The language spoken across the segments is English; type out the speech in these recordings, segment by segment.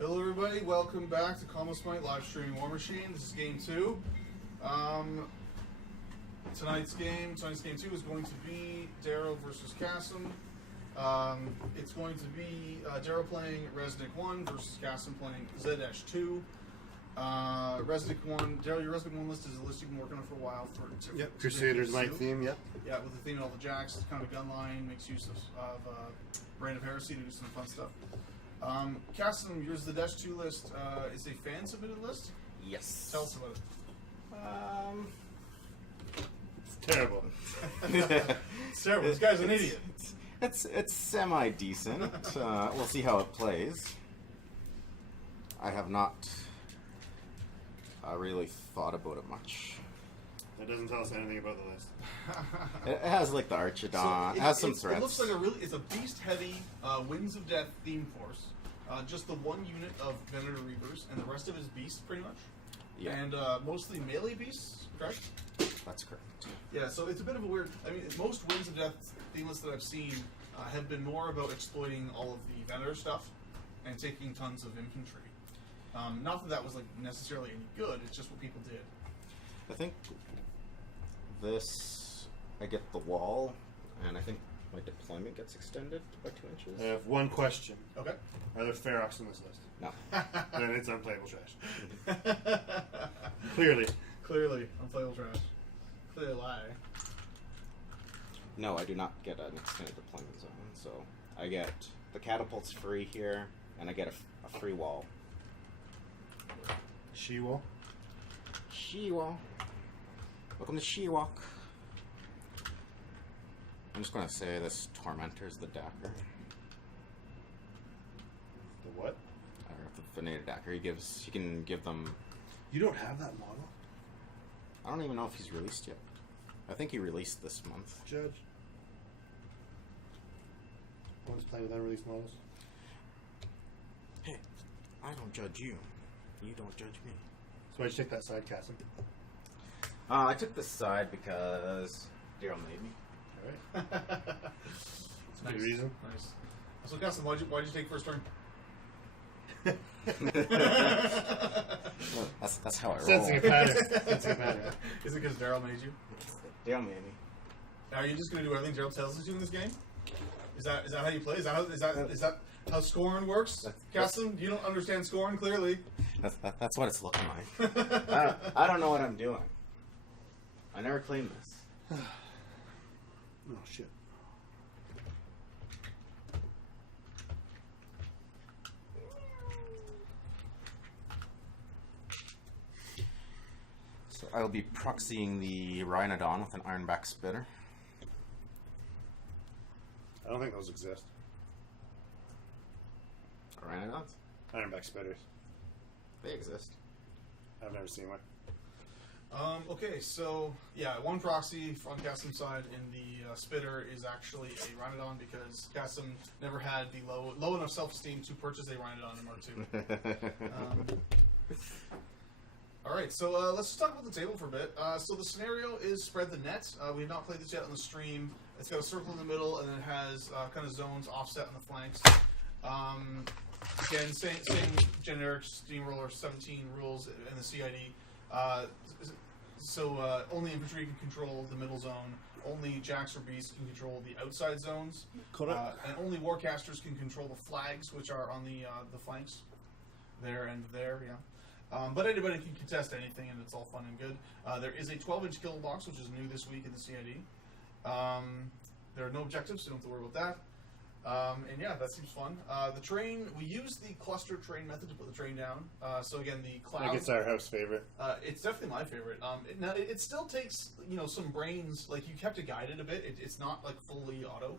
Hello everybody, welcome back to Smite live streaming Warmachine. This is game 2. Tonight's game 2 is going to be Darrell versus Kassem. It's going to be Darrell playing Reznik1 versus Kassem playing Zadesh2. Reznik1, Darrell, your Reznik1 list is a list you've been working on for a while. Yep, Crusaders Knight theme, yep. Yeah, with the theme and all the jacks, it's kind of a gun line, makes use of Brand of Heresy to do some fun stuff. Kassem, yours the Zadesh2 list is a fan submitted list? Yes. Tell us about it. It's terrible. It's terrible. This guy's an idiot. It's semi decent. We'll see how it plays. I have not really thought about it much. That doesn't tell us anything about the list. It has like the Archidon. It has some threats. It looks like it's a beast heavy Winds of Death theme force. Just the one unit of Venetor Reivers, and the rest of it is beasts pretty much. Yeah. And mostly melee beasts, correct? That's correct. Yeah, so it's a bit of a weird. I mean, most Winds of Death theme lists that I've seen have been more about exploiting all of the Venetor stuff and taking tons of infantry. Not that was like necessarily any good. It's just what people did. I think this, I get the wall, and I think my deployment gets extended by 2 inches. I have one question. Okay. Are there Ferox on this list? No. Then it's unplayable trash. Clearly. Clearly, unplayable trash. Clear lie. No, I do not get an extended deployment zone. So I get the catapults free here, and I get a free wall. She-Wall? She-Wall. Welcome to She-Walk. I'm just going to say this Tormentor's the Dakar. The what? Or the Venetor Dakar. He can give them... You don't have that model? I don't even know if he's released yet. I think he released this month. Judge. One's playing with unreleased models. Hey, I don't judge you. You don't judge me. So why'd you take that side, Kassem? I took this side because Darrell made me. Alright. That's a good reason. Nice. So, Kassem, why'd you take first turn? Well, that's how I roll. Sensing a pattern. Sensing a pattern. Is it because Darrell made you? Darrell made me. Are you just going to do everything Darrell tells us to in this game? Is that how you play? Is that how Skorne works? Kassem, you don't understand Skorne clearly. That's what it's looking like. I don't know what I'm doing. I never claimed this. Oh shit. So I'll be proxying the Rhinodon with an Ironback Spitter. I don't think those exist. Rhinodons? Ironback spitters. They exist. I've never seen one. Okay, so yeah, one proxy on Kassem's side in the spitter is actually a Rhinodon because Kassem never had the low enough self-esteem to purchase a Rhinodon in Mark II. All right, so let's just talk about the table for a bit. So the scenario is spread the net. We have not played this yet on the stream. It's got a circle in the middle, and then it has kind of zones offset on the flanks. Again, same generic Steamroller 17 rules in the CID. So only infantry can control the middle zone. Only jacks or beasts can control the outside zones. And only warcasters can control the flags, which are on the flanks. There and there, yeah. But anybody can contest anything, and it's all fun and good. There is a 12-inch kill box, which is new this week in the CID. There are no objectives, so you don't have to worry about that. And yeah, that seems fun. The train, we use the cluster train method to put the train down. So again, the cloud... I think it's our house favorite. It's definitely my favorite. It still takes, some brains, like you have to guide it a bit. It's not like fully auto.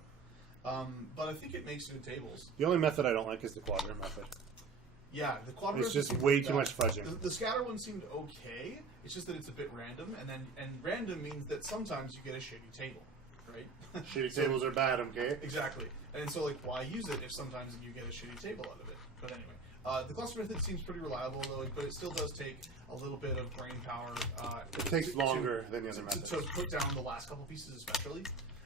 But I think it makes good tables. The only method I don't like is the quadrant method. Yeah, the quadrant. It's just way too much fudging. The scatter one seemed okay. It's just that it's a bit random, and random means that sometimes you get a shitty table, right? Shitty tables are bad, okay? Exactly. And so, like, why use it if sometimes you get a shitty table out of it? But anyway, the cluster method seems pretty reliable, though, but it still does take a little bit of brain power. It takes longer than the other methods. To put down the last couple pieces, especially.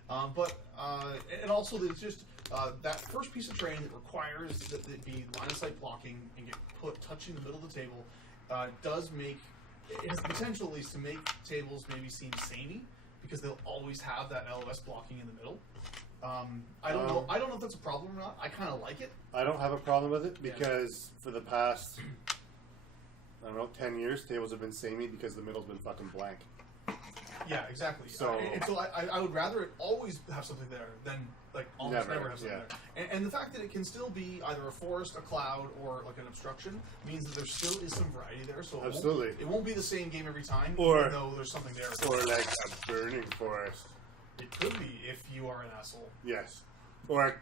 And also, it's just that first piece of terrain that requires that it be line of sight blocking and get touching the middle of the table does make it has the potential at least to make tables maybe seem samey because they'll always have that LOS blocking in the middle. I don't know. I don't know if that's a problem or not. I kind of like it. I don't have a problem with it because for the past, I don't know, 10 years, tables have been samey because the middle's been fucking blank. Yeah, exactly. So, I would rather it always have something there than like almost never have something yeah. there. And the fact that it can still be either a forest, a cloud, or like an obstruction means that there still is some variety there. So Absolutely. It won't be the same game every time, Or- even though there's something there. Or like a burning forest. It could be if you are an asshole. Yes. Or a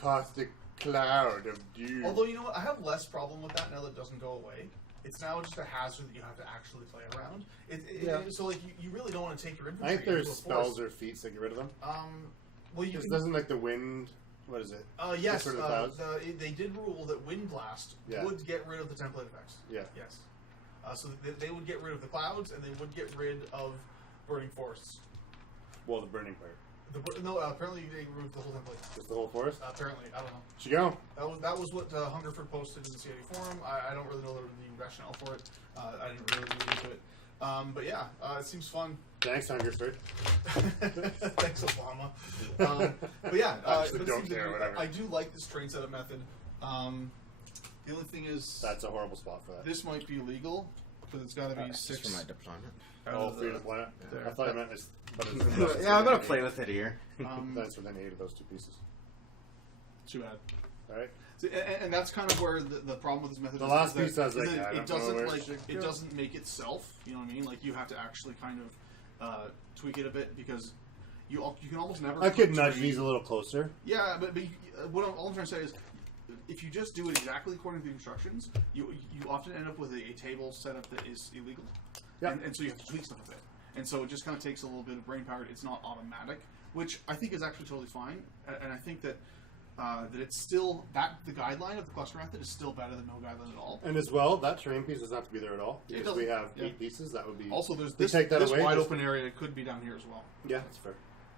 caustic cloud of doom. Although, you know what? I have less problem with that now that it doesn't go away. It's now just a hazard that you have to actually play around. So, like, you really don't want to take your inventory. I think there's into a spells forest. or feats that get rid of them. Well, you Because can. doesn't like the wind. What is it? Yes, Get rid of the clouds? they did rule that Wind Blast Yeah. would get rid of the template effects. Yeah. Yes. So they would get rid of the clouds, and they would get rid of burning forests. Well, the burning part. Apparently they removed the whole template. Just the whole forest? Apparently, I don't know. Should go. That was what Hungerford posted in the CID forum. I don't really know the rationale for it. I didn't really read into it. But yeah, it seems fun. Thanks, Hungerford. Thanks, Obama. But yeah, Actually, but it don't seems care, to be- whatever. I do like this train setup method. The only thing is, That's a horrible spot for that. this might be illegal because it's got to be Just 6 for my deployment. out Oh, of free the- to play it? there. I thought I meant it's... But it's Yeah, I'm gonna play with it here. That's within 8 of those 2 pieces. Too bad. Alright? So, and that's kind of where the problem with this method The is. last is piece that, I was is like, that I it don't know doesn't where it like should it go. doesn't make itself. You know what I mean? Like you have to actually kind of tweak it a bit because you can almost never. I could put nudge terrain- these a little closer. Yeah, but all I'm trying to say is, if you just do it exactly according to the instructions, you often end up with a table setup that is illegal, Yeah. and so you have to tweak stuff a bit, and so it just kind of takes a little bit of brain power. It's not automatic, which I think is actually totally fine, and I think that it's still the guideline of the cluster method is still better than no guideline at all. And as well, that terrain piece doesn't have to be there at all. It Because we doesn't, have yeah. 8 pieces, that would be... Also, there's We this take that away, wide just- open area could be down here as well. Yeah, that's fair.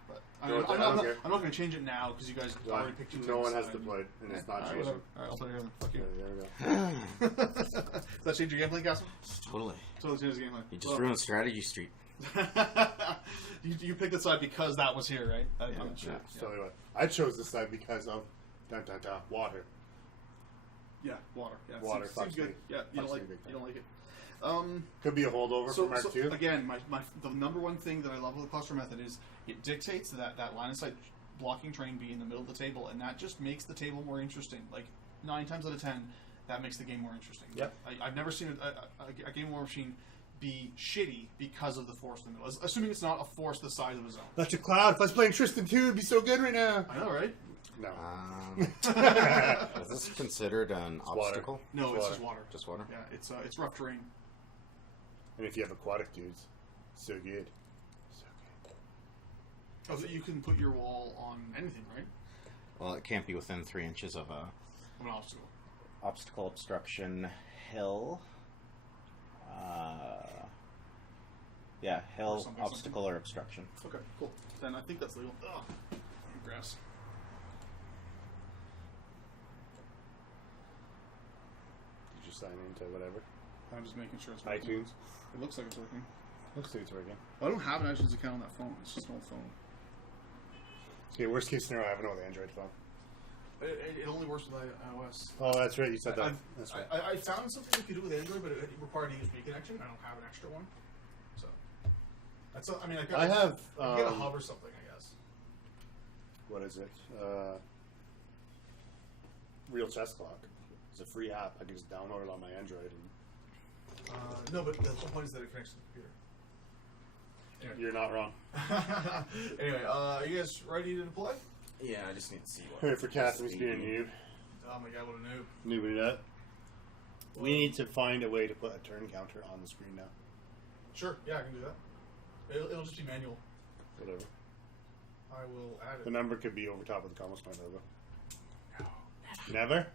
But Go with that, I'm I don't not care. going to change it now because you guys already picked your No one things, has deployed, and it's not Alright, changing. whatever. Alright, I'll put it here then. Fuck you. There we go. Does that change your gameplay, Kassem? Totally. Totally change the gameplay. You just ruined Strategy Street. you picked the side because that was here, right? I'm sure. So anyway, I chose this side because of water. Yeah, water. Yeah, Water seems fucks good. me. Yeah, you Fucks don't like me big you time. don't like it. Could be a holdover from Mark II. Again, the number one thing that I love with the cluster method is it dictates that line of sight blocking terrain be in the middle of the table, and that just makes the table more interesting. Like 9 times out of 10, that makes the game more interesting. Yep. I've never seen a game of Warmachine be shitty because of the force in the middle. Assuming it's not a force the size of a zone. That's a cloud. If I was playing Tristan 2, it'd be so good right now. I know, right? No. Is this considered an water. obstacle? No, It's it's just water. Just water? Yeah, it's rough terrain. And if you have aquatic dudes, so good. Oh, so you can put your wall on anything, right? Well, it can't be within 3 inches of a Of an obstacle. obstacle, obstruction, hill. Yeah, hill, something, obstacle, or obstruction. Okay, cool. Then I think that's legal. Ugh. Grass. Did you sign into whatever? I'm just making sure it's working. iTunes? It looks like it's working. Looks like it's working. Well, I don't have an iTunes account on that phone. It's just an old phone. Okay, worst case scenario, I have an old Android phone. It only works with iOS. Oh, that's right. You said that. That's right. I found something you could do with Android, but it required a USB connection. I don't have an extra one, so that's. I mean, I have. I could get a hub or something, I guess. What is it? Real Chess Clock. It's a free app. I can just download it on my Android. And No, but the whole point is that it connects to the computer. Anyway. you're not wrong. Anyway, are you guys ready to deploy? Yeah, I just need to see what. Here for Kassem, being a noob. Oh my god, what a noob! Noobity that. We need to find a way to put a turn counter on the screen now. Sure, yeah, I can do that. It'll just be manual. Whatever. I will add it. The number could be over top of the commas point logo. Never?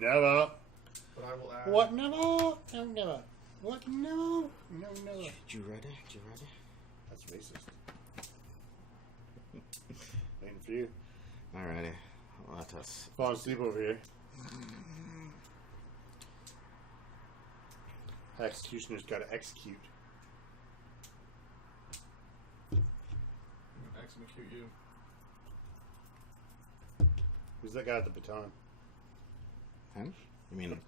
Never. But I will add. What never? No, never. What no? No, never. You ready? You ready? That's racist. Waiting for you. Alrighty. let us. Fall asleep over here. Executioner's got to execute. I'm gonna execute you. Who's that guy with the baton? Him? You mean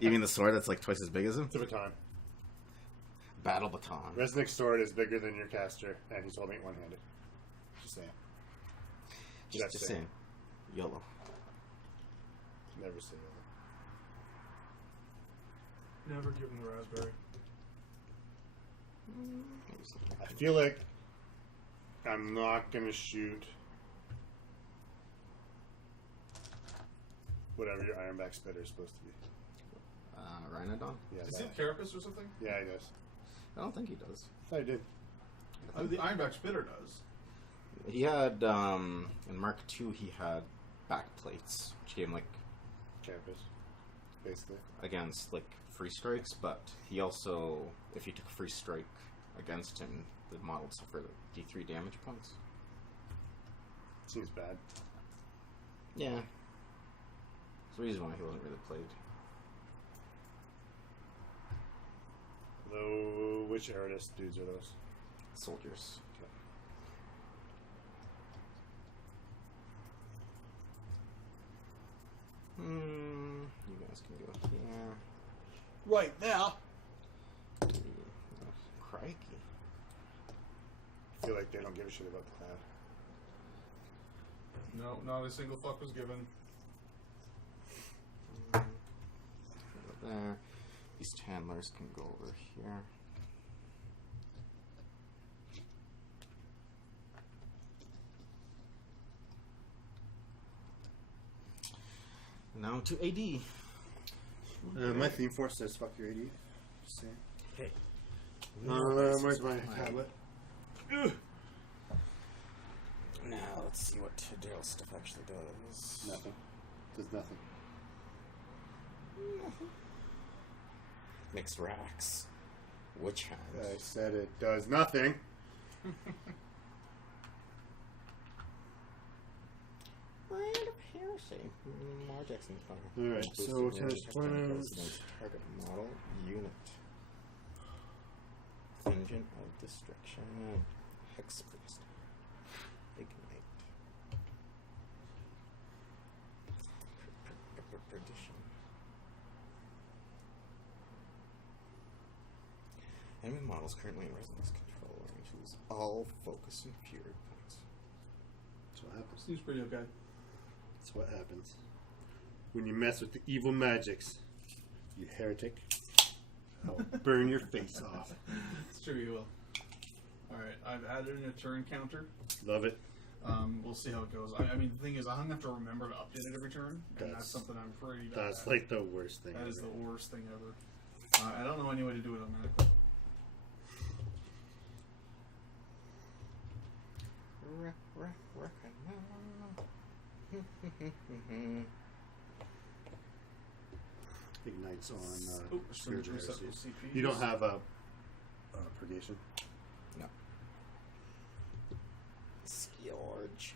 you mean the sword that's like twice as big as him? It's a baton. Battle baton. Reznik's sword is bigger than your caster, and he's holding it one-handed. Just saying. Just saying. YOLO. Never say that. Never give him the raspberry. I feel like I'm not gonna shoot whatever your Ironback Spitter is supposed to be. Rhinodon? Yeah, Does he have that. Carapace or something? Yeah, he does. I don't think he does. I thought he did. The Ironback Spitter does. He had in Mark II he had back plates, which gave him like Campus, basically. against like free strikes, but he also, if you took a free strike against him, the model would suffer D3 damage points. Seems bad. Yeah. That's the reason why he wasn't really played. Though, which Aradus dudes are those? Soldiers. You guys can go here. Right now. Crikey. I feel like they don't give a shit about the cloud. No, not a single fuck was given. Go there. These handlers can go over here. Now to AD. My theme force says fuck your AD. Just saying. Hey. Where's my tablet? Now let's see what Darrell stuff actually does. Nothing. Does nothing. Mixed racks. Witch hands. I said it does nothing. Random heresy. Jackson's fire. Alright, so what kind of plans? Target model unit. Engine of Destruction. Hex Priest. Ignite. Perdition. Enemy models currently in Reznik's control range lose all focus and fury points. That's what happens. Seems pretty okay. That's what happens. When you mess with the evil magics, you heretic, I'll burn your face off. It's true, you will. Alright, I've added in a turn counter. Love it. We'll see how it goes. I mean, the thing is, I'm going to have to remember to update it every turn, and that's That's- something I'm pretty bad That's at. like the worst thing. That is ever. the worst thing ever. I don't know any way to do it on that. Ignites on Oh, Scourge reset Heresies. those CPs. You don't have a purgation? No. Scourge.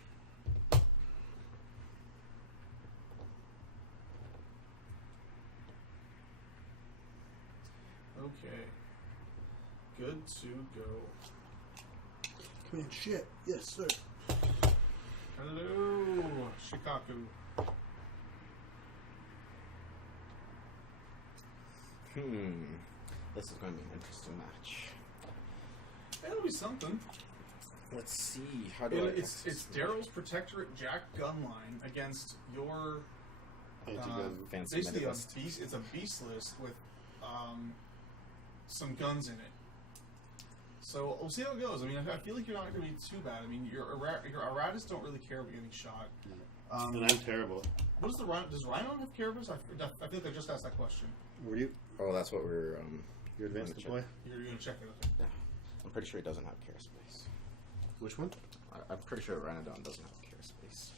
Okay. Good to go. Come in, shit. Yes, sir. Hello, Shikaku. This is going to be an interesting match. It'll be something. Let's see. How do I? It's Darrell's Protectorate Jack gun line against your Anti-gun. Fancy basically a medalist. beast. It's a beast list with some guns in it. So we'll see how it goes. I mean, I feel like you're not going to be too bad. I mean, your Aradus don't really care about getting shot. And I'm terrible. What is the does Rhinodon have Carapace? I feel like I just asked that question. Were you? Oh, that's what we're. You're advanced Wanna deploy? You're going to check it. Okay. Yeah. I'm pretty sure it doesn't have care space. Which one? I'm pretty sure Rhinodon doesn't have care space.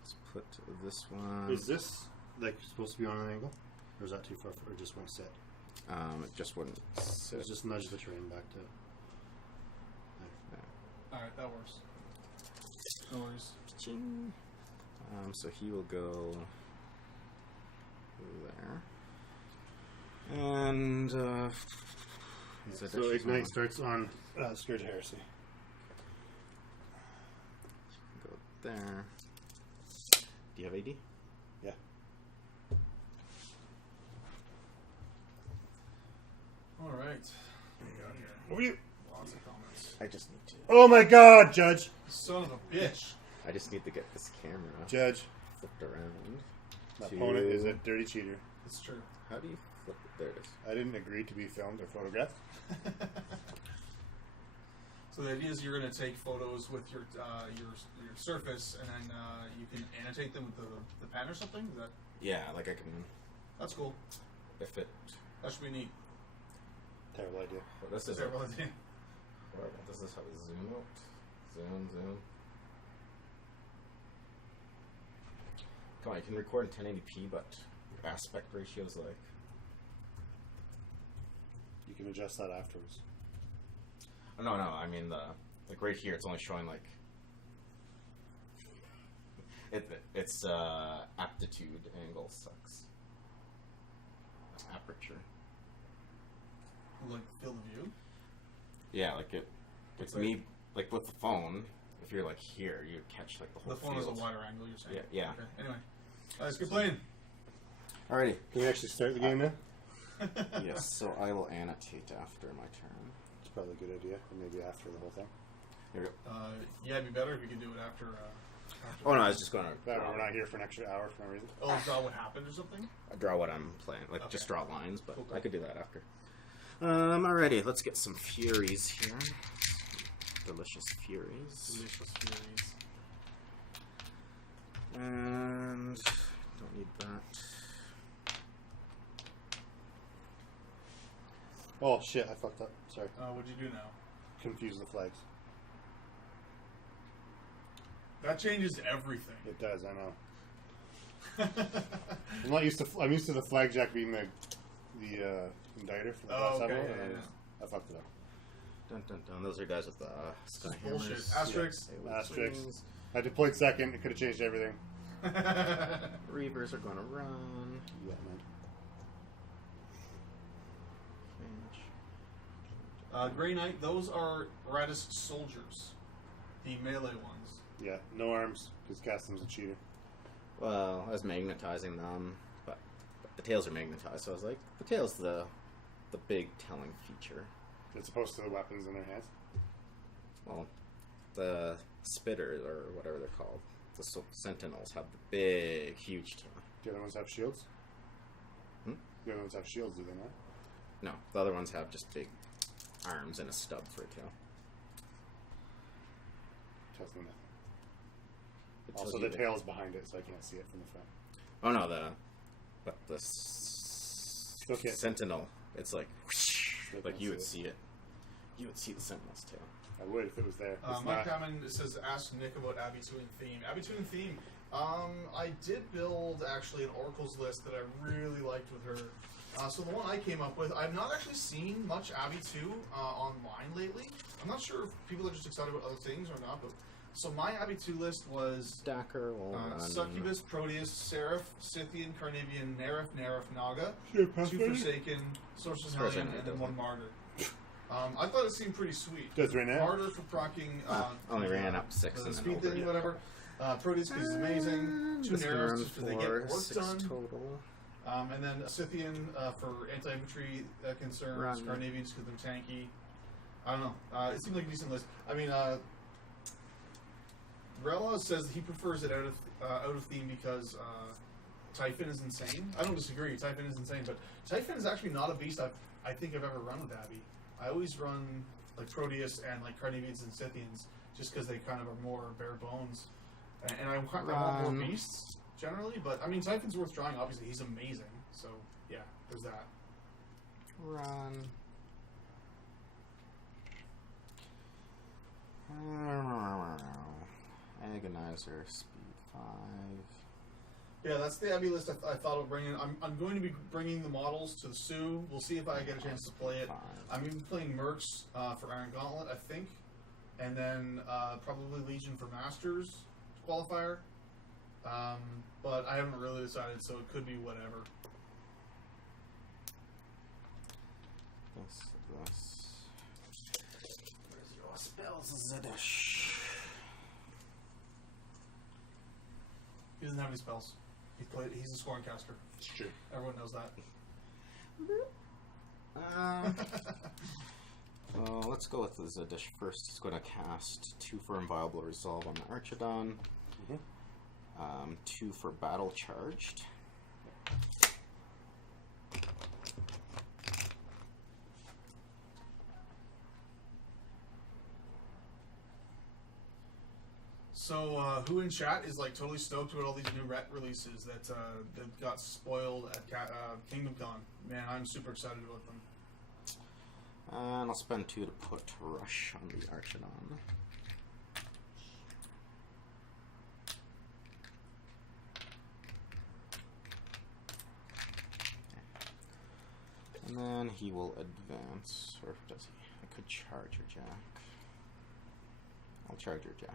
Let's put this one. Is this like supposed to be on an angle? Or is that too far or just one set? It just wouldn't sit. Let's just nudge the train back to. Alright, that works. No worries. Ching. So he will go there. And So Ignite starts on Scourge Heresy. Go there. Do you have AD? Yeah. Alright. What do we got here? What were you? Lots of comments. I just need to. Oh my God, Judge! Son of a bitch. I just need to get this camera Judge. flipped around. My opponent is a dirty cheater. It's true. How do you flip it? There it is. I didn't agree to be filmed or photographed. So the idea is you're going to take photos with your surface, and then you can annotate them with the pen or something. Is that? Yeah, like I can. That's cool. If it. That should be neat. Terrible idea. Well, this is. Terrible idea. This is how we zoom out. Zoom. Come on, you can record in 1080p, but your aspect ratio is like. You can adjust that afterwards. Oh, no, I mean like right here, it's only showing like. It's aptitude angle sucks. Aperture. Like field of view. Yeah, like it's like, me like with the phone. If you're like here, you catch like the whole. The phone field. is a wider angle. You're saying. Yeah. Okay. Anyway, let's keep playing. Alrighty. Can we actually start the game now? Yes. So I will annotate after my turn. It's probably a good idea. Or maybe after the whole thing. Here we go. Yeah, it'd be better if you could do it after. Oh no, I was just going to. We're not here for an extra hour for no reason. Oh, draw what happened or something. Draw what I'm playing, like Okay. just draw lines, but Cool. I could do that after. Alrighty, let's get some Furies here. Delicious Furies. Delicious Furies. And don't need that. Oh shit, I fucked up. Sorry. What'd you do now? Confuse the flags. That changes everything. It does, I know. I'm not used to. I'm used to the flagjack being the Indictor for the Vassal, okay, and yeah. I fucked it up. Dun dun dun. Those are guys with the sky Bullshit. hammers. Asterisks. Asterisks. I deployed second. It could have changed everything. Reivers are going to run. Yeah, man. Grey Knight. Those are Aradus Soldiers, the melee ones. Yeah, no arms because Kassem's a cheater. Well, I was magnetizing them, but the tails are magnetized, so I was like, the tail's the big telling feature. As opposed to the weapons in their hands. Well, the spitters, or whatever they're called, the sentinels have the big, huge tail. The other ones have shields. Hmm? The other ones have shields, do they not? No, the other ones have just big arms and a stub for a tail. Tells me nothing. It tells Also, you the that- tail's behind it, so I can't see it from the front. Oh no, the Still can't. sentinel. It's like whoosh, Still like can't you would see see it. You would see the sentinel's tail. I would if it was there. It's Mike not. Hammond says, ask Nick about Abbey 2 and theme. Abbey 2 and theme. I did build actually an Oracles list that I really liked with her. So the one I came up with, I've not actually seen much Abbey 2 online lately. I'm not sure if people are just excited about other things or not, but so my Abbey 2 list was Dakar will run. Succubus, Proteus, Seraph, Scythian, Carnivian, Nerf, Naga, Sure, 2 Pathfinder. Forsaken, Sorcerer's Sorcerer's Hellion, Hellion and then doesn't. 1 Martyr. I thought it seemed pretty sweet. Does right now? Martyr for procking. Only ran up 6 the and then speed over. thing, whatever. Proteus because it's amazing. 2 This can Nerfs run just because they get 4, work 6 done. total. And then Scythian for anti-infantry concerns. Run. Carnivians because they're tanky. I don't know. It seemed like a decent list. I mean, Rella says he prefers it out of theme because Typhon is insane. I don't disagree. Typhon is insane, but Typhon is actually not a beast I think I've ever run with Abby. I always run like Proteus and like Carnivians and Scythians just because they kind of are more bare bones. And I want more beasts generally, but I mean Typhon's worth trying. Obviously, he's amazing. So yeah, there's that. Run. Agonizer, speed 5. Yeah, that's the Abbey list I thought of bringing. I'm going to be bringing the models to the Sioux. We'll see if I get a chance to play it. I'm even playing Mercs for Iron Gauntlet, I think. and then probably Legion for Masters qualifier. But I haven't really decided, so it could be whatever. Where's your spells, Zadesh? He doesn't have any spells. He's a Skorne caster. It's true. Everyone knows that. Let's go with the Zadesh first. He's going to cast 2 for Inviolable Resolve on the Archidon. 2 for Battle Charged. So, who in chat is like totally stoked about all these new Ret releases that got spoiled at Kingdom Con? Man, I'm super excited about them. And I'll spend 2 to put Rush on the Archidon. And then he will advance, or does he? I could charge your Jack. I'll charge your Jack.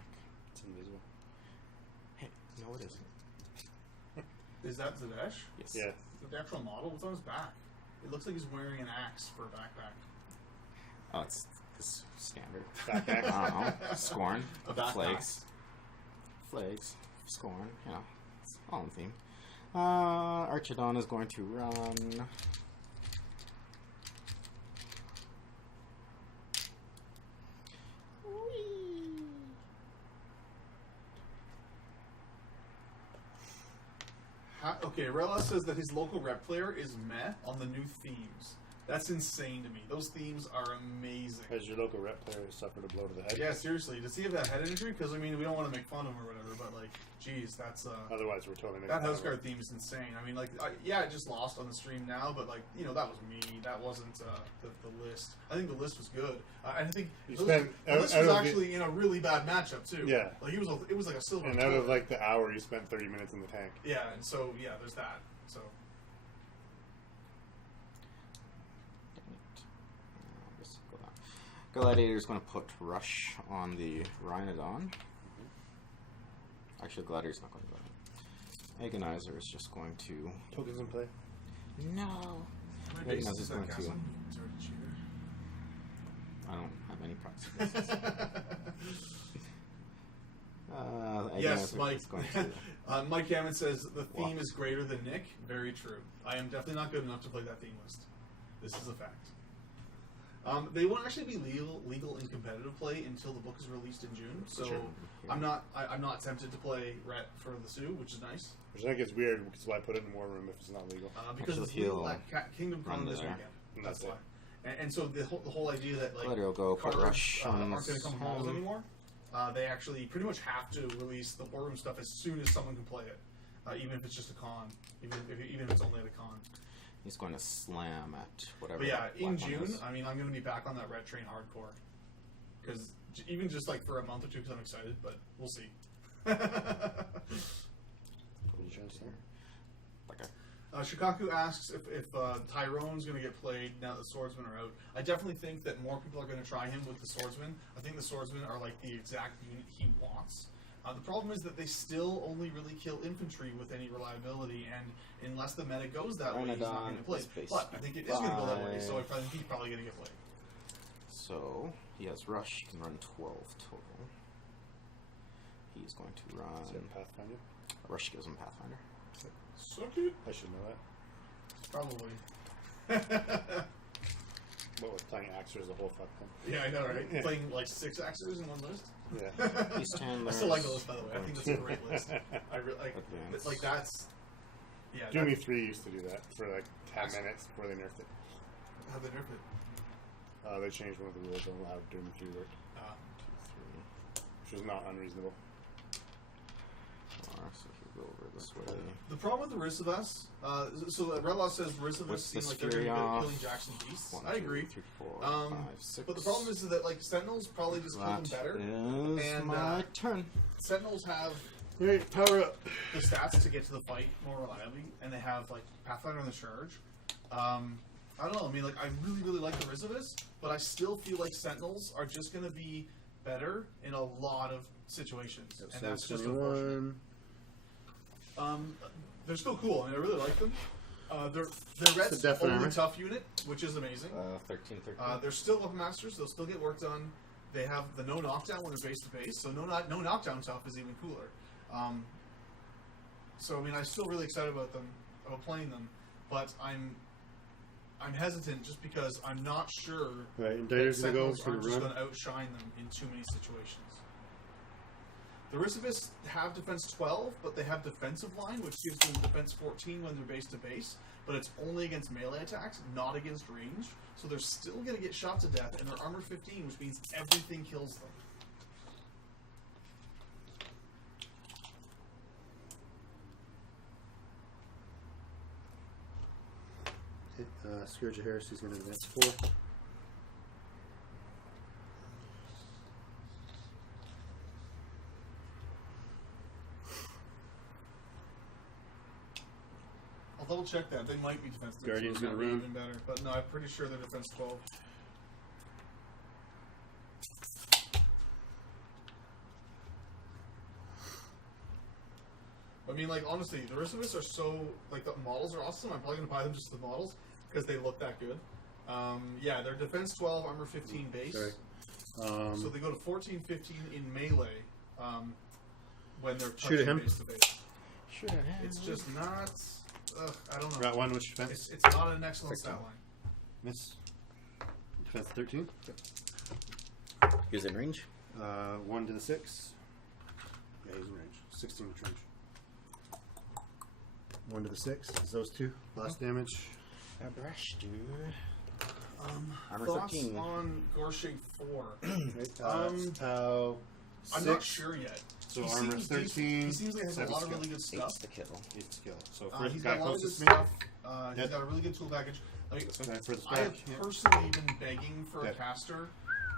It's invisible. Hey, no it isn't. Is that Zadesh? Yes. Yeah. The actual model? What's on his back? It looks like he's wearing an axe for a backpack. Oh, it's standard. Backpack. I don't know. Scorn. A backpack. Flags. Flags. Scorn. You know, it's all in theme. Archidon is going to run. Okay, Rella says that his local rep player is meh on the new themes. That's insane to me. Those themes are amazing. Has your local rep player suffered a blow to the head? Yeah, seriously. Does he have that head injury? Because, I mean, we don't want to make fun of him or whatever, but, like, geez, that's, Otherwise, we're totally making that fun house of guard it. theme is insane. I mean, like, yeah, I just lost on the stream now, but, like, you know, that was me. That wasn't the list. I think the list was good. I think You the spent list out was of actually in a really bad matchup, too. Yeah. Like, it was like a silver And out of toilet. like the hour, you spent 30 minutes in the tank. Yeah, and so, yeah, there's that. So... Gladiator is going to put Rush on the Rhinodon. Actually, Gladiator's not going to go. Agonizer is just going to. Tokens in play. No. How many Wait, bases no, is this is that, going to. Kassem? He's already cheated. I don't have any practice. Yes, Agonizer Mike. is going to. Mike Hammond says the theme Walk. is greater than Nick. Very true. I am definitely not good enough to play that theme list. This is a fact. They won't actually be legal in competitive play until the book is released in June. So Sure. I'm not tempted to play Ret for the Sioux, which is nice. Which I think is weird because why put it in War Room if it's not legal? Because Actually, it's legal he'll at Kingdom Con run this there. weekend. And That's that's why. And so the whole idea that like Gladiator will go put cards Rush on aren't going to come to malls him. anymore. They actually pretty much have to release the War Room stuff as soon as someone can play it, even if it's just a con, even if it's only at a con. He's going to slam at whatever. But yeah, that in black one June, is. I mean, I'm going to be back on that Red Train hardcore. Because even just like for a month or two, because I'm excited, but we'll see. What are you trying to say? Okay. Shikaku asks if Tyrone's going to get played now that the Swordsmen are out. I definitely think that more people are going to try him with the Swordsmen. I think the Swordsmen are like the exact unit he wants. The problem is that they still only really kill infantry with any reliability, and unless the meta goes that way, he's not going to play. Space But I think it is going to go that way, so I 5. think he's probably going to get played. So he has Rush. He can run 12 total. He's going to Is run. it Pathfinder? Rush gives him Pathfinder. Suck it. I should know that. Probably. What was playing Axer as a whole fuck thing? Yeah, I know, right? Yeah. Playing like 6 Axers in one list. Yeah. East I Handlers. still like the list, by the way. I think that's a great list. I really like. Advance. Like that's. Yeah. Jimmy That's 3 used to do that for like 10 minutes before they nerfed it. how they nerfed it. They changed one of the rules on how Doom 3 worked, 2, 3, which was not unreasonable. 4. So he'll go over this way. The problem with the Risivas, so Redlaw says Risivas With seem this like they're really Fury good at off. killing Jackson Beasts. 1, I 2, agree. 3, 4, 5, 6. But the problem is that like Sentinels probably just kill them That better. is And, my turn. Sentinels have Right, power up. the stats to get to the fight more reliably, and they have like Pathfinder on the charge. I don't know. I mean, like I really like the Risivas, but I still feel like Sentinels are just going to be better in a lot of situations, Yep, and so that's just unfortunate. 21. They're still cool, and I really like them. They're Red's definite only armor. tough unit, which is amazing. 13. They're still weapon masters; they'll still get work done. They have the no knockdown when they're base to base, so no knockdown tough is even cooler. So I mean, I'm still really excited about playing them, but I'm hesitant just because I'm not sure Right, that Indictor's gonna go Sentinels for aren't the just run. going to outshine them in too many situations. The Reivers have defense 12, but they have defensive line, which gives them defense 14 when they're base to base, but it's only against melee attacks, not against range. So they're still going to get shot to death, and they're armor 15, which means everything kills them. Scourge of Heresy's going to advance 4. I'll double check that. They might be defense 13. Guardian's That gonna would be run. even better. But no, I'm pretty sure they're defense 12. I mean, like, honestly, the rest of us are so, like, the models are awesome. I'm probably going to buy them just the models because they look that good. Yeah, they're defense 12, armor 15 base. Sorry. So they go to 14, 15 in melee when they're Shoot at touching him. base to base. Shoot at him. It's just not. I don't know. Rat 1, which defense? It's not an excellent stat line. Miss. Defense 13. Is it in range? 1 to the 6. Yeah, he's in range. 16 to range. 1 to the 6. Is those 2. Last damage. Armor Thoughts 13. on Gorshig 4? I'm not 6. sure yet. So He armor seems 13. He seems like he has a 7 lot of skill. really good stuff. 8 to kill. 8 skill. So He's first guy got a lot of good closest to me. stuff. He's Yep. got a really good tool package. Like, Guy furthest I have back. Yeah. personally been begging for a Yep. caster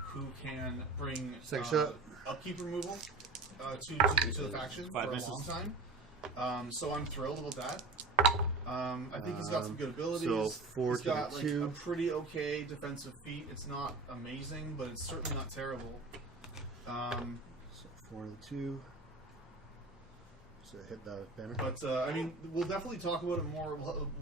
who can bring Second shot. upkeep removal to the faction 5 for misses. a long time. So I'm thrilled about that. I think he's got some good abilities. So 4 He's to the got like 2. a pretty okay defensive feat. It's not amazing, but it's certainly not terrible. So 4 to the 2. So hit the banner. But I mean, we'll definitely talk about it more.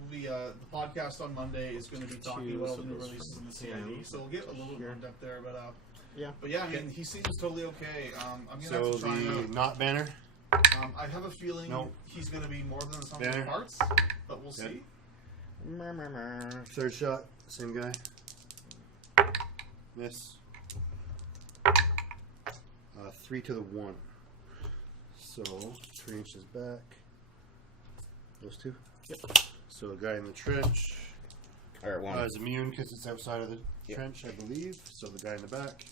The podcast on Monday is going to be talking about all the new releases in the CID, so we'll get a little bit more in depth there. But Yeah. But yeah, I mean, he seems totally okay. I'm gonna So have to try him the out. not banner. I have a feeling Nope. he's going to be more than the sum of Banner. the parts, but we'll see. Third shot. Same guy. Miss. 3 to the 1. So 3 inches back. Those 2. Yep. So the guy in the trench Alright, 1. is immune because it's outside of the Yep. trench, I believe. So the guy in the back.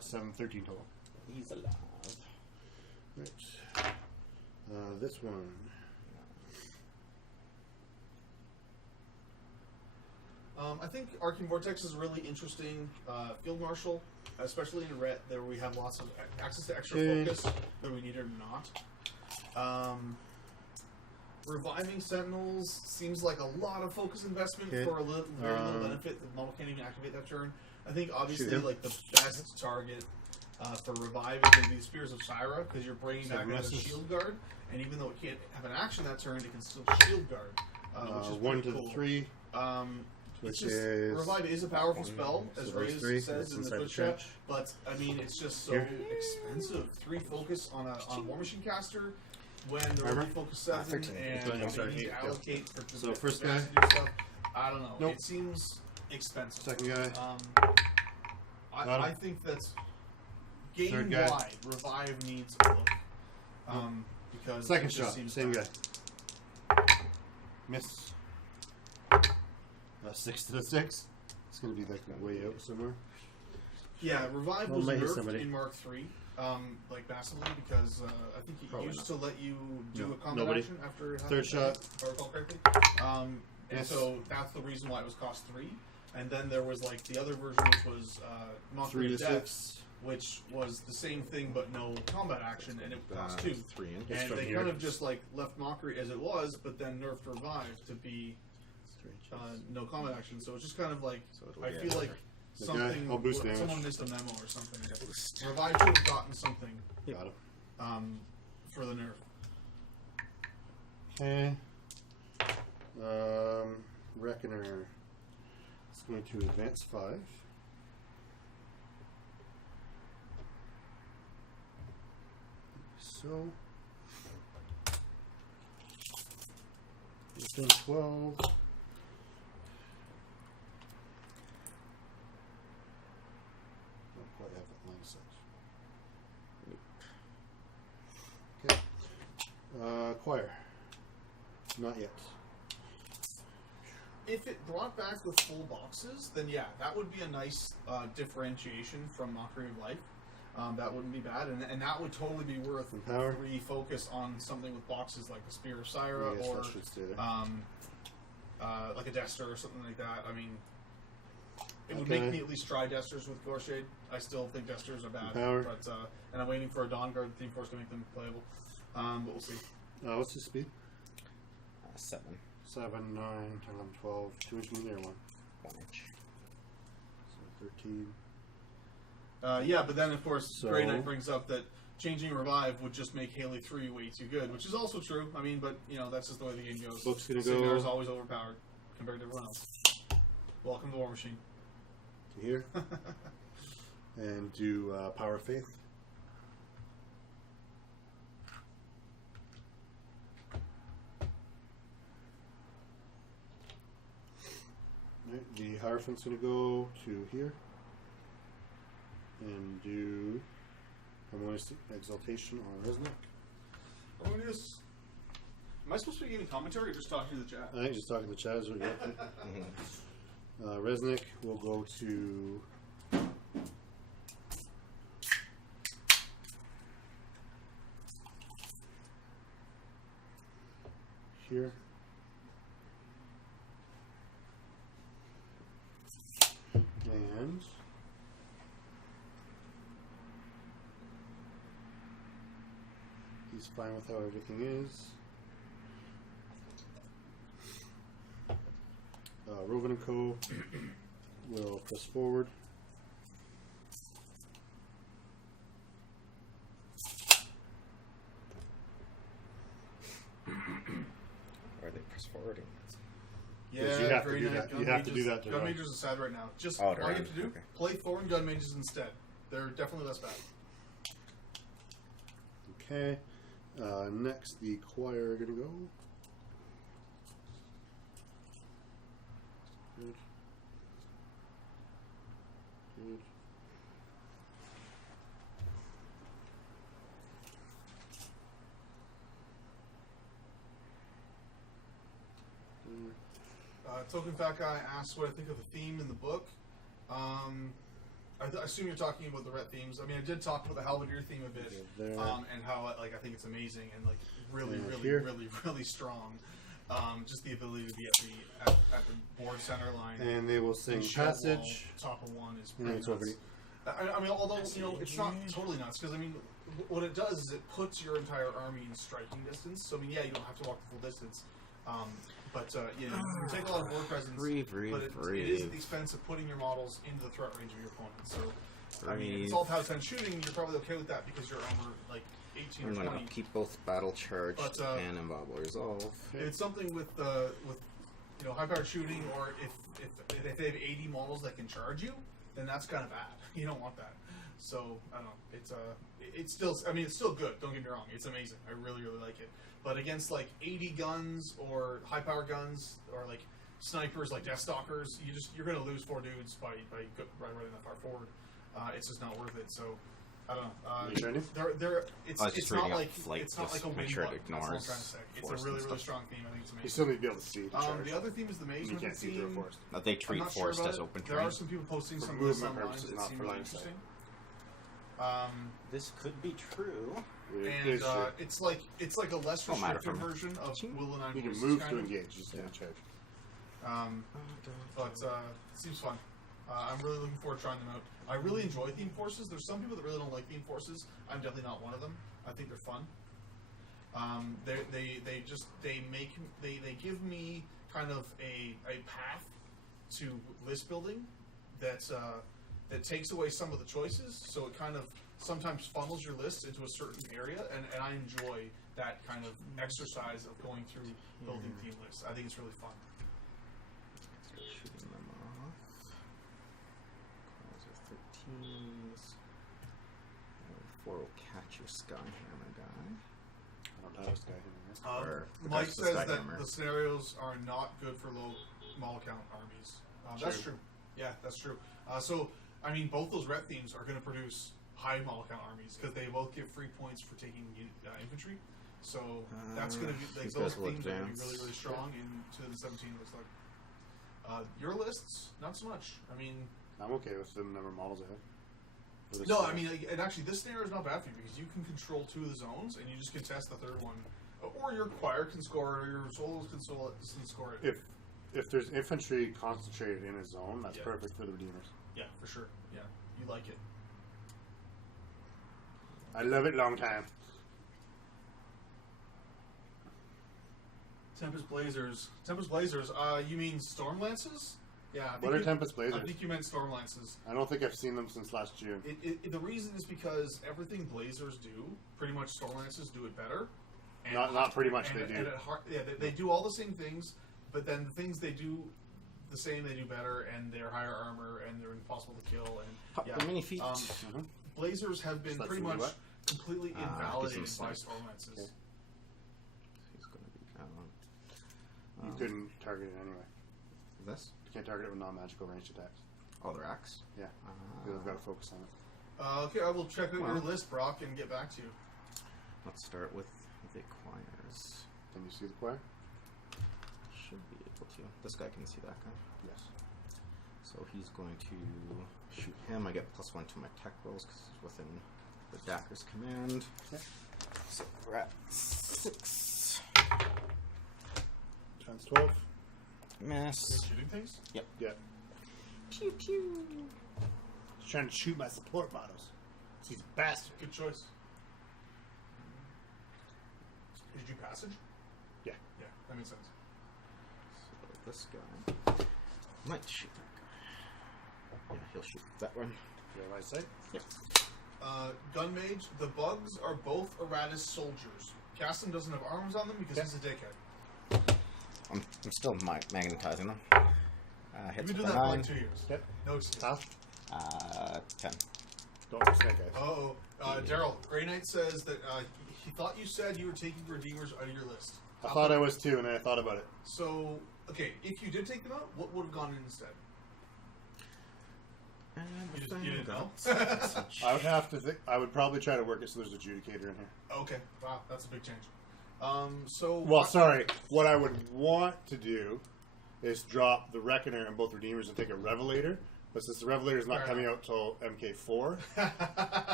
7, 13 total. He's alive. Right. This one. I think Arcane Vortex is a really interesting field marshal, especially in Ret, where we have lots of access to extra Okay. focus, whether we need it or not. Reviving Sentinels seems like a lot of focus investment Okay. for a very little benefit. The model can't even activate that turn. I think Shoot obviously him. like the best target for revive is going to be the Spears of Syra, because you're bringing back 7 another misses. shield guard, and even though it can't have an action that turn, it can still shield guard, which is 1 pretty to cool. the 3. It's Which just, is Revive is a powerful spell, so as those Reyes 3, says that's in the inside the Twitch chat, trench. but I mean, it's just so Here. expensive. 3 focus on a Warmachine caster when they're Armor? only focus 7, 13. and I'm they sorry, need to 8, allocate for So first guy. to do stuff. I don't know. Nope. It seems expensive. Second guy. Got him. I think that's Third game guy. wide. Revive needs a look because Second it just shot. seems Same bad. guy. Miss. 6 to the 6. It's going to be like way out somewhere. Yeah, Revive Well, was might hit nerfed somebody. in Mark 3, like massively, because I think it Probably used not. to let you do No, a combat nobody. action after it Third happened, shot. if I recall correctly. And Yes. so that's the reason why it was cost 3. And then there was like the other version, which was 3 Mockery to of Death, 6. which was the same thing but no combat action, and it cost 2. 3 inches. It's And from they here. kind of just like left Mockery as it was, but then nerfed Revive to be 3 inches. no combat action. So it's just kind of like So it'll I get feel like something. I'll boost damage. Someone missed a memo or something. Revive should have gotten something. Got him. For the nerf. Okay. Reckoner is going to advance 5. So, within 12. Don't quite have that line of sight. Okay. Choir. Not yet. If it brought back with full boxes, then yeah, that would be a nice differentiation from Mockery of Life. That wouldn't be bad, and that would totally be worth refocus on something with boxes like the Spear of Syra or like a Dester or something like that. I mean, it would make me at least try Desters with Gorshade. I still think Desters are bad, but and I'm waiting for a Dawn Guard Theme Force to make them playable. But we'll see. What's his speed? 7. 7, 9, 10, 11, 12. 2 inch in the air 1. 1 inch. So 13. Yeah, but then of course, Grey Knight brings up that changing Revive would just make Haley 3 way too good, which is also true. I mean, but you know, that's just the way the game goes. Book's gonna Signar go. is always overpowered compared to everyone else. Welcome to Warmachine. Here. And do Power of Faith. Right, the Hierophant's going to go to here. And do Harmonious Exaltation on Reznik. Harmonious. Am I supposed to be giving commentary or just talking to the chat? I think just talking to the chat is what we got. Reznik will go to here. And he's fine with how everything is. Rhoven and Co. will press forward. Are they press forwarding? Yeah, Yes, you have to Grey do Knight, that. You have to do that to Gun run. Mages is sad right now. Just Oh, all you right. have to do, Okay. play Thorn Gun Mages instead. They're definitely less bad. Okay. Next, the choir are going to go. Good. Good. Token Fat Guy asks what I think of the theme in the book. I assume you're talking about the Ret themes. I mean, I did talk about the Halberdier theme a bit, and how I think it's amazing and like really strong. Just the ability to be at the board center line. And they will sing Passage. Top of 1 is And pretty it's nuts. over. I mean, although you know, it's not totally nuts because I mean, what it does is it puts your entire army in striking distance. So I mean, yeah, you don't have to walk the full distance. But you know, you take a lot of board presence, but it is at the expense of putting your models into the threat range of your opponent. So, I mean, if it's all power 10 shooting, you're probably okay with that because your armor like 18 or 20. I'm going to keep both Battle Charge and Inviolable Resolve. It's something with you know, high powered shooting, or if they have 80 models that can charge you, then that's kind of bad. You don't want that. So I don't know. It's still, I mean, it's still good. Don't get me wrong. It's amazing. I really like it. But against like 80 guns or high power guns or like snipers like Deathstalkers, you're gonna lose 4 dudes by running that far forward. It's just not worth it. So I don't know. It's not like a win button. That's what I'm trying to say. It's a really strong theme. I think it's amazing. You still need to be able to see the charge. The other theme is the Maze You can't see through a theme. forest. They treat I'm not forest sure as about open it. There terrain. are some people posting For some of this movement online purposes, that not seem for really line of sight. interesting. This could be true. It is true. It's like a less Don't matter restrictive for me. version of Will and I. You can move to engage, just can't charge. But it seems fun. I'm really looking forward to trying them out. I really enjoy theme forces. There's some people that really don't like theme forces. I'm definitely not one of them. I think they're fun. They give me kind of a path to list building that takes away some of the choices, so it kind of sometimes funnels your list into a certain area, and I enjoy that kind of exercise of going through building theme lists. I think it's really fun. Start shooting them off. Those are 13s. 4 will catch your Skyhammer guy. I don't have a Skyhammer. Or Mike the says that Skyhammer. the scenarios are not good for low model count armies. That's true. Yeah, that's true. So, I mean, both those ret themes are going to produce high model count armies because they both give free points for taking infantry. So that's going to be like, these those guys will themes are going to be advance. really, really strong in 2017. It looks like your lists, not so much. I mean, I'm okay with the number of models I have. For this no, scenario. I mean, like, and actually, this scenario is not bad for you because you can control 2 of the zones and you just contest the 3rd one, or your choir can score, or your solos can score it. If there's infantry concentrated in a zone, that's Yeah. perfect for the Redeemers. Yeah, for sure. Yeah, you like it. I love it long time. Tempest Blazers. Tempest Blazers. You mean Storm Lances? Yeah. I think What are Tempest Blazers? I think you meant Storm Lances. I don't think I've seen them since last June. The reason is because everything Blazers do, pretty much Storm Lances do it better. And Not pretty much, and, they do. And they do all the same things, but then the things they do the same, they do better, and they're higher armor, and they're impossible to kill. And Pop yeah, the mini feet. Blazers have been So that's pretty gonna be much what? completely He's invalidated by insane. Storm Lances. Okay. He's going to be that one. You couldn't target it anyway. This? You can't target it with non-magical ranged attacks. Oh, the racks. Yeah. You've got to focus on it. Okay, I will check out your Well. list, Brock, and get back to you. Let's start with the choirs. Can you see the choir? Should be able to. This guy can see that guy. Yes. So he's going to shoot him. I get +1 to my tech rolls because he's within the Dakar's command. Okay. So we're at 6. Times 12. Miss. Shooting things? Yeah. Pew pew. He's trying to shoot my support models. He's a bastard. Good choice. Did you passage? Yeah. Yeah, that makes sense. So this guy might shoot that guy. Yeah, he'll shoot that one. You have eyesight? Yep. Gun Mage, the bugs are both Aradus soldiers. Kassem doesn't have arms on them because Yeah. he's a dickhead. I'm still magnetizing them. You've Hits been doing with that a for 9. like 2 years. Yep. No excuse. How? 10. Don't do snake eyes. Uh-oh. Darrell, Grey Knight says that he thought you said you were taking Redeemers out of your list. I thought I was too, and then I thought about it. So, okay, if you did take them out, what would have gone in instead? You didn't know? I would have to think. I would probably try to work it so there's adjudicator in here. Okay, wow, that's a big change. So... Well, sorry. What I would want to do is drop the Reckoner and both Redeemers and take a Revelator. But since the Revelator is not Fair coming enough. out till MK4,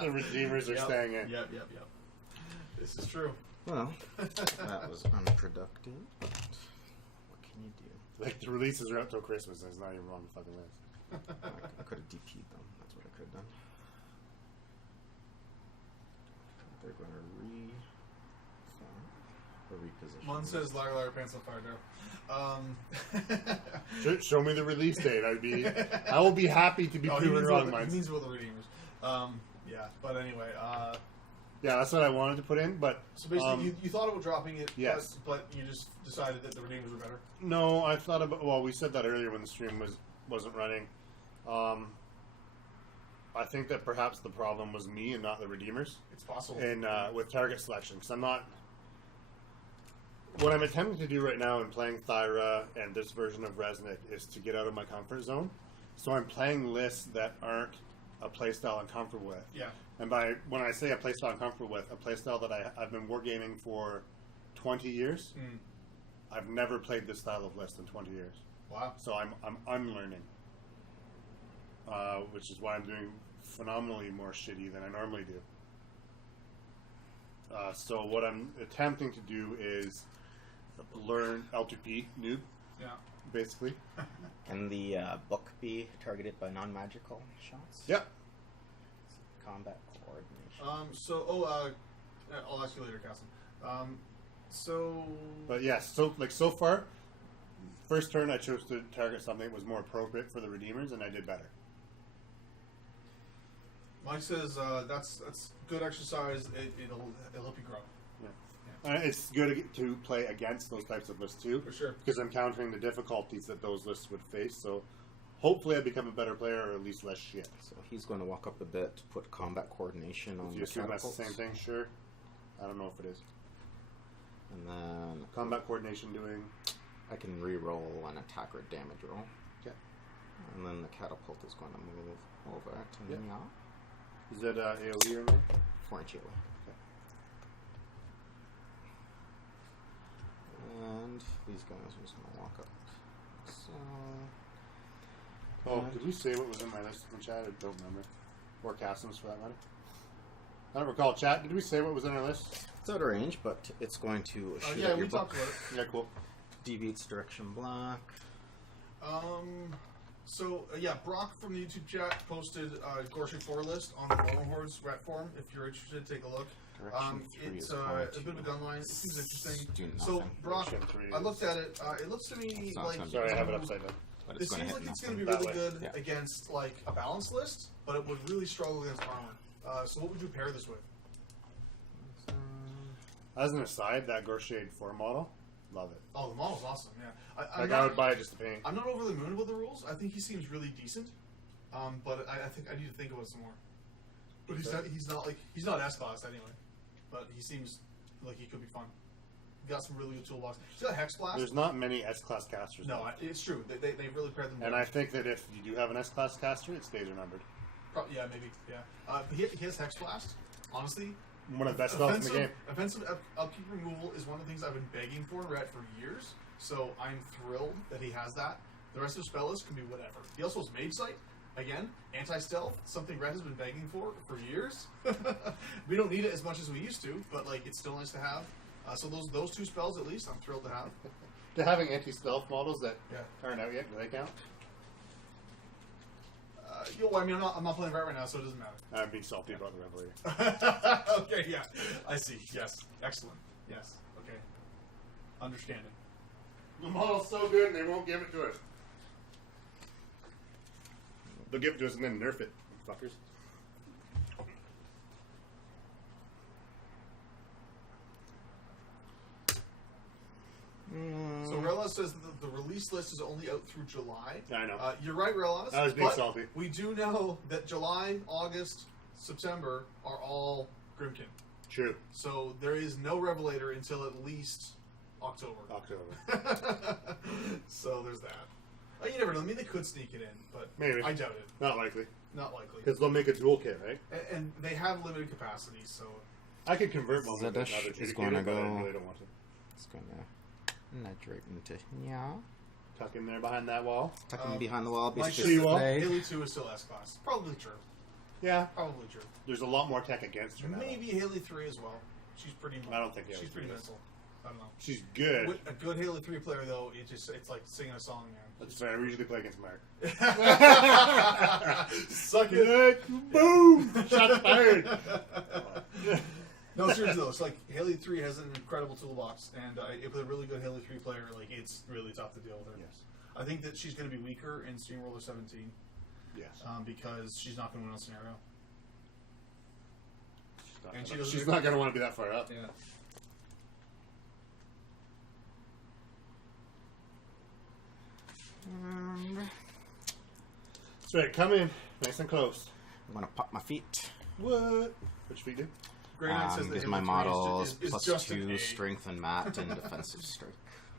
the Redeemers are staying in. Yep. This is true. Well, that was unproductive. But what can you do? Like, the releases are out till Christmas, and it's not even on the fucking list. I could have DP'd them. That's what I could have done. They're going to reposition. Mon says liar, liar, pants on fire, Darrell. Show me the release date. I will be happy to be proven wrong. He means about the Redeemers. Yeah, but anyway, Yeah, that's what I wanted to put in, but so basically you thought about dropping it, yes. but you just decided that the Redeemers were better. no, I thought about. Well, we said that earlier when the stream wasn't running. I think that perhaps the problem was me and not the Redeemers, It's possible. and with target selection, because I'm not. What I'm attempting to do right now in playing Thyra and this version of Reznik is to get out of my comfort zone. So I'm playing lists that aren't a playstyle I'm comfortable with. Yeah. And when I say a playstyle I'm comfortable with, a playstyle that I've been wargaming for 20 years, I've never played this style of list in 20 years. Wow. So I'm unlearning, which is why I'm doing phenomenally more shitty than I normally do. So what I'm attempting to do is learn L2P noob, Yeah. basically. Can the book be targeted by non-magical shots? Yep. Combat coordination. I'll ask you later, Kassem. So. But yes, so far, First turn, I chose to target something that was more appropriate for the Redeemers, and I did better. Mike says that's good exercise. It'll help you grow. It's good to play against those types of lists too, For sure. because I'm countering the difficulties that those lists would face. So hopefully, I become a better player, or at least less shit. So he's going to walk up a bit to put combat coordination on If you the assume that's the catapults. same thing, sure. I don't know if it is. And then Combat coordination doing. I can re-roll an attack or damage roll. Okay. And then the catapult is going to move over to Yep. Menoth. Is that AoE or no? 4-inch AoE. Okay. And these guys are just going to walk up. So Oh, did we say what was in my list in chat? I don't remember. Or Kassem's for that matter. I don't recall. Chat, did we say what was in our list? it's out of range, but it's going to shoot Yeah, at we your talked book. about it. Yeah, cool. Deviates direction black. So Brock from the YouTube chat posted Gorshik 4 list on the Warmer Hordes rat forum. If you're interested, take a look. Direction 3 It's is a going bit of a gun line. It seems interesting. do So nothing. Brock, Direction 3 I looked is- at it. It looks to me It's not like gonna be- Sorry, I have it upside down. But it it's going to seems hit like it's nothing. going to be really That way. good Yeah. against like a balanced list, but it would really struggle against armor. So what would you pair this with? As an aside, that Gorshade 4 model, love it. Oh, the model's awesome. Yeah, Like, I would buy it just to paint. I'm not overly moved about the rules. I think he seems really decent, but I think I need to think about it some more. But he's not S class anyway. But he seems like he could be fun. He got some really good toolbox. He's got a Hex Blast. There's not many S-class casters. No, left. it's true. They really paired them. And well. I think that if you do have an S-class caster, it stays remembered. Yeah, maybe. Yeah. But he has Hex Blast. Honestly, One of the best spells in the game. offensive upkeep removal is one of the things I've been begging for Red for years. So I'm thrilled that he has that. The rest of his spell list can be whatever. He also has Mage Sight. Again, anti-stealth, something Red has been begging for years. We don't need it as much as we used to, but like it's still nice to have. So those two spells at least, I'm thrilled to have. To having anti-stealth models that Yeah. aren't out yet, do they count? I mean, I'm not playing right now, so it doesn't matter. I'm being salty about the Revelry. Okay, yeah, I see. Yes, excellent. Yes, okay, understanding. The model's so good, and they won't give it to us. They'll give it to us and then nerf it, fuckers. So Relas says that the release list is only out through July. Yeah, I know. You're right, Relas. I was being but salty. We do know that July, August, September are all Grimkin. True. So there is no Revelator until at least October. So there's that. You never know. I mean, they could sneak it in, but Maybe. I doubt it. Not likely. Not likely. Because they'll make a dual kit, right? And they have limited capacity, so I could convert one with Zadesh another is Tridicator, gonna but I go- really don't want to. It's going to nitrate into Tuck in there behind that wall. tuck him behind the wall. Mike Basically, says wall. Haley 2 is still S-Class. Probably true. Yeah. Probably true. There's a lot more tech against her now. Maybe Haley 3 as well. She's pretty. I don't think Haley she's pretty 3 is. mental. I don't know. She's good. With a good Haley 3 player though, it's like singing a song, man. That's fair. I usually play against Mark. Suck it. Boom! Shots fired. No, seriously though, it's like Haley 3 has an incredible toolbox, and with a really good Haley 3 player, like it's really tough to deal with her. Yes. I think that she's going to be weaker in Steamroller 17 Yes. because she's not going to win on scenario. And She's not going to want to be that far up. Yeah. That's right. Come in. Nice and close. I'm going to pop my feet. What? Which feet do? Grey Knight says that Gives Haley my 3 models is plus just an 2 A. strength and mat and defensive strike.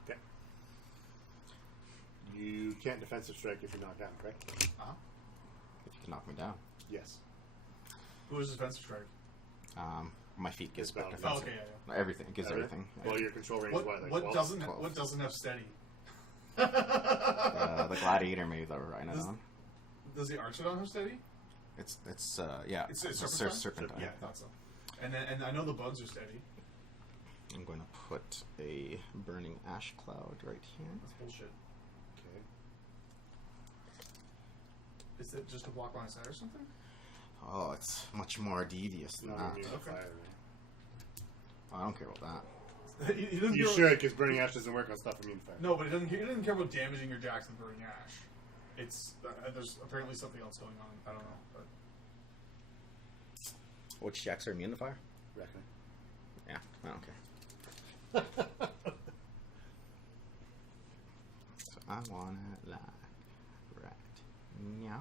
Okay. You can't defensive strike if you're knocked down, correct? Uh-huh. If you can knock me down. Yes. Who is defensive strike? My feet gives It's back valid. Oh, defensive. okay, yeah. Everything. It gives everything. Well, your control range is what? Like What 12? doesn't 12. what doesn't have steady? The Gladiator, maybe the Rhinodon. Does the Archidon have steady? It's yeah. It's a Serpentine? Serpentine. Yeah, I thought so. And I know the bugs are steady. I'm going to put a burning ash cloud right here. That's bullshit. Okay. Is it just a block line side or something? Oh, it's much more devious than Not that. immune to Okay. fire, right? I don't care about that. It's he doesn't You care should, because Burning Ash doesn't work on stuff immune to fire. No, but he doesn't care about damaging your jacks with Burning Ash. It's there's apparently something else going on. I don't know. But. Which jacks are immune to fire? Reckon. Yeah. Oh, okay. So I want it like right. Yeah.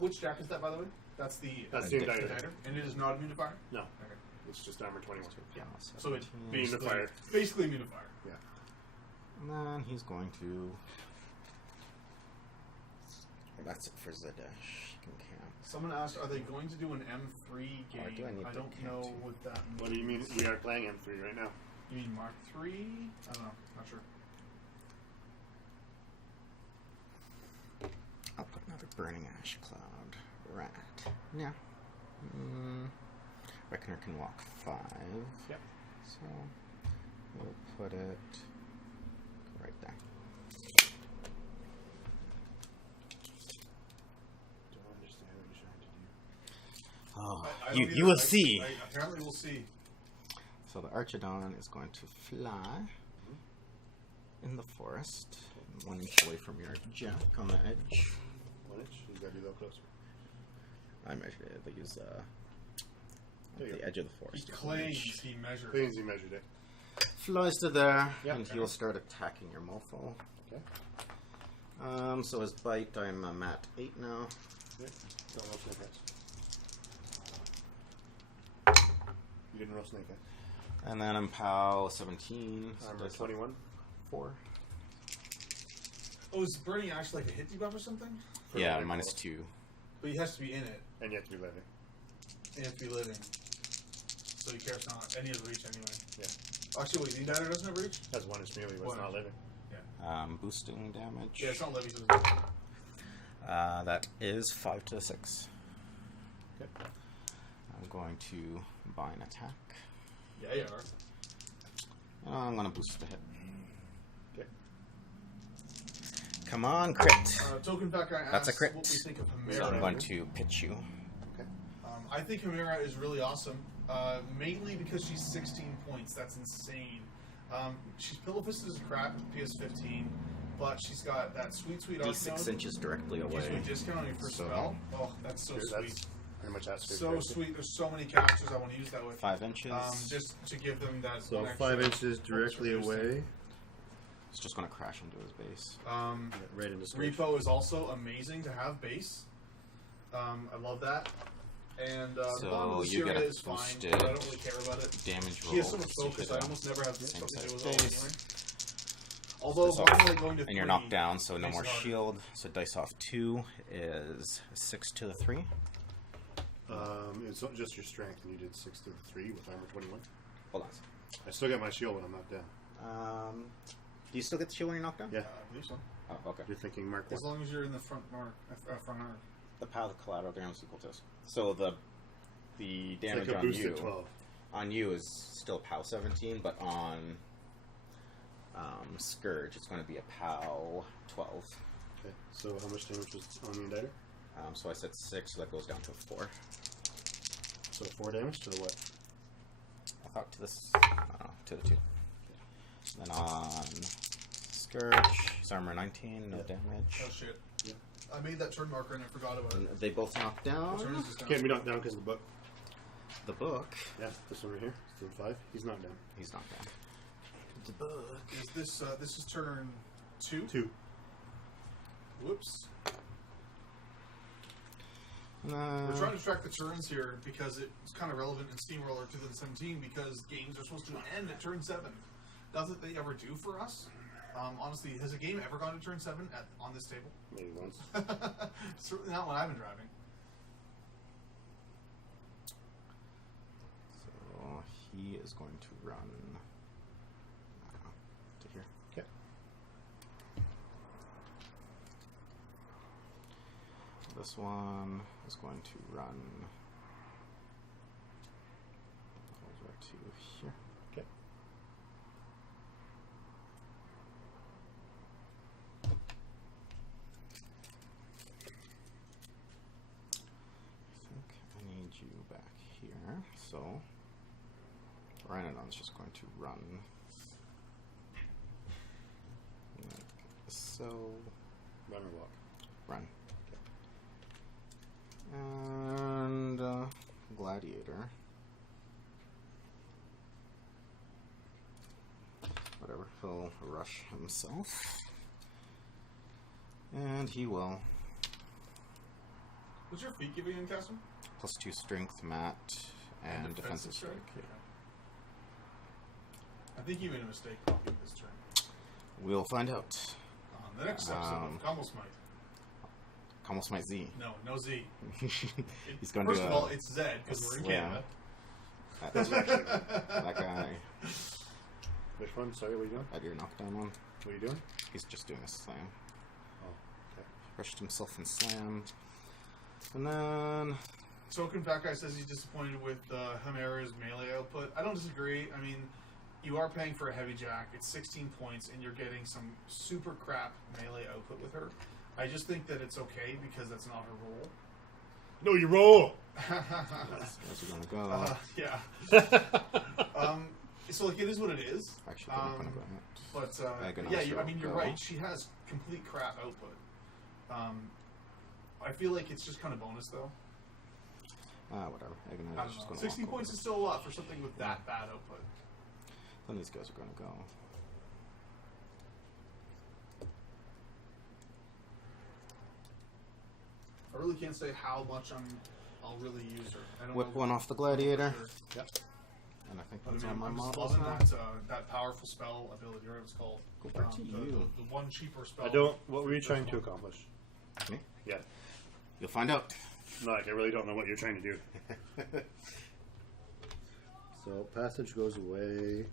Which jack is that, by the way? That's the Indictor. And it is not immune to fire? No. Okay. It's just armor 21. Yeah. So it's Immune to fire. basically immune to fire. Yeah. And then he's going to. Well, that's it for Zadesh. Can count. Someone asked, are they going to do an M3 game? Or do I need I to don't count know too? what that means. What do you mean? We are playing M3 right now. You mean Mark 3? I don't know. Not sure. I'll put another Burning Ash Cloud. Rat. Yeah. Reckoner can walk 5. Yep. So we'll put it right there. Don't understand what you're trying to do. Oh, I don't you either. will see. Apparently we'll see. So the Archidon is going to fly in the forest, 1 inch away from your jack on the edge. 1 inch? You gotta be a little closer. I measured it. They use There you the go. edge of the forest. He is 1 claims inch. he measured. Claims you measured it. Flies to there, Yep. and he'll start attacking your mofo. Okay. So his bite, I'm at 8 now. Yeah. Don't roll snake eyes. You didn't roll snake eyes. And then I'm POW 17. So Armor dice 21. 4. Oh, is Burning Ash like a hit debuff or something? For Yeah, life minus roll. 2. But he has to be in it. And you have to be living. And have to be living. So he cares not. And he has reach anyway. Yeah. Actually, wait, the Indictor doesn't have reach? That's 1 inch melee, but it's One. not living. Boosting damage. Yeah, it's not living. So That is 5 to 6. Okay. I'm going to buy an attack. yeah, you are. I'm going to boost the hit. Okay. Come on, crit. Token back, I asked That's a crit. what we think of Himera. So I'm going to pitch you. Okay. I think Himera is really awesome, mainly because she's 16 points. That's insane. She's Pillow-Fisted as crap with PS15, but she's got that sweet D6 Archidon. inches directly Gives you away. a discount on your first So- spell. Oh, that's so Dude, sweet. that's pretty much that So sweet. There's so many characters I want to use that with. 5 inches. Just to give them that. So one extra 5 inches directly bonus for away. It's just going to crash into his base. boosting. Right into Scourge. Repo is also amazing to have base. I love that. And the So bottom of the you Syria get a is fine. boosted But I don't really care about it. Damage roll. She has so much so you focus. get I a- almost never have same something to size do with base. it anyway. Although Dice if off. I'm only going to And you're 3, knocked down, so no makes more it harder. shield. So dice off 2 is 6 to the 3. It's not just your strength, and you did 6 to 3 with armor 21. Hold on. I still got my shield when I'm knocked down. Do you still get the shield when you're knocked down? Yeah. I believe so. Oh, okay. You're thinking Mark 1. As long as you're in the front arc. Front arc. The power of the collateral damage is equal to this. So the It's damage like a on boosted you 12. is still POW 17, but on Scourge it's going to be a POW 12. Okay. So how much damage was on the Indictor? So I said 6, so that goes down to 4. So 4 damage to the what? I thought to this, to the 2. Then on Scourge, his armor 19, no Yeah. damage. Oh shit. Yeah. I made that turn marker and I forgot about And it. they both knock What turn down. is this down? Can't be knocked down because of the book. The book, Yeah, this one right here. Still 5. He's knocked down. he's knocked down. The book. Is this this is turn 2? 2. Whoops. No. We're trying to track the turns here because it's kind of relevant in Steamroller 2017 because games are supposed to end at turn 7. Doesn't they ever do for us? Honestly, has a game ever gone to turn 7 on this table? Maybe once. Certainly not when I've been driving. So he is going to run to here. Okay. This one is going to run over to here. Okay. I think I need you back here. So Rhinodon's just going to run. Like so. Run or walk? Run. And Gladiator. Whatever, he'll rush himself. And he will. What's your feat giving in Kassem? +2 strength, mat, and defensive strike. Yeah. I think you made a mistake copying this turn. We'll find out. On the next episode of Combo Smite. Combo Smite Z. No Z. He's going to First of all, it's Z because we're in Canada. That guy. Which one? Sorry, what are you doing? That your knockdown one. What are you doing? He's just doing a slam. Oh, okay. Rushed himself and slammed. And then... Token Fat Guy says he's disappointed with Chimera's melee output. I don't disagree. I mean, you are paying for a heavy jack. It's 16 points, and you're getting some super crap melee output with her. I just think that it's okay because that's not her role. No, you roll! Where's he gonna go? Yeah. So, like, it is what it is. Actually, I'm gonna go ahead. But, yeah, I mean, you're right. She has complete crap output. I feel like it's just kind of bonus, though. Whatever. Agonizer's just gonna 16 points is still a lot for something with that bad output. Then these guys are gonna go. I really can't say how much I'll really use her. I don't Whip know one off the Gladiator. Sure. Yep. And I think But that's I mean, on my I'm just models loving now. that powerful spell ability, or it's called. Go back to you. The one cheaper spell. I don't... What were you trying to accomplish? Me? Yeah. You'll find out. No, like, I really don't know what you're trying to do. So passage goes away.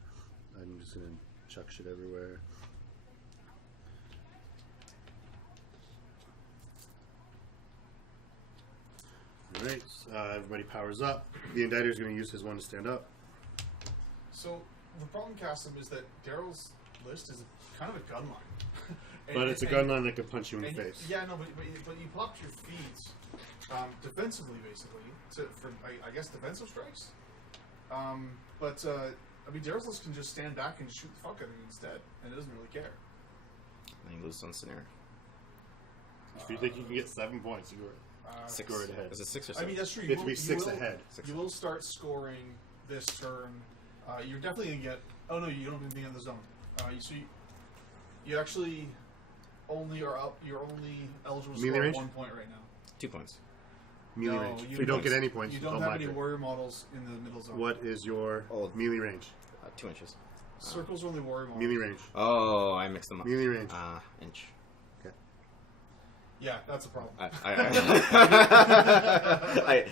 I'm just gonna chuck shit everywhere. Alright, everybody powers up. The Indictor is going to use his one to stand up. So the problem, Kassem, is that Darrell's list is kind of a gun line. But it's a gun line that could punch you in the face. Yeah, no, but you popped your feeds defensively, basically, for I guess defensive strikes. I mean, Darrell's list can just stand back and shoot the fuck out of you instead, and it doesn't really care. And you lose on snare. If you think you can get 7 points, you were 6 score it ahead. Is it 6 or I 7? mean, that's true. You have to be 6 ahead. You will start scoring this turn. You're definitely gonna get. Oh no, you don't have anything in the zone. You actually only are up. You're only eligible to Melee score range? 1 point right now. 2 points. Melee No, range. So you don't get any points. You don't on have my any turn. warrior models in the middle zone. What is your melee range? 2 inches. Circles are only warrior models. Melee range. Oh, I mixed them up. Melee range. Inch. Yeah, that's a problem. I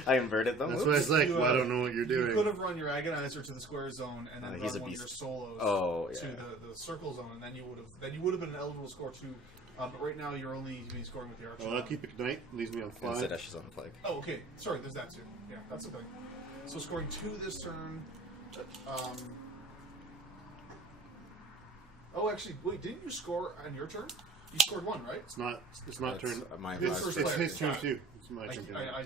inverted them. That's what it's like. You, Well, I don't know what you're doing. You could have run your Agonizer to the square zone and then he's run a one of your beast. solos Yeah. to the circle zone, and then you would have been eligible to score 2. But right now you're only scoring with the Archidon. Well, I'll keep Ignite. Leaves me on 5. And Zadesh is on the flag. Oh, okay. Sorry, there's that too. Yeah, that's the thing. So scoring 2 this turn. Oh, actually, wait. Didn't you score on your turn? You scored 1, right? It's not That's turn. my It's, first it's player. his turn Got it. too. It's my turn. I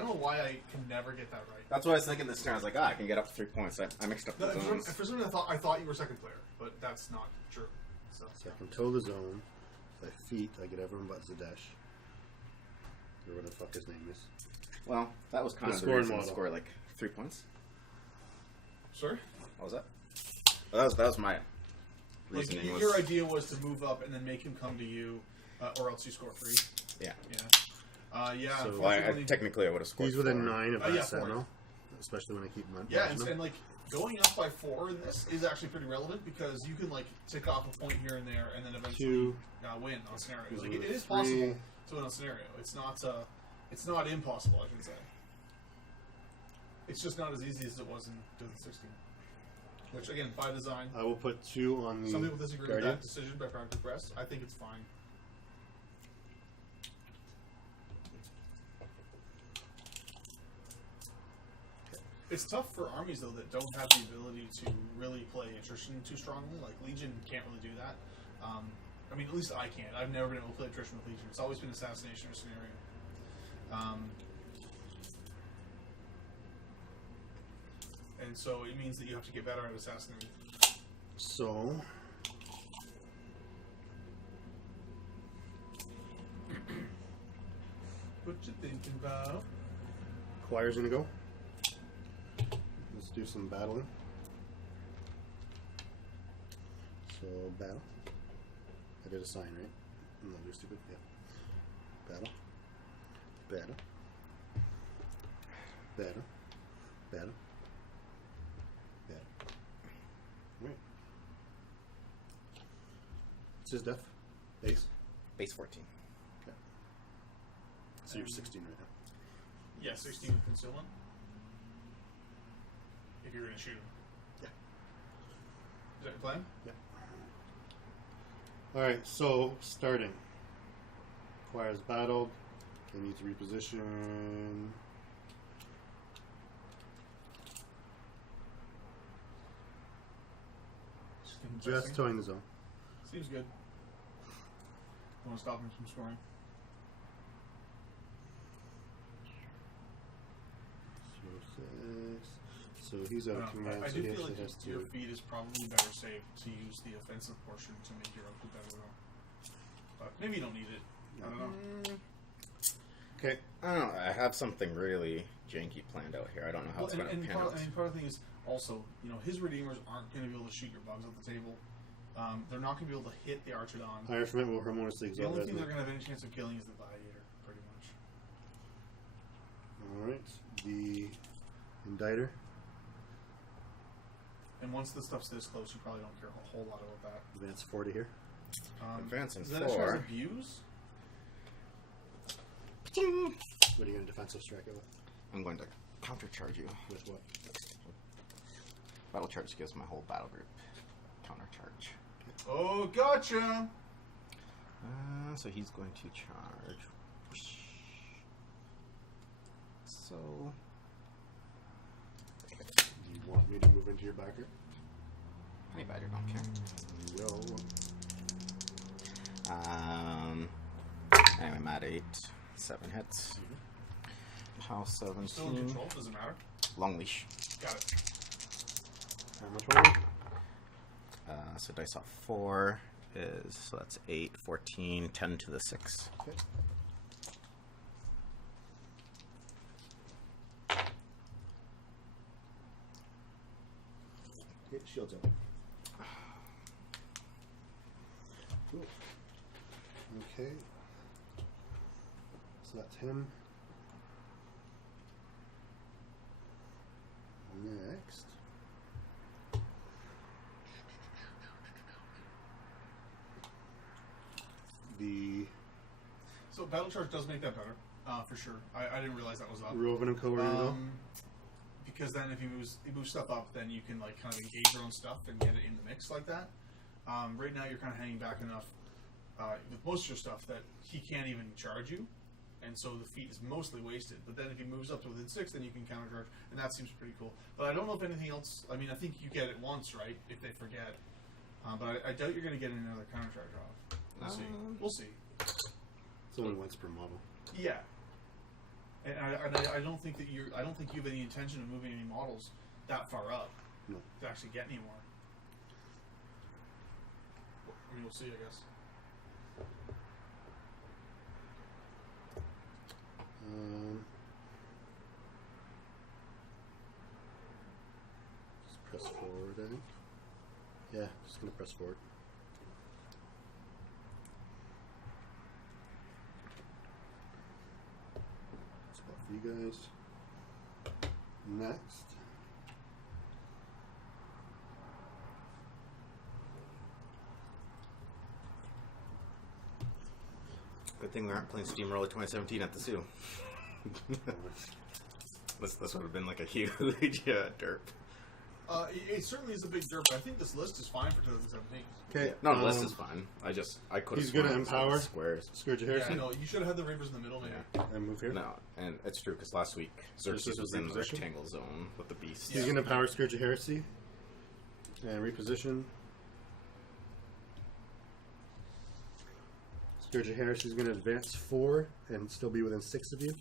don't know why I can never get that right. That's what I was thinking this turn. I was like, I can get up to 3 points. I mixed up the zones. For some reason, I thought you were second player, but that's not true. So So I control the zone. By feet, I get everyone but Zadesh. Or what the fuck his name is. Well, that was kind The of the scoring reason to model. score like 3 points. sorry. What was that? Well, that was my Like, reasoning. your idea was to move up and then make him come to you, or else you score 3. Yeah. Yeah. Yeah. So- Well, unfortunately- technically, I would have scored. He's within 4. 9 of yeah, that 4. now. Especially when I keep him. Yeah, and like going up by 4 in this is actually pretty relevant because you can like tick off a point here and there, and then eventually 2. win on scenarios. Like, Two, it is 3. possible to win on scenario. It's not impossible. I should say. It's just not as easy as it was in 2016. Which again, by design. I will put 2 on the. Some people disagree Guardian. with that decision by Practice Press. I think it's fine. It's tough for armies though that don't have the ability to really play attrition too strongly. Like Legion can't really do that. I mean, at least I can't. I've never been able to play attrition with Legion. It's always been assassination or scenario. and so it means that you have to get better at assassinating. So. What you thinking about? Choir's gonna go. Let's do some battling. So, battle. I did a sign, right? I'm not doing stupid. Yeah. Battle. Battle. Battle. Battle. Battle. Right. What's his def? Base? Base 14. Okay. So you're 16 right now. Yeah, 16 with concealment. If you're gonna shoot him. Yeah. Is that your plan? Yeah. Alright, so starting. Choir's battled. They need to reposition. Just towing the zone. Seems good. Want to stop him from scoring? So he's out of command, I so do he feel actually like has to. your feed is probably better saved to use the offensive portion to make your output better though. But maybe you don't need it. I don't know. Okay. I don't know. I have something really janky planned out here. I don't know how it's going to pan out. Part of the thing is also, you know, his Redeemers aren't going to be able to shoot your bugs at the table. They're not going to be able to hit the Archidon. Hierophant will harmoniously The exalt only thing Reznik. they're going to have any chance of killing is the Gladiator, pretty much. Alright. The Indictor. And once the stuff's this close, you probably don't care a whole lot about that. Advance 4 to here. Advancing Zadesh2 has 4. abuse. What are you going to defensive strike it with? I'm going to countercharge you. With what? Battle charge gives my whole battle group countercharge. Oh, gotcha! So he's going to charge. So Do you want me to move into your backer? Honey Badger don't care. You will. Anyway, I'm at 8. 7 hits. Pow 17. Still in control, doesn't matter. Long leash. Got it. How much more? So dice off 4 is, so that's 8, 14, 10 to the 6. Okay. Okay, shields up. Cool. Okay. So that's him. Next. The So Battle Charge does make that better, for sure. I didn't realize that was up. Rhoven and Co. Ready to go? Because then if he moves stuff up, then you can like kind of engage your own stuff and get it in the mix like that. Right now you're kind of hanging back enough with most of your stuff that he can't even charge you, and so the feat is mostly wasted. But then if he moves up to within 6, then you can countercharge, and that seems pretty cool. But I don't know if anything else. I mean, I think you get it once, right? If they forget, but I doubt you're going to get another countercharge off. We'll see. We'll see. It's only once per model. Yeah. And I don't think that I don't think you have any intention of moving any models that far up No. to actually get any more. I mean, we'll see, I guess. Just press forward, I think. Yeah, just gonna press forward. Spot for you guys. Next. Good thing we aren't playing Steamroller 2017 at the Zoo. This would have been like a huge derp. It certainly is a big derp, but I think this list is fine for 2017. Okay. No, the list is fine. I could have. He's gonna empower squares. Scourge of Yeah, Heresy. no, you should have had the Reivers in the middle, maybe. Yeah. And move here. No, and it's true because last week Xerxes This is was in the reposition? rectangle zone with the beast. He's gonna power Scourge of Heresy and reposition. Scourge of Heresy is gonna advance 4 and still be within 6 of you,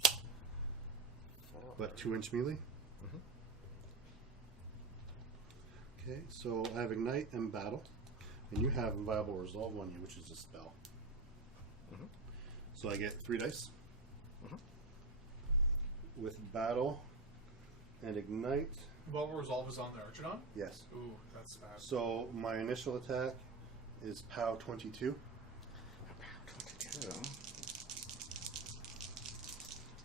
but 2-inch melee. Okay, so I have Ignite and Battle, and you have Inviolable Resolve on you, which is a spell. Mhm. So I get 3 dice. Mhm. With Battle and Ignite. Inviolable Resolve is on the Archidon? Yes. Ooh, that's bad. So my initial attack is POW 22. 22.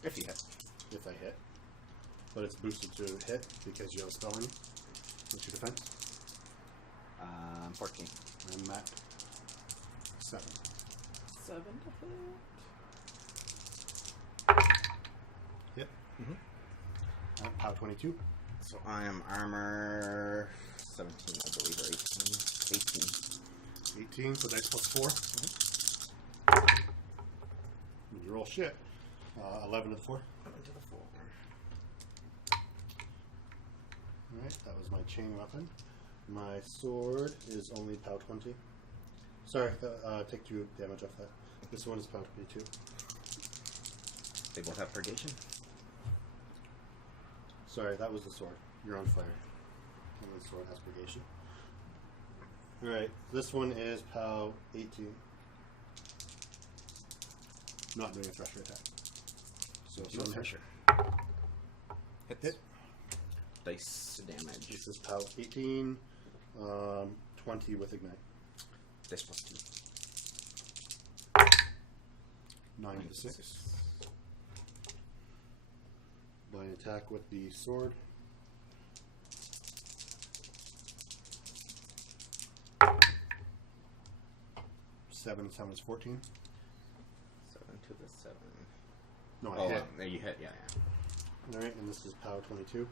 If you hit. If I hit. But it's boosted to hit because you have a spell on you. What's your defense? 14. I'm at 7. 7 to hit. Yep. Mhm. At POW 22. So I am armor 17, I believe, or 18. 18. 18, so dice plus 4. You roll shit. 11 to the 4. 11 to the 4. Alright, that was my chain weapon. My sword is only POW 20. Sorry, take 2 damage off that. This one is POW 22. They both have purgation. Sorry, that was the sword. You're on fire. And the sword has purgation. Alright, this one is POW 18. Not doing a thresher attack. So No some pressure. Hits. Hit. Dice damage. This is POW 18. 20 with Ignite. Dice plus 2. 9 to 6. Blind attack with the sword. Seven is 14. 7 to the 7. No, I Oh, hit. there you hit, yeah. Alright, and this is POW 22.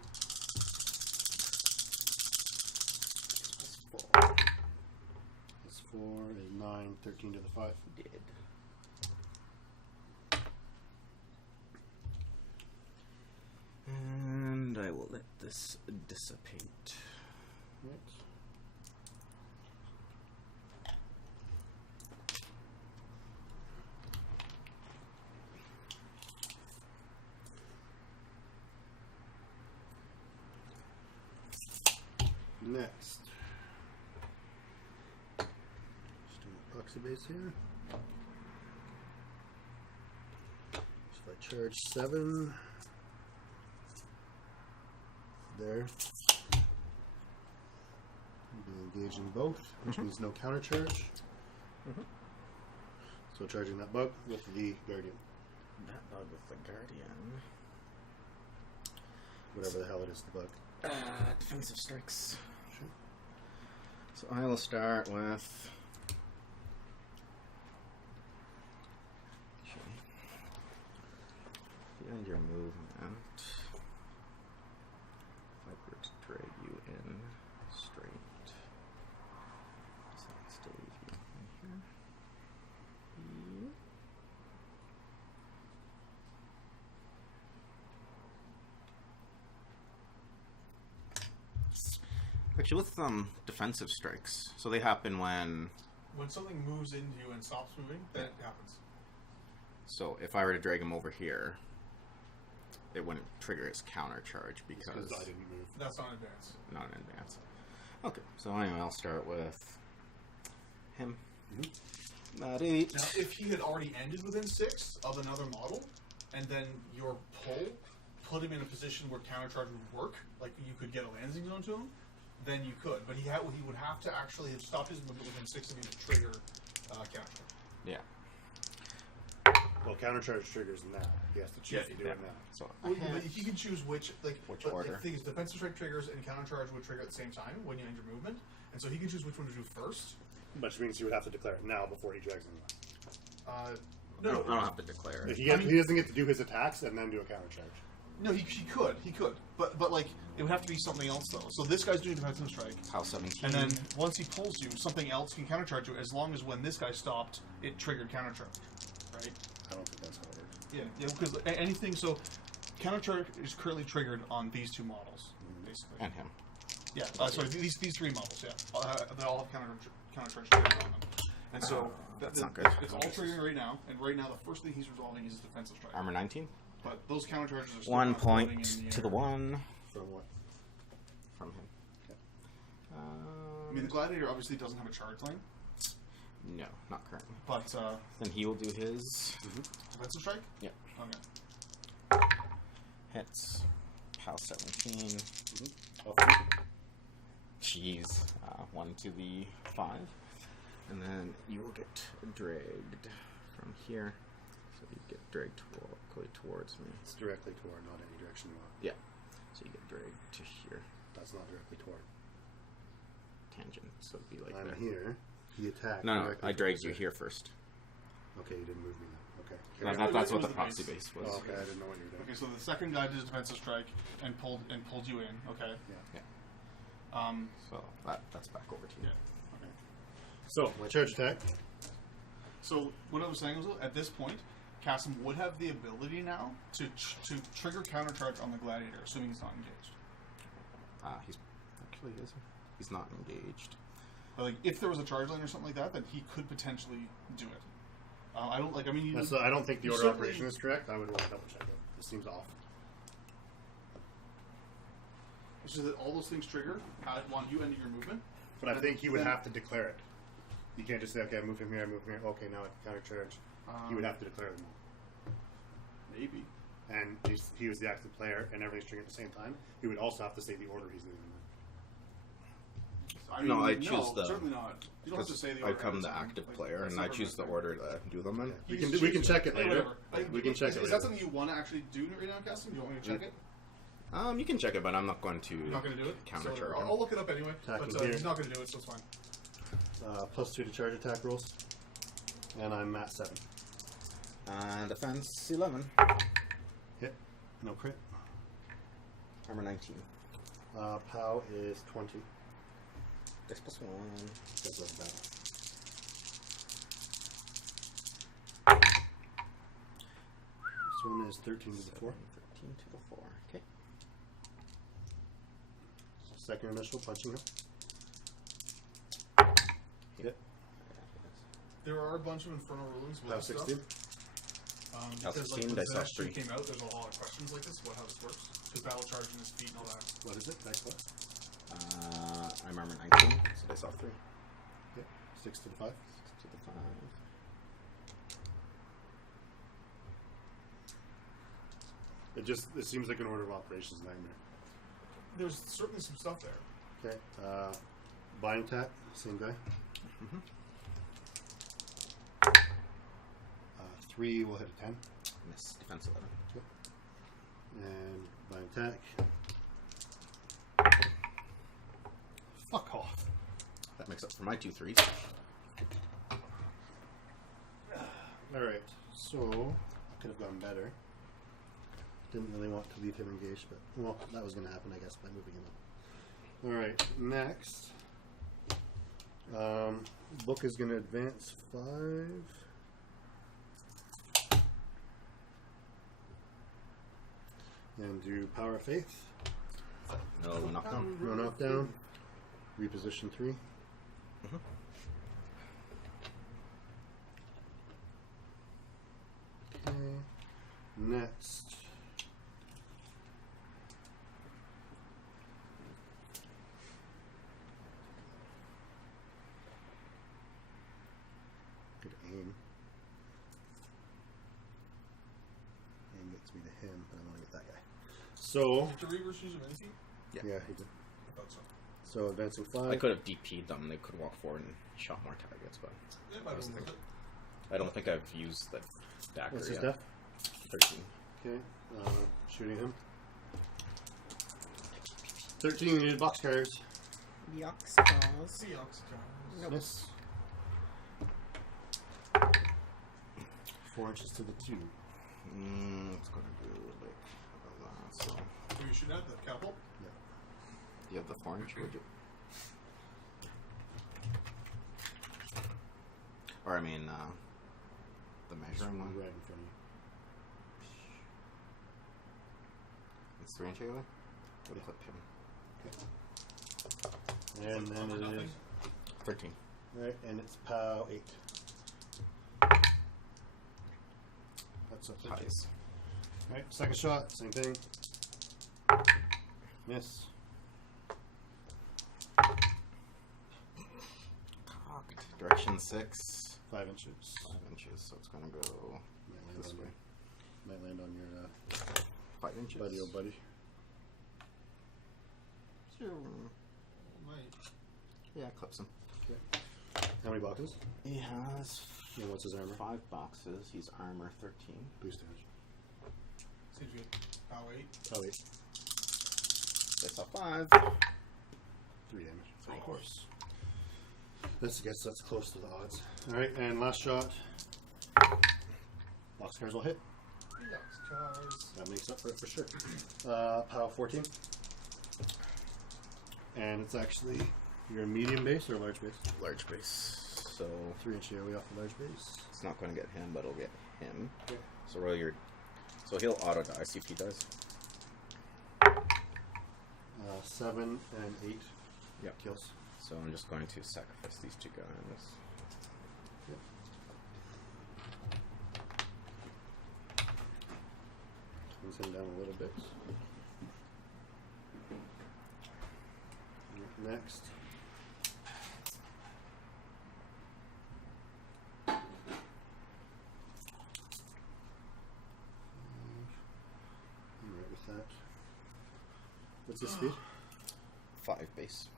Plus 4. This 4 is 9, 13 to the 5. Did. And I will let this dissipate. Right. Next. Just do a proxy base here. So if I charge 7. There. We'll be engaging both, which means no counter charge. So charging that bug with the Guardian. That bug with the Guardian. Whatever the hell it is, the bug. Defensive strikes. Sure. So I will start with. Beyond your movement. If I were to drag you in straight, does that still leave you in here? Yeah. Actually, with defensive strikes, so they happen when. When something moves into you and stops moving, that happens. So if I were to drag him over here, it wouldn't trigger his counter charge because I didn't move. That's not advanced. not in advance. Okay, so anyway, I'll start with him. Not 8. Now, if he had already ended within 6 of another model, and then your pull put him in a position where countercharge would work, like you could get a landing zone to him, then you could. But he would have to actually have stopped his movement within 6 of you to trigger countercharge. Yeah. Well, countercharge triggers now. He has to choose to do it now. So Well, but he can choose which order. The thing is, defensive strike triggers and countercharge would trigger at the same time when you end your movement, and so he can choose which one to do first. Which means he would have to declare it now before he drags anyone. No, I don't have to declare it. He doesn't get to do his attacks and then do a countercharge. No, he could, but like it would have to be something else though. So this guy's doing defensive strike, House 17. and then once he pulls you, something else can countercharge you as long as when this guy stopped, it triggered countercharge, right? I don't think that's how it works. Yeah, because anything. So countercharge is currently triggered on these 2 models, basically. And him. Yeah, sorry, these 3 models. Yeah, they all have countercharge triggers on them, and so that's not good. It's all triggering right now, and right now the first thing he's resolving is his defensive strike. Armor 19. But those countercharges are still 1 not floating point in to the 1 From what? from him. I mean, the Gladiator obviously doesn't have a charge lane, No, not currently. but Then he will do his defensive strike. Yeah. Okay. hits. PAL 17. Off. Jeez. 1 to the 5. And then you will get dragged from here. So you get dragged towards me. It's directly toward, not any direction you want. Yeah. So you get dragged to here. That's not directly toward. Tangent. So it'd be like I'm there. here. He attacked. No, directly I dragged towards you it. here first. Okay, you didn't move me then. Okay. That's what the It was the proxy base. base was. Oh, okay, I didn't know what you were doing. Okay, so the second guy did a defensive strike and pulled you in. Okay. Yeah. So that's back over to you. Yeah. Okay. So, my charge attack. So what I was saying was, at this point, Kassem would have the ability now to trigger countercharge on the Gladiator, assuming he's not engaged. He's actually isn't. He's not engaged. But like, if there was a charge lane or something like that, then he could potentially do it. I don't like. I mean, I don't think the you order of certainly- operation is correct. I would want to double check it. This seems off. It's just that all those things trigger want you ending your movement. But I think he would Then- have to declare it. You can't just say, okay, I move him here, I move him here. Okay, now I can counter charge. He would have to declare them all. Maybe. And he was the active player, and everything's triggering at the same time. He would also have to say the order he's moving in. I mean, No, I choose the- certainly not. You don't have to say the I order. become every the time. active Like, player, that's and I never choose the been- order to do them in. We You can just we can choose check it Hey, later. whatever. Like, We can check is it that later. something you want to actually do right now, Kassem? Do you want me to check it? You can check it, but I'm not going to. You're not going to do it? Counter So, charge. I'll look it up anyway. Attacking But here. he's not going to do it, so it's fine. +2 to charge attack rolls. And I'm at 7. Defense 11. Hit. No crit. Armor 19. POW is 20. Dex +1. Because of that. This one is 13 to the 4. 13 to the 4. Okay. Second initial, punching him. Hit. There are a bunch of Infernal rulings with POW this stuff. 16. Because like, 16, when dice off Zadesh2 3. came out, there's a lot of questions like this about how this works. Because battle charge and his feet and all that. What is it? Dice what? I'm armor 19, so dice off 3. Hit. 6 to the 5. 6 to the 5. It seems like an order of operations nightmare. There's certainly some stuff there. Okay. Bind attack, same guy. 3 will hit a 10. Miss. Defense 11. And bind attack. Fuck off. That makes up for my 2 3s. Alright, so I could have gone better. Didn't really want to leave him engaged, but well, that was going to happen, I guess, by moving him up. Alright, next. Book is going to advance 5. And do Power of Faith. No knockdown. No knockdown. Reposition 3. Okay. Next. Good aim. Aim gets me to him, but I want to get that guy. So, Did the Reivers use a mini feat? Yeah. yeah, he did. I thought so. So advancing 5. I could have DP'd them. They could walk forward and shot more targets, but Yeah, might have been worth it. I don't think I've used the Dakar What's his yet. death? 13. Okay, shooting him. 13, you need boxcars. Yucks. Seahawks. Nope. Miss. 4 inches to the 2. It's gonna do like that. So Who you shooting at? The catapult? you have the 4 inch, would you? Or I mean, the measuring one. Right in front of It's 3 inch either. Would clip him. you. And then it Nothing? is. 13. Right, and it's POW 8. That's a 13. Highs. Right, second shot, same thing. Miss. Direction 6. 5 inches. 5 inches, so it's gonna go Might land this on way. Might land on your 5 inches. buddy, oh buddy. Might. Yeah, clips him. Okay. How many boxes? He has And what's his armor? 5 boxes. He's armor 13. Boost damage. Seems good. Power 8. Oh, wait. That's a 5. 3 damage. Of course. That's close to the odds. Alright, and last shot. Boxcars will hit. Box cars. That makes up for it for sure. Power 14. And it's actually your medium base or large base? Large base. So 3 inch AoE off the large base. it's not going to get him, but it'll get him. Okay. So roll your. So he'll auto die. See if he does. 7 and 8 Yep. kills. So I'm just going to sacrifice these 2 guys. Yep. Turns him down a little bit. Next. I'm right with that. What's his speed? 5 base.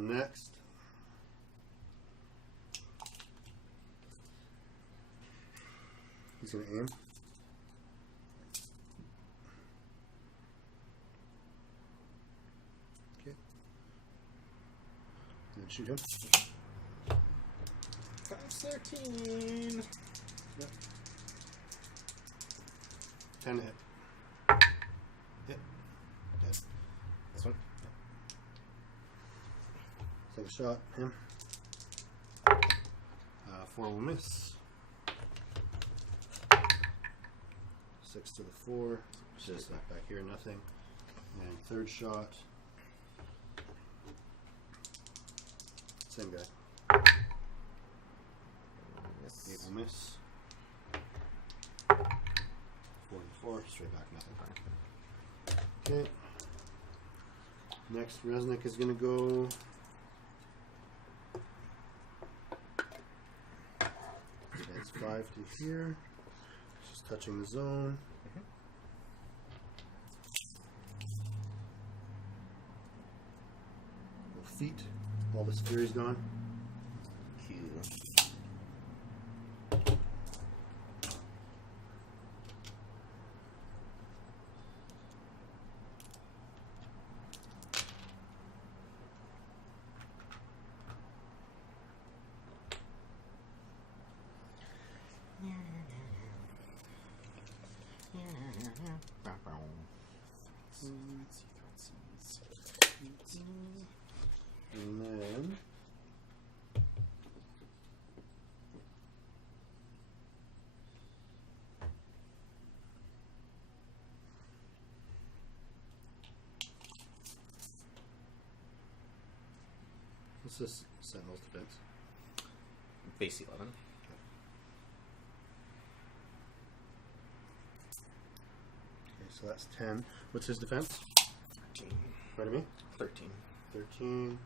Next. He's gonna aim. Okay. And shoot him. 5's 13. Yep. 10 to hit. Hit. Dead. This one. Take a shot. Him. 4 will miss. 6 to the 4. Just that back here, nothing. And third shot. Same guy. Miss. 8 will miss. 44, straight back, nothing. Okay. Next, Reznik is going to go. Advance 5 to here. Just touching the zone. Feet. All this fury's gone. Q. And then. What's this Sentinel's defense? Base 11. Okay, so that's 10. What's his defense? 13. Pardon me? 13. 13.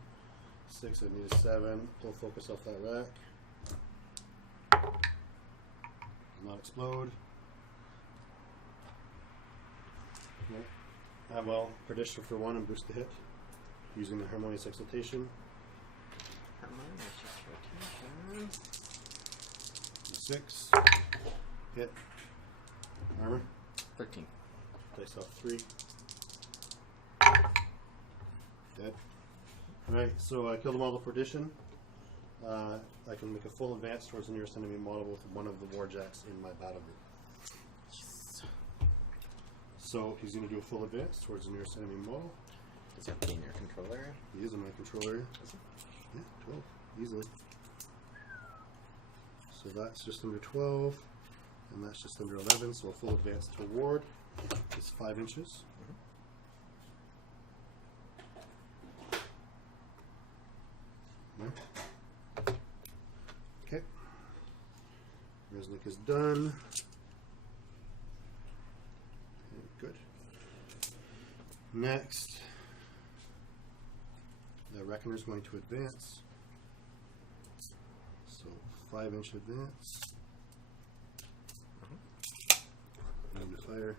6, I need a 7. Pull focus off that rack. Does not explode. Okay. Well, Perdition for 1 and boost the hit. Using the Harmonious Exaltation. 6. Hit. Armor. 13. Dice off 3. Dead. Alright, so I killed them all with Perdition. I can make a full advance towards the nearest enemy model with one of the Warjacks in my battle group. So he's going to do a full advance towards the nearest enemy model. Does that be in your control area? He is in my control area. Yeah, 12. Easily. So that's just under 12. And that's just under 11. So a full advance toward is 5 inches. Okay. Reznik is done. Okay, good. Next, the Reckoner's going to advance. So 5-inch advance. Aim to fire.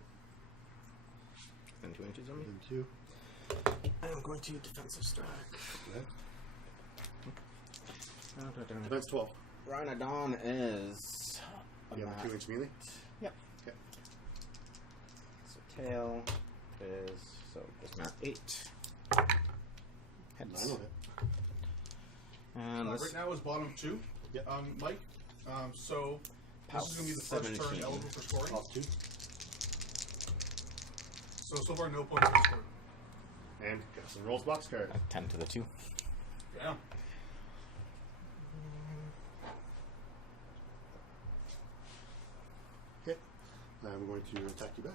Then 2 inches on me. And 2. I'm going to defensive strike. Okay. Defense 12. Rhinodon is. You have a 2-inch melee? Yep. Okay. So tail is. So this map 8. Heads. 9 will hit. And this Right now is bottom 2. Yep. Mike, so this is going to be the first turn 17. eligible for scoring. Off 2. So far, no points been scored. And Kassem rolls box card. 10 to the 2. Yeah. Okay. I'm going to attack you back.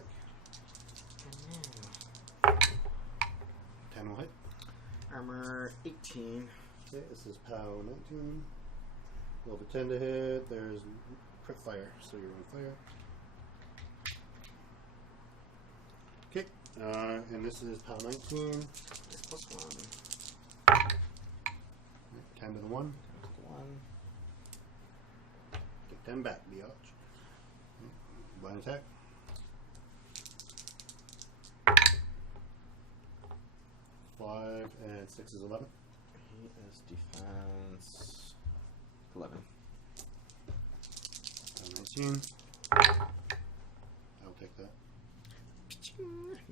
10 will hit. Armor 18. Okay, this is POW 19. Roll the 10 to hit. There's crit fire, so you're on fire. Okay, and this is POW 19. Plus 1. 10 to the 1. 1. Get 10 back, biatch. Blind attack. 5 and 6 is 11. He is defense 11. 19. I'll take that.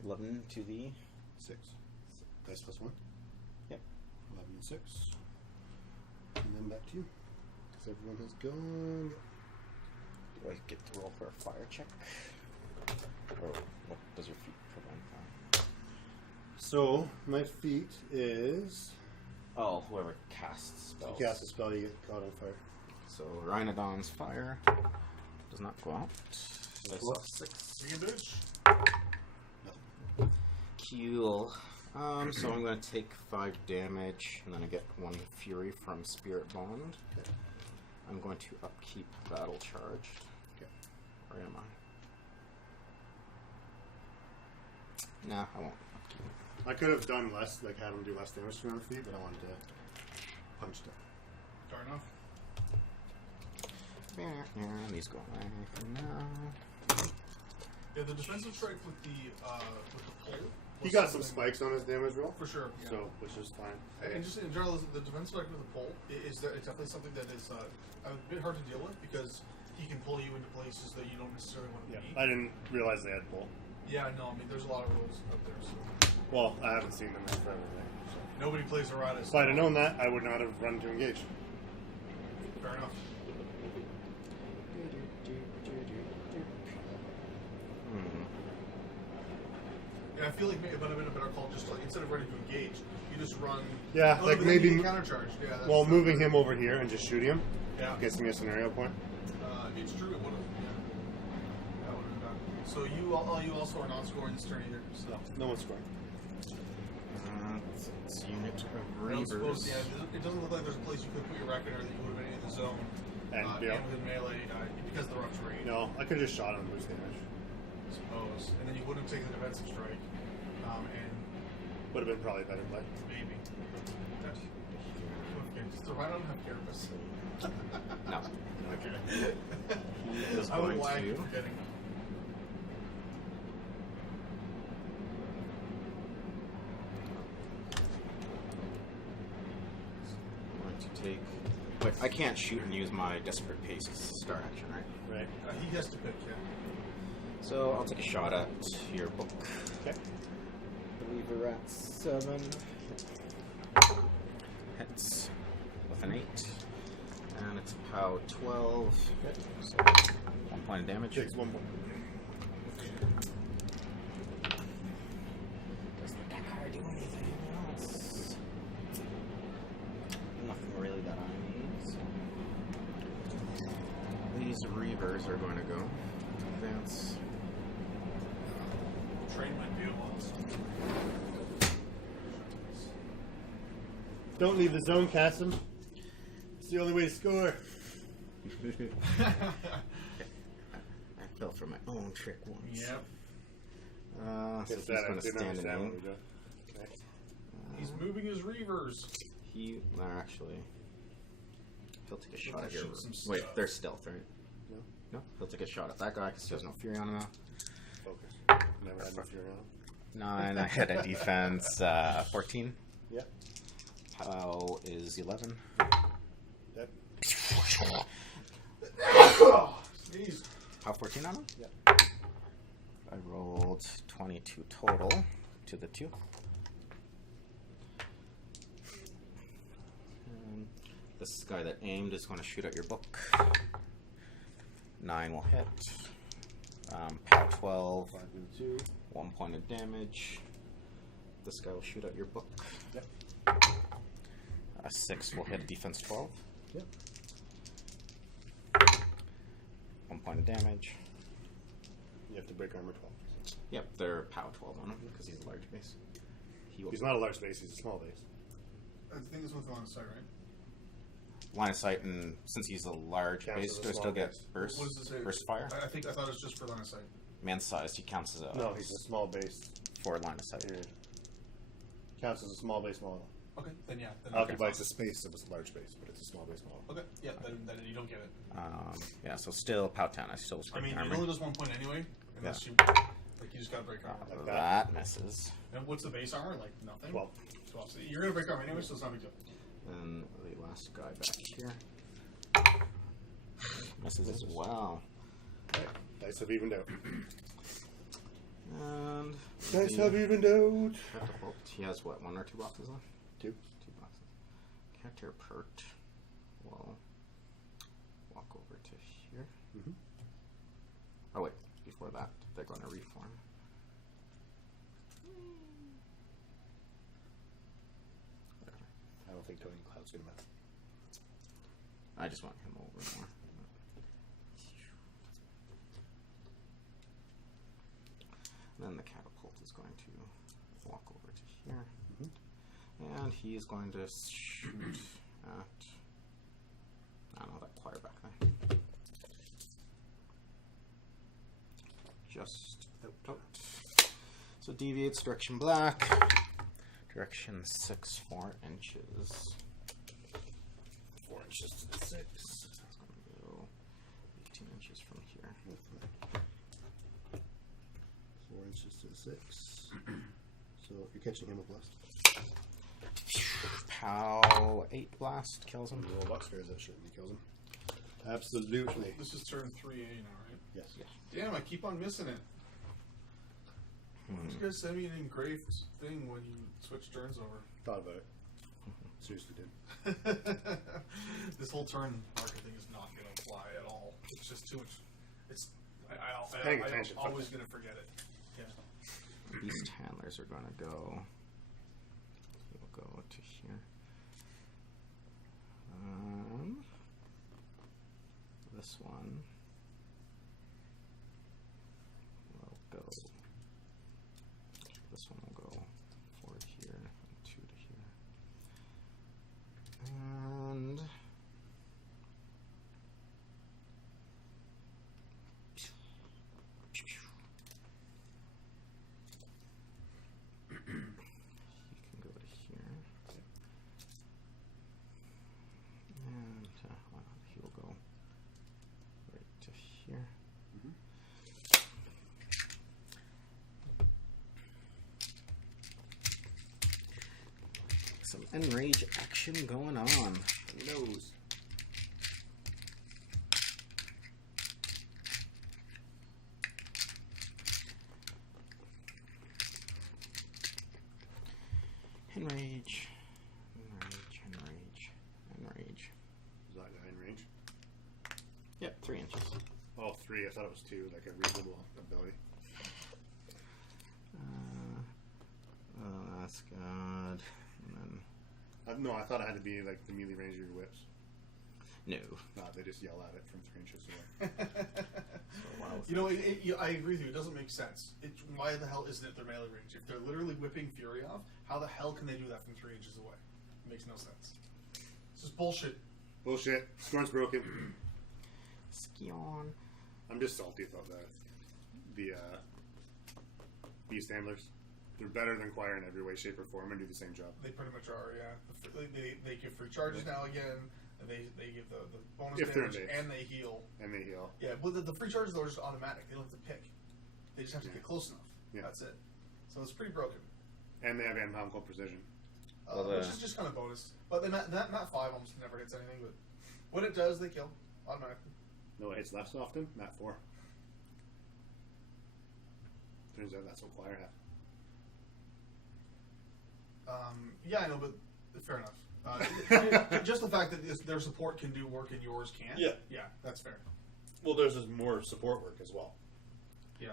11 to the 6. Dice plus 1. Yep. 11 and 6. And then back to you. Because everyone has gone. Do I get to roll for a fire check? Or what does your feat prevent that? So, my feat is. Oh, whoever casts spells. You cast a spell, you get caught on fire. So Rhinodon's fire does not go out. So I saw 6. Bring a bitch. Cool. So I'm going to take 5 damage, and then I get 1 fury from Spirit Bond. Okay. I'm going to upkeep Battle Charge. Okay. Or am I? Nah, I won't upkeep. I could have done less, like had him do less damage to my feet, but I wanted to punch them. Fair enough. Yeah, these go away for now. Yeah, the defensive strike with the pole. He was got some something- spikes on his damage roll, For sure. Yeah. so which is fine. And just in general, the defensive strike with the pole is it's definitely something that is a bit hard to deal with because he can pull you into places that you don't necessarily want to Yeah, be. I didn't realize they had pull. Yeah, no, I mean, there's a lot of rules out there, so Well, I haven't seen them in forever. So. nobody plays Aradus. If I'd have known that, I would not have run to engage. Fair enough. Yeah, I feel like maybe it might have been a better call just like instead of running to engage, you just run. Yeah, Oh, like but then maybe- you can countercharge. Yeah, that's Well, moving him over here and just shoot him Yeah, gets me a scenario point. it's true. It would have. Yeah, that would have done. So you also are not scoring this turn either. So. No one's scoring. It's unit of I don't suppose, Reivers. yeah, it doesn't look like there's a place you could put your Reckoner that you would have been in the zone. And, And yeah. with melee, because of the rough terrain, No, I could have just shot him and lose damage. I suppose. And then you wouldn't have taken the defensive strike. And Would have been probably better play. maybe. Okay, does the Rhino have Carapace? No. Okay. He is I would going lag to. forgetting. I'm going to take. Wait, I can't shoot and use my Desperate Pace 'cause it's a start action, right? Right. He has to pick, yeah. So I'll take a shot at your book. Okay. I believe we're at 7. Hits with an 8. And it's POW 12. Okay. So 1 point of damage. Takes 1 point. Does the Dakar do anything else? Nothing really that I need. So. These Reivers are going to go. Advance. Train might be a loss. Don't leave the zone, Kassem. It's the only way to score. I fell for my own trick once. Yep. So Guess he's that I going to didn't stand in understand aim. what we did. Okay. He's moving his Reivers. Actually, he'll take a Should shot I at your. shoot some Wait, stuff? they're stealth, right? No. No, he'll take a shot at that guy because he has no fury on him now. Focus. Never had no fury on. 9. I hit a defense 14. Yep. How is 11? Yep. Sneeze. How 14 on him? Yep. I rolled 22 total to the 2. And this guy that aimed is going to shoot at your book. 9 will hit. POW 12. 5 and 2. 1 point of damage. This guy will shoot at your book. Yep. 6 will hit defense 12. Yep. 1 point of damage. You have to break armor 12. Yep, they're POW 12 on him because he's a large base. He's not a large base, he's a small base. I think it's with line of sight, right? Line of sight, and since he's a large Counts base, as a do I small still get base. burst? What does it say? Burst fire? I thought it was just for line of sight. Man sized, he counts as a. No, he's a small base. For line of sight. Period. Counts as a small base model. Okay, then yeah. Then Occupies the space of a large base, but it's a small base model. Okay, yeah, then you don't get it. Yeah, so still POW 10. I still was I mean, armor. it only does 1 point anyway, unless you just gotta break armor. Like that misses. And what's the base armor? Like nothing? 12. 12. So you're gonna break armor anyway, so it's not a big deal. And the last guy back here misses as well. Right. Dice have evened out. And Dice the have evened out. Catapult. He has what, 1 or 2 boxes left? 2. 2 boxes. Catapult will walk over to here. Mm-hmm. Oh wait, before that, they're going to reform. I don't think Tony Cloud's gonna mess. I just want him over more. Then the catapult is going to walk over to here. And he is going to shoot at, I don't know, that choir back there. Just out. So deviates direction black, direction 6, 4 inches. 4 inches to the 6. It's going to go 18 inches from here. 4 inches to 6. So you're catching him a blast. POW 8 blast kills him. Roll upstairs, that certainly kills him. Absolutely. This is turn 3A now, right? Yes. Damn, I keep on missing it. Why don't you guys send me an engraved thing when you switch turns over? Thought about it. Seriously did. This whole turn marker thing is not going to fly at all. It's just too much. Paying attention. I'm always going to forget it. Yeah. Beast handlers are going to go. He'll go to here. This one will go. This one will go 4 to here and 2 to here. And he can go to here. And he will go right to here. Some enrage action going on. Nose. Enrage. Is that guy in range? Yep, 3 inches. Oh, 3. I thought it was 2, like a reasonable ability. That's good. And then No, I thought it had to be like the melee range of your whips. no. No, they just yell at it from 3 inches away. You know, I agree with you. It doesn't make sense. Why the hell isn't it their melee range? If they're literally whipping Fury off, how the hell can they do that from 3 inches away? It makes no sense. This is bullshit. Bullshit. Scorn's broken. Skion. I'm just salty about the beast handlers. They're better than Choir in every way, shape, or form, and do the same job. They pretty much are, yeah. They give free charges now again. And they give the bonus If they're damage, engaged. and they heal. And they heal. Yeah, but the free charges though are just automatic. They don't have to pick. They just have to get close enough. Yeah. That's it. So it's pretty broken. And they have anatomical precision. Which is just kind of bonus. But that Mat 5 almost never hits anything, but when it does, they kill automatically. No hits left often. Mat 4. Turns out that's what Choir have. Yeah, I know, but fair enough. Just the fact that their support can do work and yours can't. Yeah. Yeah, that's fair. Well, there's just more support work as well. Yeah.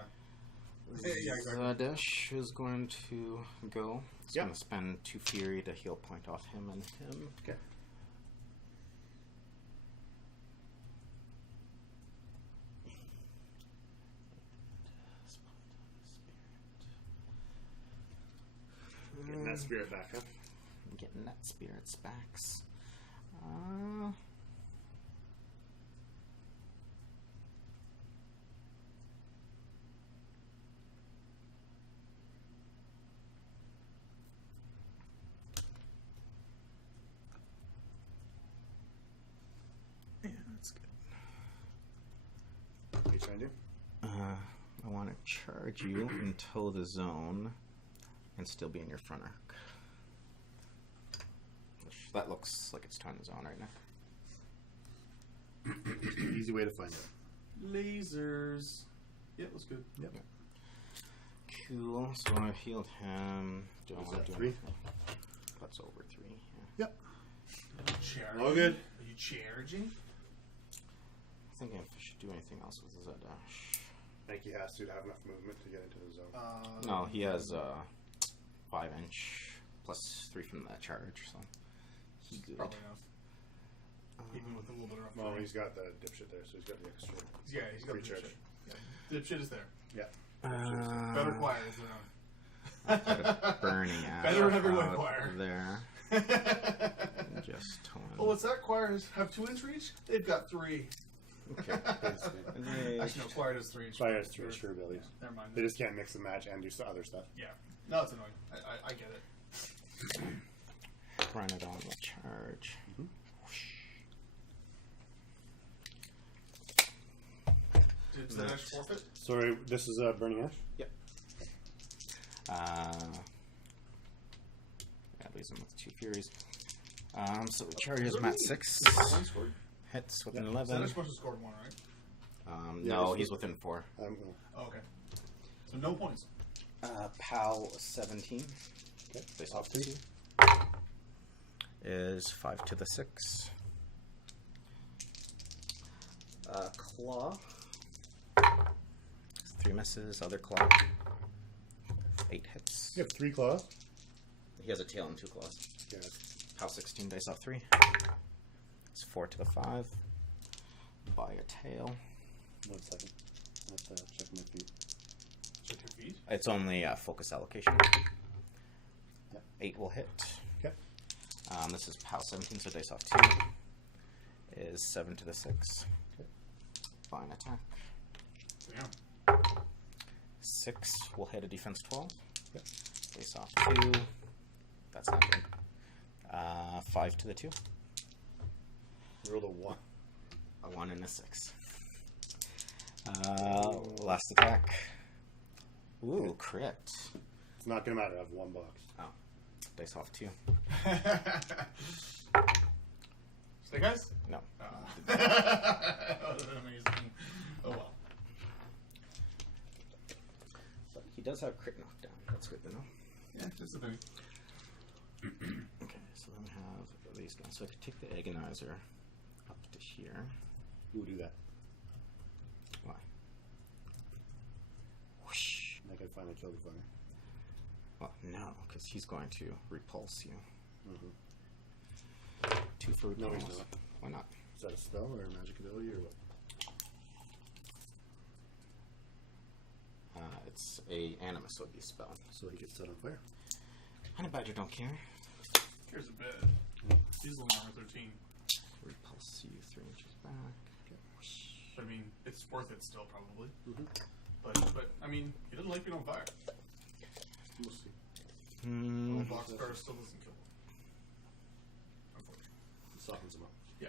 Yeah, exactly. Zadesh is going to go. He's Yep. going to spend 2 Fury to heal point off him and him. Okay. Getting that spirit back, huh? Getting that spirit's backs. Yeah, that's good. What are you trying to do? I want to charge you and toe the zone and still be in your front arc. That looks like it's time to zone right now. Easy way to find out. Lasers. Yeah, that's good. Yep. Cool. So I healed him. Do I Was want that to do 3? anything? That's over 3. Yeah. Yep. Charging? All good. Are you charging? I think if I should do anything else with Zadesh. I think he has to have enough movement to get into the zone. No, he has 5-inch plus 3 from that charge, so he's good. Probably enough. Even with a little bit of Well, he's got the dipshit there, so he's got the extra. yeah, he's got the recharge. dipshit. Yeah, dipshit is there. Yeah. Better choir is there. Burning ass. Better everyone out choir. there. Just towing. Oh, what's that? Choirs have 2-inch reach? They've got 3. Okay. Actually, no, choir does 3-inch. Choir has 3 sure abilities. Never mind. They just can't mix and match and do other stuff. Yeah. No, it's annoying. I get it. Rhinodon will charge. Did Zadesh forfeit? Sorry, this is Burning Ash? Yep. That leaves him with 2 Furies. So the charge is Mat 6. One scored? Hits within 11. Zadesh must have scored 1, right? Yeah, No, he's he's within 4. Oh, okay. So no points. PAL 17. Okay. Based Off off the 2. 2. Is 5 to the 6. Claw. 3 misses. Other claw. 8 hits. You have 3 claws? He has a tail and 2 claws. Yeah. PAL 16 dice off 3. It's 4 to the 5. Buy a tail. 1 second. I have to check my feet. Check your feet. It's only focus allocation. Yep. 8 will hit. Okay. This is PAL 17, so dice off 2. Is 7 to the 6. Okay. Fine attack. Damn. 6 will hit a defense 12. Yep. Dice off 2. That's not good. 5 to the 2. Rolled a 1. A 1 and a 6. Last attack. Ooh, crit. It's not going to matter. I have 1 box. Oh. Dice off 2. Snake Eyes? No. Amazing. Oh well. But he does have crit knockdown. That's good to know. Yeah, that's the thing. Okay, so then we have these guys. So I could take the Agonizer up to here. Who would do that? Why? Whoosh. I can finally kill the fucker. Well, no, because he's going to repulse you. Mm-hmm. 2 for No, repulse. he's not. Why not? Is that a spell or a magic ability or what? It's a animus, so it'd be a spell. So he gets set on fire. Honey Badger don't care. Here's a bit. He's only armor 13. Repulse you 3 inches back. Okay. But I mean, it's worth it still, probably. Mm-hmm. But I mean, he doesn't like being on fire. Well, Boxcar still doesn't kill him. Unfortunately. Softens him up. Yeah.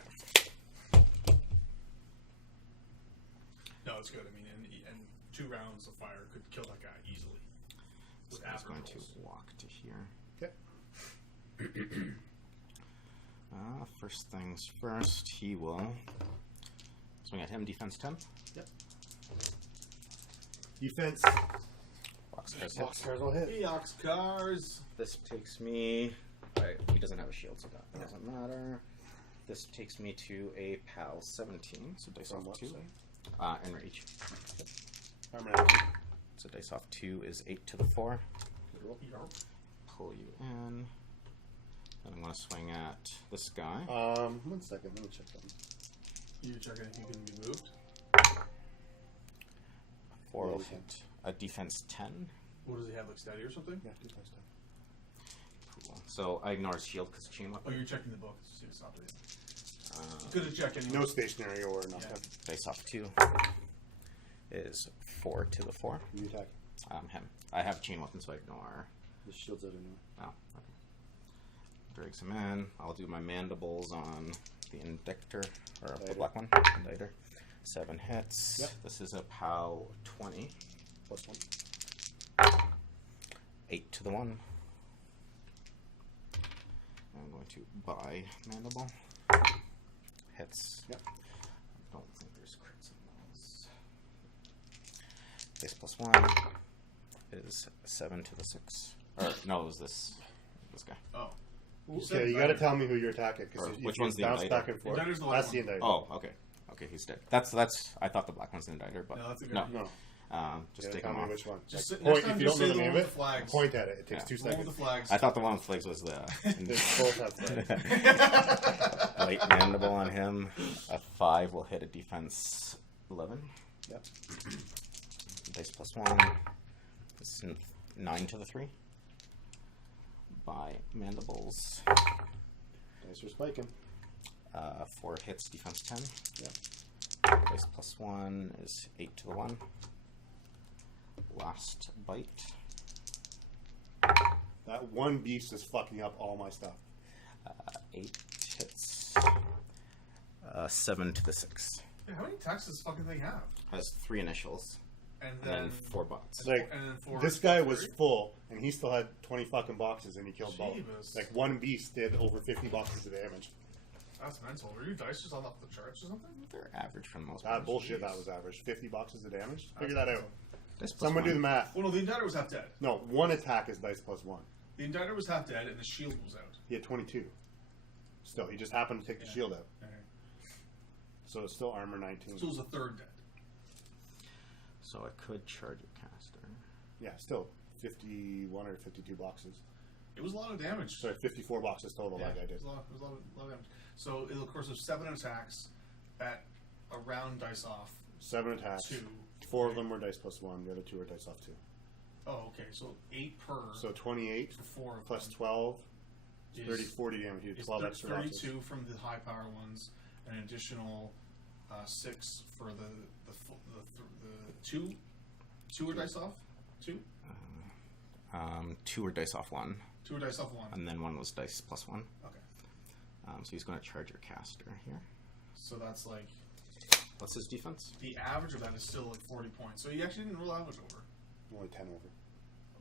No, it's good. I mean, and 2 rounds of fire could kill that guy easily. So With he's going average to rolls. walk to here. Okay. First things first, he will swing at him, defense 10. Yep. Defense. Boxcar's hits. Boxcars will hit. The ox cars. This takes me. He doesn't have a shield, so that doesn't matter. This takes me to a PAL 17, so dice From off what 2. side? Enrage. Armor 19. So dice off 2 is 8 to the 4. Yarp. Pull you in. And I'm going to swing at this guy. 1 second. Let me check that. You're checking if you can be moved. 4 Yeah, will we can. hit a defense 10. What does he have, like steady or something? Yeah, defense 10. Cool. So I ignore his shield because chain Oh, weapon. you're checking the book to see what's up there. Good to check anyway. No stationary or nothing. Yeah. Dice off 2 is 4 to the 4. You attack. Him. I have chain weapon, so I ignore. The shield's out anyway. Oh, okay. Drags him in. I'll do my mandibles on the Indictor, or the Indictor. black one. Indictor. 7 hits. Yep. This is a POW 20. +1. 8 to the 1. I'm going to buy mandible. Hits. Yep. I don't think there's crits in those. Base +1 is 7 to the 6. Or no, it was this guy. Oh. Okay, you got to tell me who you're attacking Or because which one's the bounce Indictor? back and forth. Indictor's the white That's one. the Indictor. Oh, okay. Okay, he's dead. That's. I thought the black one's the Indictor, but No, that's a good no. one. No, Just you take tell him me off. which one. Just Like, sit- next point time if you just don't know say the the name one of with it. the flags. Point at it. It takes Yeah. 2 Roll seconds. the flags. I thought the one with flags was the They both have flags. light mandible on him. A 5 will hit a defense 11. Yep. Dice +1. This is 9 to the 3. By mandibles. Dice are spiking. 4 hits, defense 10. Yep. Dice +1 is 8 to the 1. Last bite. That one beast is fucking up all my stuff. 8 hits. 7 to the 6. Yeah, how many attacks does this fucking thing have? Has 3 initials. And And then then 4 bots. Like, and then 4 this guy was artillery? full, and he still had 20 fucking boxes, and he killed both. Jeebus. Like, one beast did over 50 boxes of damage. That's mental. Were your dice just off the charts or something? They're average for the most Ah, part. bullshit, Jeez. that was average. 50 boxes of damage? Figure That's that out. mental. Dice +1. Someone do the math. Well, no, the Indictor was half dead. No, one attack is dice +1. The Indictor was half dead, and the shield was out. He had 22. Still, he just happened to take the Yeah. shield out. Okay. So it's still armor 19. So it was a third dead. So I could charge a caster. Yeah, still 51 or 52 boxes. It was a lot of damage. Sorry, 54 boxes total that guy it did. was a lot of damage. So in the course of 7 attacks, at a round dice off, 7 attacks. 2. 4 of them were dice +1. The other 2 are dice off 2. Oh, okay. So 8 per. So 28 for 4 of plus them 12, is 30, 40 damage. You had is 12 extra boxes. 32 from the high power ones, and an additional 6 for the 2. 2 are dice off. 2. 2 were dice off 1, 2 are dice off 1. and then 1 was dice +1. Okay. So he's going to charge your caster here. So that's like What's his defense? the average of that is still like 40 points. So he actually didn't roll average Only 10 over.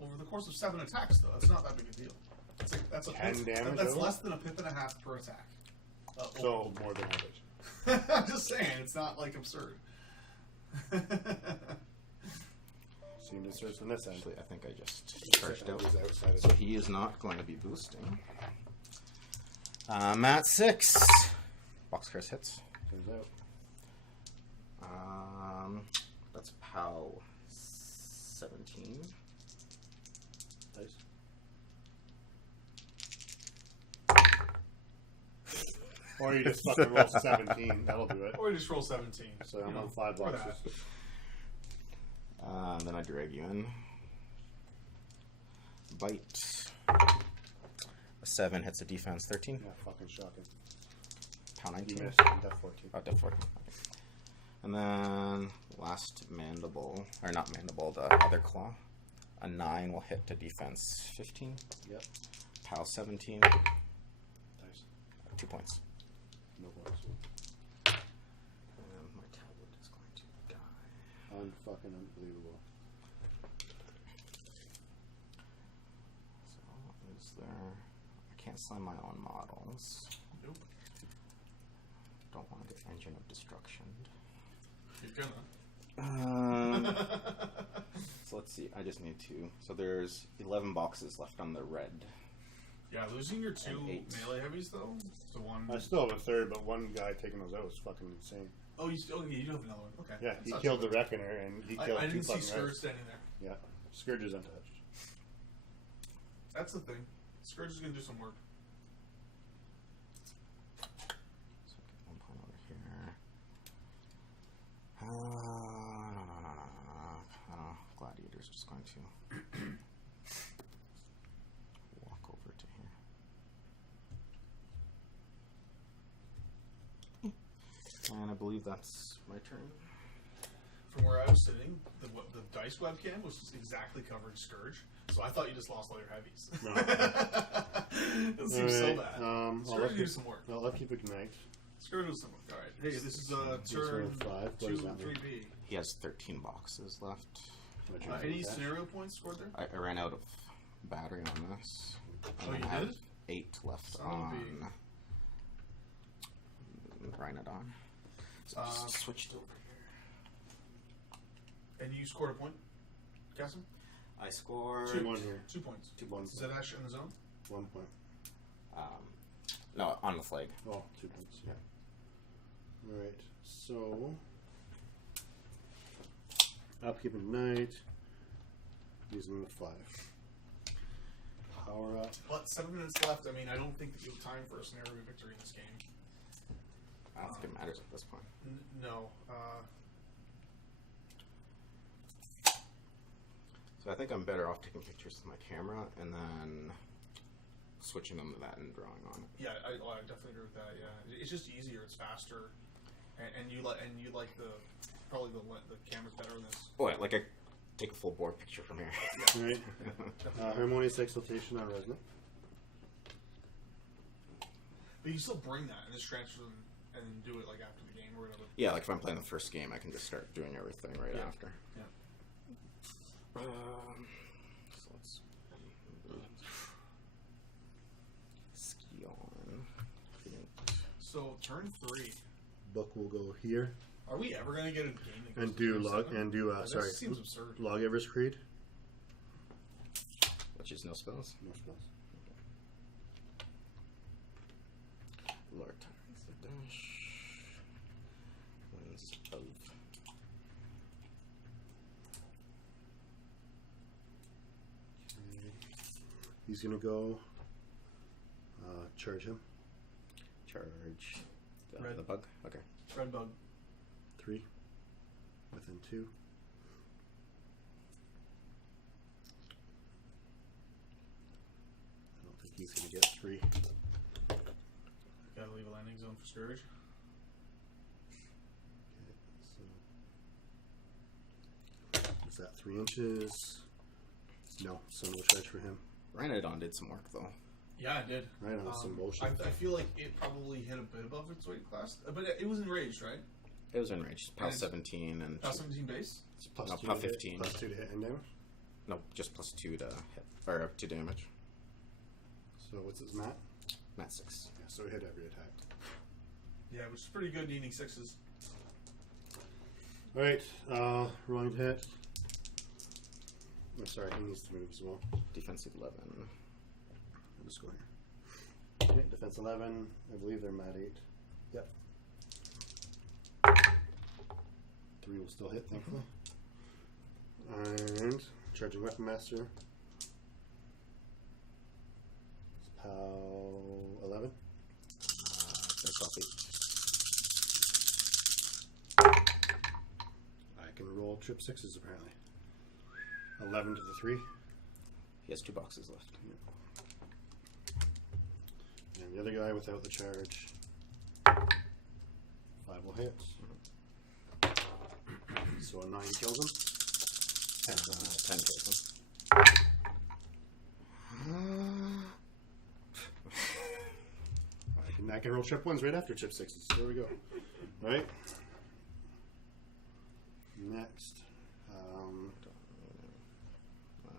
over the course of 7 attacks, though. That's not that big a deal. It's like, that's 10 damage That's over? less than a pip and a half per attack. So more than average. I'm just saying, it's not like absurd. Seemed to search from this end. Actually, I think I just charged out. He's outside of So he is not going to be boosting. At 6. Boxcars hits. Turns out. That's POW 17. Dice. Or you just fucking roll 17. That'll do it. Or you just roll 17. So I'm You know, on 5 or boxes. that. Then I drag you in. Bite. A 7 hits a defense 13. Yeah, fucking shocking. POW You 19. missed. I'm death 14. Oh, death 14. And then last mandible, or not mandible, the other claw. A 9 will hit to defense 15. Yep. PAL 17. Nice. 2 points. No points. And my tablet is going to die. Unfucking unbelievable. So is there? I can't slam my own models. Nope. Don't want to get Engine of Destruction. You're gonna. So let's see. I just need 2. So there's 11 boxes left on the red. Yeah, losing your 2 And 8. melee heavies though. So one. I still have a third, but one guy taking those out was fucking insane. Oh, you still? Yeah, you do have another one. Okay. Yeah, That's he not killed too the bad. Reckoner, and he killed I two didn't see fucking Scourge Reds. standing there. Yeah, Scourge is untouched. That's the thing. Scourge is gonna do some work. So get 1 point over here. No. Gladiator's just going to walk over to here. And I believe that's my turn. From where I was sitting, the dice webcam was just exactly covering Scourge, so I thought you just lost all your heavies. No. It seems so Alright, bad. I'll Scourge let do you- some work. I'll let keep ignite. Scourge do some work. All right. Hey, this is This turn one 5. What 2, does that mean? 3B. He has 13 boxes left. What you Any think, scenario points scored there? I ran out of battery on this. Oh, And you I have did? 8 left Son of a on bee. Rhinodon. So just switched over here. And you scored a point, Kassem? I scored 2-1 here. 2 points. 2 points. Zadesh in the zone? 1 point. no, on the flag. Oh, 2 points. Yeah. All right. So upkeep ignite. Using the 5. Power up. But 7 minutes left. I mean, I don't think that you have time for a scenario victory in this game. I don't think it matters at this point. No. So I think I'm better off taking pictures with my camera and then switching them to that and drawing on it. Yeah, I definitely agree with that. Yeah, it's just easier. It's faster, and you like the probably the camera's better in this. Oh, yeah, like I take a full board picture from here. All right. Harmonious exaltation on Reznik. But you still bring that and just transfer them and do it like after the game or whatever. Yeah, like if I'm playing the first game, I can just start doing everything right Yeah. after. Yeah. So let's ski on. So turn 3. Book will go here Are we ever gonna get a game that goes and to do 3-7? log and do That sorry seems absurd. Lawgiver's Creed. Which is no spells. No spells. Lord Tyrants the Dash. Winds of. He's gonna go charge him. Charge. Red. The bug? Okay. Red bug. 3 within 2. I don't think he's gonna get 3. Gotta leave a landing zone for Scourge. Okay, so is that 3 inches? No, so no charge for him. Rhinodon did some work though. Yeah, it did. Right on some bullshit. I feel like it probably hit a bit above its weight class, but it was enraged, right? It was enraged. PAL And it's- 17 and. Plus 17 base. It's plus No, 2 PAL to hit- 15. Plus 2 to hit and damage. No, just plus 2 to hit. Or up to damage. So what's his mat? Not 6. Yeah, so he hit every attack. Yeah, which is pretty good needing 6s. Alright, rolling to hit. I'm sorry, he needs to move as well. Defensive 11. I'll just go here. Okay, defense 11. I believe they're mat 8. Yep. 3 will still hit, thankfully. And charging weapon master. It's PAL 11. That's off 8. I can roll trip 6s apparently. 11 to the 3. He has 2 boxes left. And the other guy without the charge. 5 will hit. So a 9 kills him. 10 kills him. 10 kills him. I can roll chip 1s right after chip 6s. There we go. Right? Next.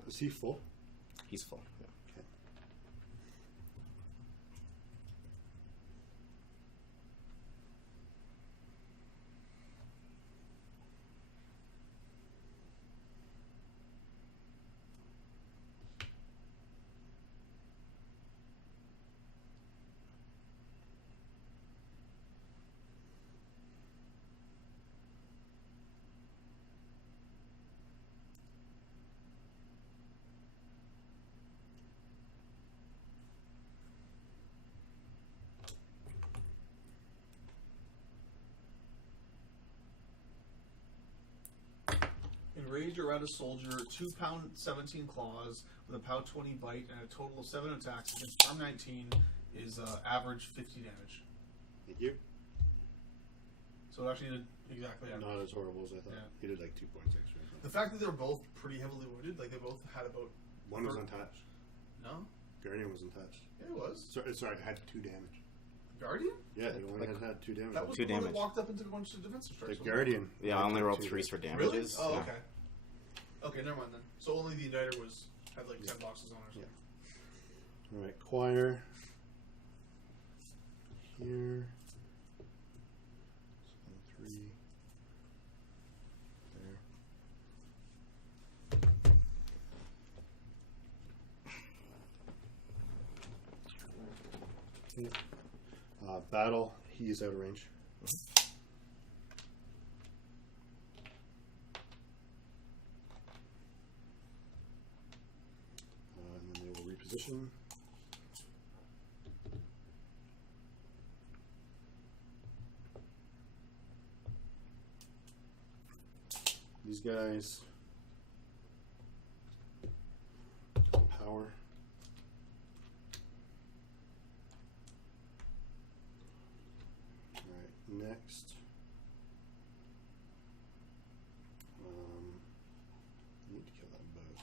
Is he full? He's full. Yeah. Okay. Enraged Aradus Soldier, 2 pound 17 claws with a pound 20 bite and a total of 7 attacks against arm 19 is average 50 damage. Thank you. So it actually did exactly average. Not as horrible as I thought. Yeah. He did like 2 points extra. The fact that they were both pretty heavily wounded, like they both had about... One was untouched. No? Guardian was untouched. Yeah, it was. Sorry, it had 2 damage. Guardian? Yeah, he only had 2 damage. That was Two the one that damage. walked up into the bunch of defensive the strikes. Guardian. Yeah, I only rolled 2 3s for Really? damages. Oh, yeah. okay. Okay, never mind then. So only the Indictor had like 10 boxes on it or something. Alright, choir. Here. 3. There. Okay. Battle, he's out of range. And then they will reposition. These guys power. Alright, next. I need to kill that bug.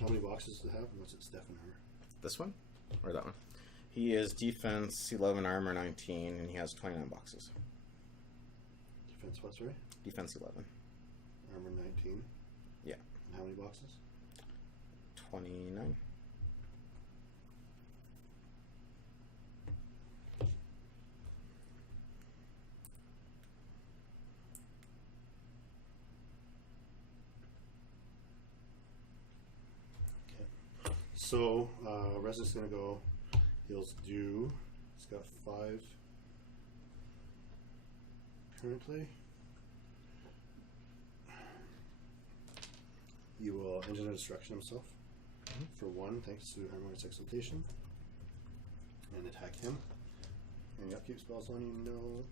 How many boxes does it have? What's its def and armor? This one? Or that one? He is defense 11, armor 19, and he has 29 boxes. Defense what, sorry? Defense 11. Armor 19. Yeah. And how many boxes? 29. Okay. So, Reznik's gonna go. He'll do. He's got 5 currently. He will engine a destruction himself for 1, thanks to Harmonious Exaltation, and attack him. Any upkeep spells on you? No.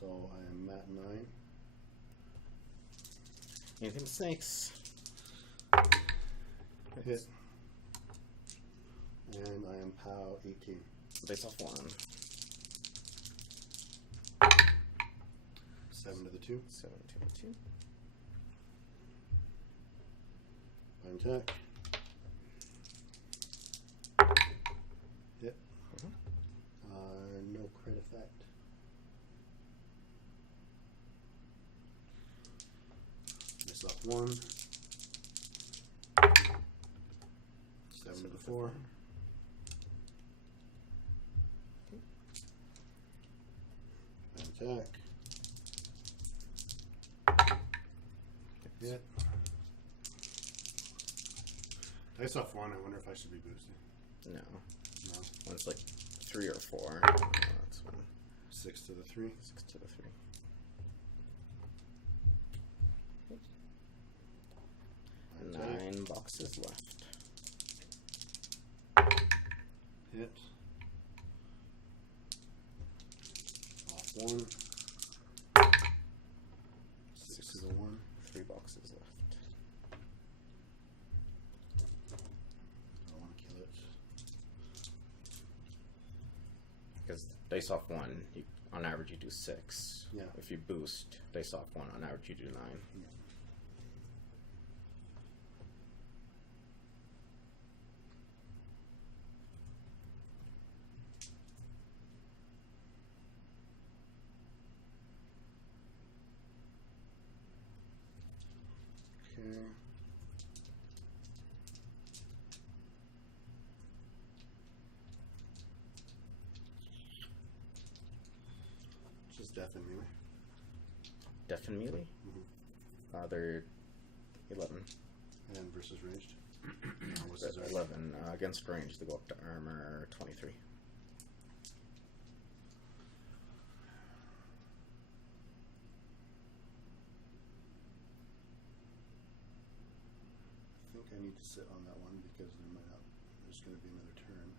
So I am at 9. Anything snakes? Hit. And I am POW 18. Base off 1. 7 to the 2. 7 to the 2. Fine attack. Hit. No crit effect. Miss off 1. 7 to the 4. Fine attack. Hit. Dice off 1, I wonder if I should be boosted. No. No. When it's like 3 or 4. That's one. 6 to the 3. 6 to the 3. Fine attack. 9 boxes left. Hit. Off 1. 6 to the 1. 3 boxes left. I want to kill it. dice off 1, on average you do 6. Yeah. If you boost, dice off 1, on average you do 9. Okay. Just death and melee. Deaf and melee? They're 11. And versus ranged. What's his 11. Against range, they go up to armor 23. I think I need to sit on that one because there's going to be another turn.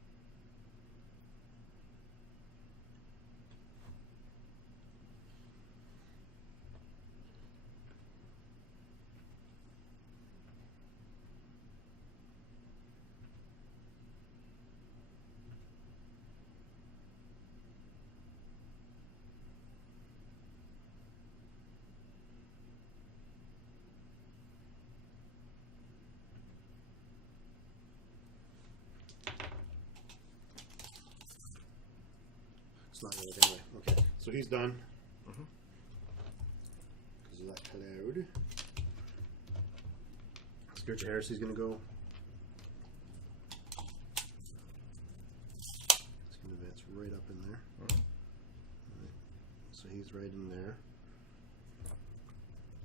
Not really anyway. Okay, so he's done. Because of that cloud. Scourge Heresy's gonna go. It's gonna advance right up in there. Right. So he's right in there.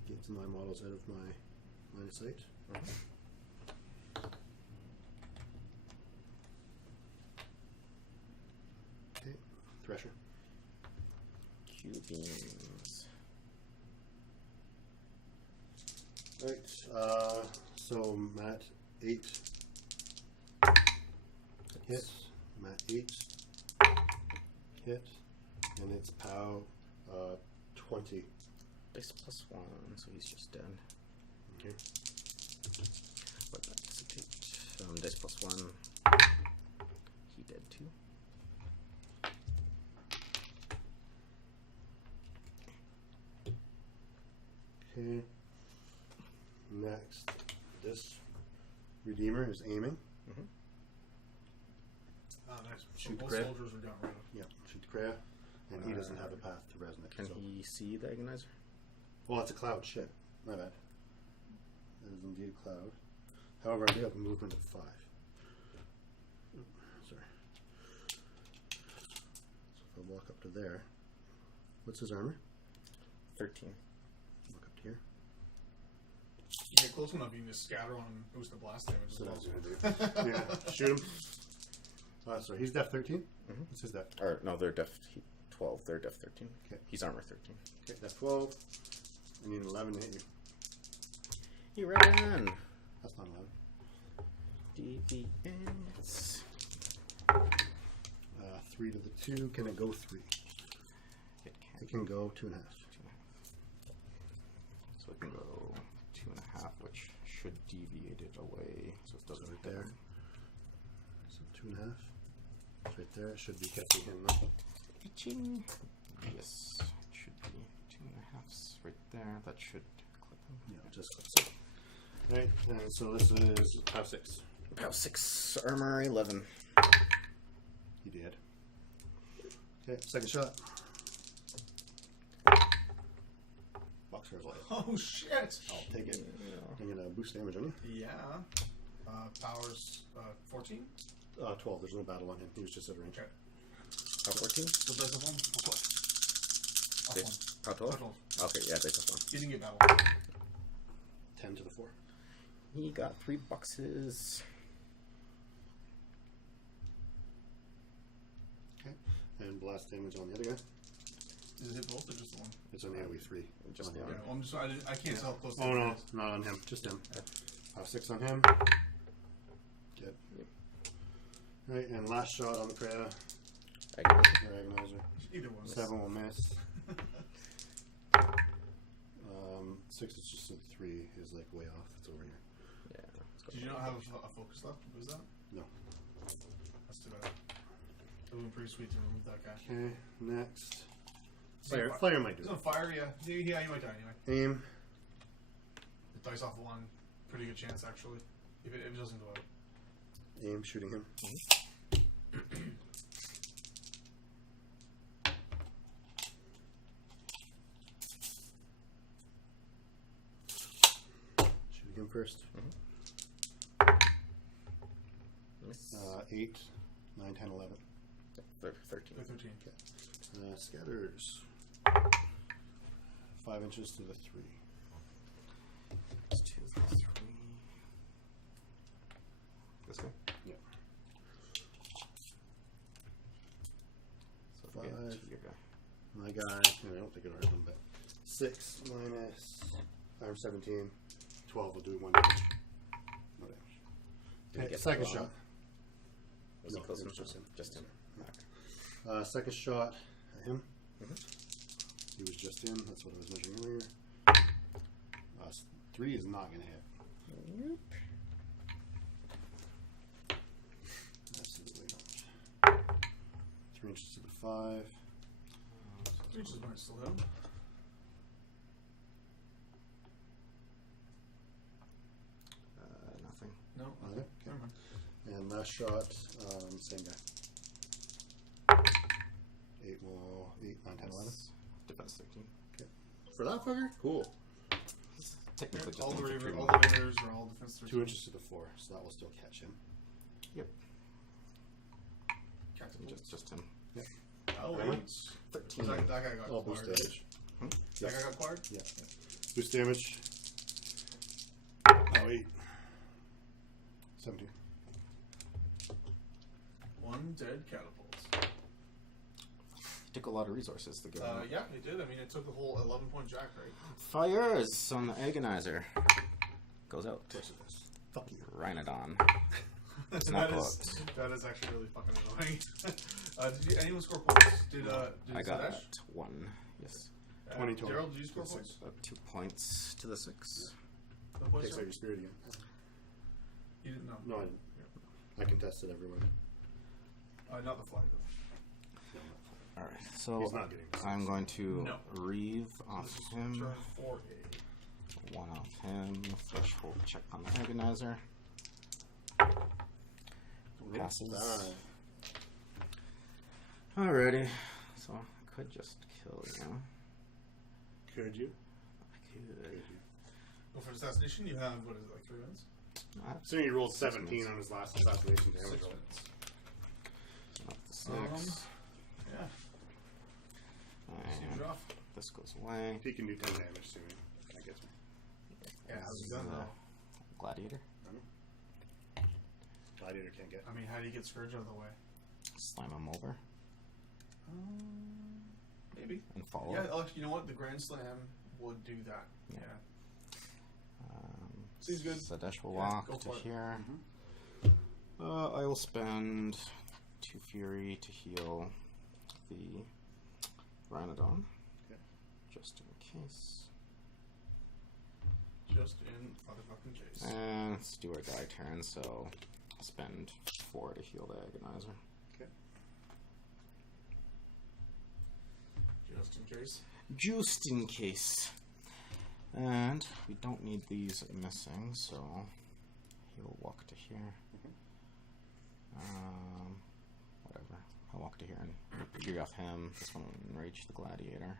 Gets my models out of my line of sight. Thresher. Q-beams. Right, so Matt 8 hit, Matt 8 hit, and it's POW 20. Dice plus 1, so he's just dead. Okay. What that dissipate? Dice plus 1. He dead too. Okay. Next, this Redeemer is aiming. Nice. Shoot both crit. soldiers are got rid of. Yeah, shoot Kreia, and he doesn't have a path to Reznik. Can so. he see the Agonizer? Well, it's a cloud. Shit, my bad. It is indeed a cloud. However, I do have a movement of 5. Sorry. So if I walk up to there, what's his armor? 13. Walk up to here. You get close enough, you can just scatter on and boost the blast damage. So as that's well. what I do. Yeah, shoot him. So he's def 13. What's his def? Or, no, they're def 12. They're def 13. Okay. He's armor 13. Okay, def 12. I need 11 to hit you. He ran! That's not 11. DBS. 3 to the 2. Can it go 3? It can go 2.5. 2.5. So it can go 2.5, which should deviate it away, so it doesn't Right hit there. him. So 2.5. It's right there. It should be catching him now. Ka-ching. Yes, it should be 2.5s right there. That should clip him. Yeah, just clips it. Right, and so this is POW 6. POW 6, armor 11. He did. Okay, second shot. Boxer's light. Oh shit! I'll take it. I'm gonna boost damage on you. Yeah. Powers 14. 12. There's no battle on him. He was just at range. Okay. POW 14? So dice of 1. Off They- 1. POW 12? Off 12. Okay, yeah, they took 1. He didn't get battle. 10 to the 4. He got 3 boxes. Okay. And blast damage on the other guy. Does it hit both or just the one? It's on AoE 3. Just on the him. one. Yeah, well, I'm just, I can't tell how close Oh it no, is. not on him. Just him. POW 6 on him. Good. Right, and last shot on the Kreia. Agonizer. Either one. 7 will miss. 6 is just a 3 is like way off. It's over here. Yeah. let's go Did you for not it. have a focus left? Was that? No. That's too bad. It would be pretty sweet to remove that guy. Okay, next. Fire. Fire might do He's it. on fire, yeah. Yeah, he might die anyway. Aim. It dice off one. Pretty good chance, actually. If it doesn't go out. Aim, shooting him. Shooting him first. Miss. 8, 9, 10, 11. 13. 13. Okay. Scatters. 5 inches to the 3. It's 2, 3. This guy? Yeah. So 5. get to your guy. My guy, I don't think it'll hurt him, but 6 minus, I'm 17, 12 will do 1 damage. No damage. Did he Okay, get second that shot. wrong? Was No, he close it enough? was just him. Just him. Okay. Second shot at him. Mhm. He was just in, that's what I was measuring earlier. 3 is not going to hit. Nope. Absolutely not. 3 inches to the 5. 3 inches might still hit him. Nothing. No. Okay. Never mind. And last shot, same guy. 8 will, 8, 9, 10, 11. Defense 13. For that fucker? Cool. Technically just All the infantry Reivers, all mode. the Venators are all defense 13. 2 inches to the 4, so that will still catch him. Yep. Catapult. Just him. Oh, Really? wait. 13. That guy got Oh, boost acquired. damage. That guy got acquired? Yeah. Boost damage. Oh, 8. 17. 1 dead catapult. Took a lot of resources to get him. Yeah, it did. I mean, it took a whole 11-point jack, right? Fires on the Agonizer. Goes out. Fuck you. Rhinodon. It's that not is blocked. that is actually really fucking annoying. Anyone score points? Did I got Zadesh? 1. Yes. 20 total. Darrell, did you score 6. points? 2 points to the 6. No points, Takes out Darrell? your spirit again. You didn't know. No, I didn't. I contested everyone. Not the flag, though. Alright, so He's not getting this. I'm going to No. Reeve off This is him. turn 4A. 1 off him. Threshold check on the Agonizer. Passes. Die. Alrighty, so I could just kill you. Could you? I could. Well, for assassination, you have, what is it, like 3 minutes? I have So he rolled 6 17 minutes. on his last assassination 6 damage roll. minutes. Up to 6. Yeah. And Siege off. this goes away. He can do 10 damage to me. That gets me. Yeah, how's he This done is, though? Gladiator. Gladiator can't get. I mean, how do you get Scourge out of the way? Slam him over Maybe. and follow. Yeah, you know what? The Grand Slam would do that. Yeah. Yeah. Seems good. Zadesh will Yeah, walk go to for it. here. I will spend 2 Fury to heal the Rhinodon. Okay. Just in case. Just in motherfucking case. And let's do our die turn, so I'll spend 4 to heal the Agonizer. Okay. Just in case. Just in case. And we don't need these missing, so he'll walk to here. Whatever. I'll walk to here and figure off him. This one will enrage the Gladiator.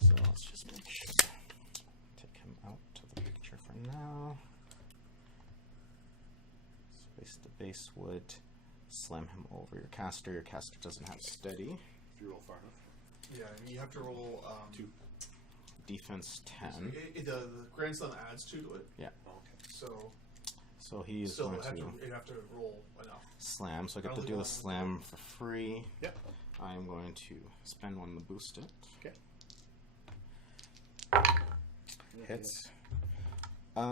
So let's just make sure to take him out of the picture for now. Space the base wood. Slam him over your caster. Your caster doesn't have steady. If you roll far enough. Yeah, you have to roll 2. Defense 10. The Grand Slam adds 2 to it. Yeah. Oh, okay. So he's Still, going you have to roll enough. slam. So I get I to don't do the think slam for free. Yep. I'm going to spend 1 to boost it. Okay. Hits.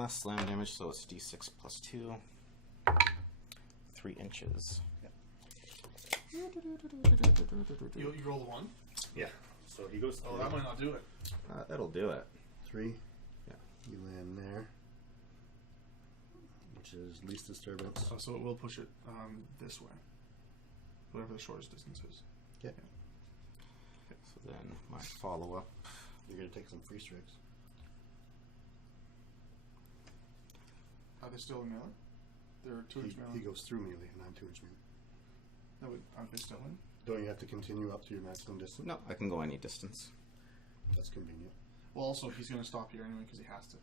Slam damage, so it's d6 plus 2. 3 inches. You roll the 1? Yeah. So he goes. Oh, that might not do it. That'll do it. 3. Yeah. You land there. Which is least disturbance. Oh, so it will push it this way. Whatever the shortest distance is. Okay. So then my follow-up. You're gonna take some free strikes. Are they still in melee? They're 2-inch melee. He goes through melee, and I'm 2-inch melee. No, wait, aren't they still in? Don't you have to continue up to your maximum distance? No, I can go any distance. That's convenient. Well, also, he's going to stop here anyway because he has to.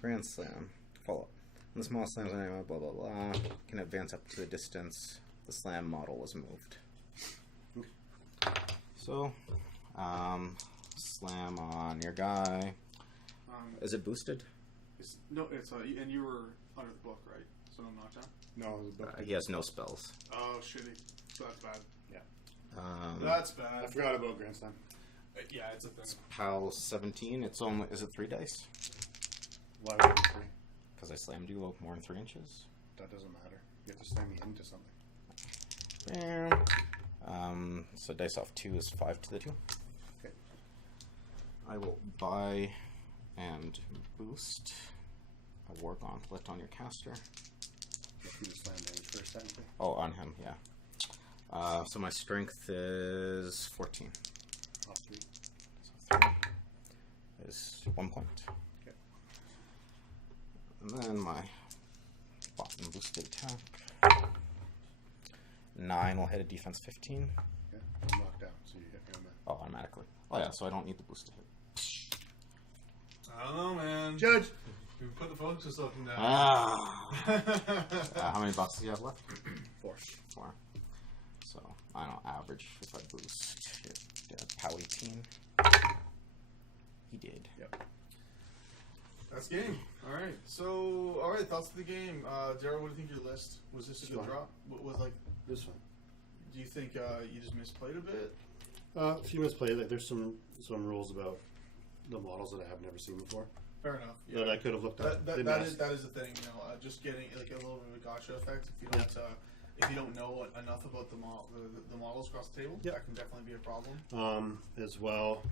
Grand Slam. Follow-up. When the small slams on anyone, blah, blah, blah, can advance up to the distance the slam model was moved. So, slam on your guy. Is it boosted? No, it's and you were under the book, right? So no knockdown. No, it was a book. He has no spells. Oh, shitty. So that's bad. I That's bad. forgot about Grand Slam. Yeah, it's a thing. It's PAL 17. It's only. Is it 3 dice? Why would it be 3? Because I slammed you more than 3 inches. That doesn't matter. You have to slam me into something. So dice off 2 is 5 to the 2. Okay. I will buy and boost a War Gauntlet on your caster. You just slam damage first, technically. Oh, on him, yeah. So my strength is 14. Off 3. So 3 is 1 point. Okay. And then my bottom boosted attack. 9 will hit a defense 15. Yeah, I'm knocked out, so you hit me on that. Oh, automatically. Oh yeah, so I don't need the boost to hit. I don't know, man. Judge! We put the focus looking down. How many bucks do you have left? 4. 4. So I don't average if I boost. POW 18. He did. Yep. That's game. All right. So, all right. Thoughts of the game, Darrell. What do you think of your list? Was this a good Fine. drop? What was like? This one. Do you think you just misplayed a bit? A few minutes play. There's some rules about the models that I have never seen before Fair enough. that I could have looked up. That is the thing. You know, just getting like a little bit of a gotcha effect. If you don't know enough about the models across the table, Yep. that can definitely be a problem. As well.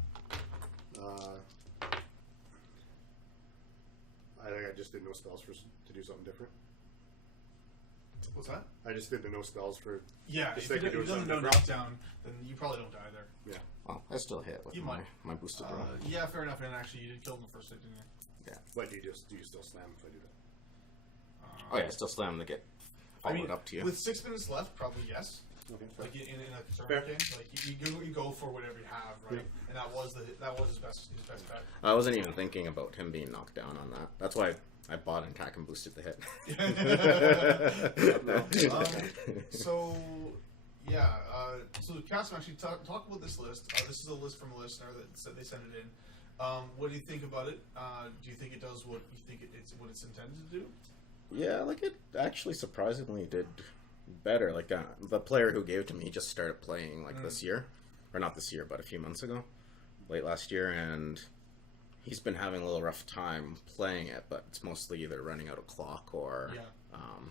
I think I just did no spells to do something different. What's that? I just did the no spells for. Yeah, Just if like you you're doing don't know something knockdown, then you probably don't die there. Yeah. Well, I still hit with You my might. boosted roll. Yeah, fair enough. And actually, you did kill him the first hit, didn't you? But do you still slam if I do that? Oh yeah, I still slam to get followed up to you. With 6 minutes left, probably yes. Okay. Like in a Fair. tournament game, like you go for whatever you have, right? And that was his best bet. I wasn't even thinking about him being knocked down on that. That's why I bought and attack and boosted the hit. So Kassem, actually talk about this list. This is a list from a listener that said they sent it in. What do you think about it? Do you think it does what you think it's intended to do? Yeah, like it actually surprisingly did better. Like the player who gave it to me just started playing like this year, or not this year, but a few months ago, late last year, and he's been having a little rough time playing it. But it's mostly either running out of clock or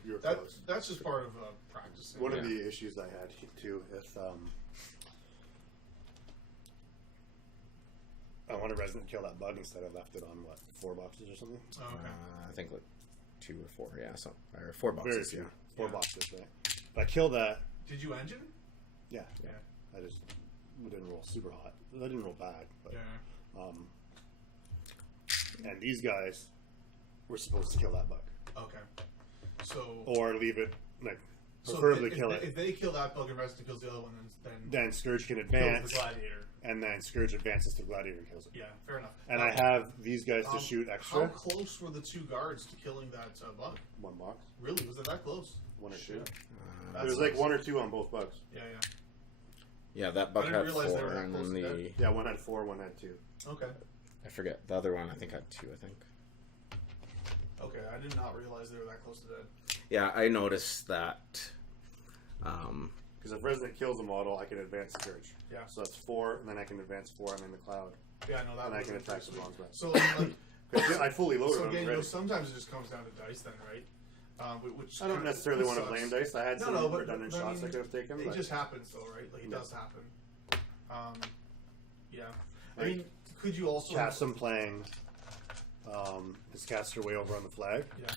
You were close. That's just part of practicing. One of the issues I had too is I wanted Reznik to kill that bug instead of left it on 4 boxes or something. Oh, okay. I think like 2 or 4, yeah, so or 4 boxes. Very few. 4 Yeah. boxes, right? But I killed that. Did you engine? Yeah. Yeah. I just didn't roll super hot. I didn't roll bad, but Yeah. and these guys were supposed to kill that bug Okay. So or leave it like so preferably if kill it. If they kill that bug and Reznik kills the other one, then Then Scourge can kills advance, the gladiator. and then Scourge advances to Gladiator and kills it. Yeah, fair enough. And I have these guys to shoot extra. How close were the 2 guards to killing that bug? 1 box, Really? Was it that close? 1 or 2. Shit. There was like 1 or 2 on both bugs. Yeah. Yeah, that bug I didn't had realize they 4, were that and close then to the Yeah, 1 had 4, 1 had 2. Okay. I forget the other one. I think had 2. I think. Okay, I did not realize they were that close to dead. Yeah, I noticed that. Because if Reznik kills a model, I can advance Scourge. Yeah. So that's 4, and then I can advance 4. I'm in the cloud, Yeah, no, that and I was can attack sweet. the bombs back. So, like, Because I fully loaded so them again, already. sometimes it just comes down to dice, then, right? Which I don't necessarily want to sucks. blame dice. I had some but redundant I shots I mean, could have taken. It But just happens, though, right? Like it Yeah. does happen. Yeah. I Like, mean, could you also? Kassem playing his caster way over on the flag. Yeah.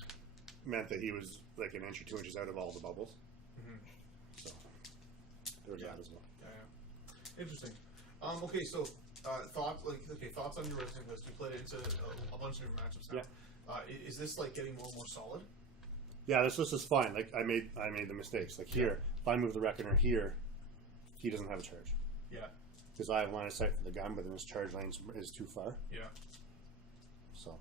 meant that he was like an inch or 2 inches out of all the bubbles. So there was that as well. Yeah. Interesting. Okay, so thoughts on your Reznik list? You played into a bunch of different matchups now. Yeah. Is this like getting more and more solid? Yeah, this list is fine. Like I made the mistakes. Like here, if I move the Reckoner here, he doesn't have a charge. Yeah. Because I have line of sight for the gun, but then his charge lane is too far. Yeah. So.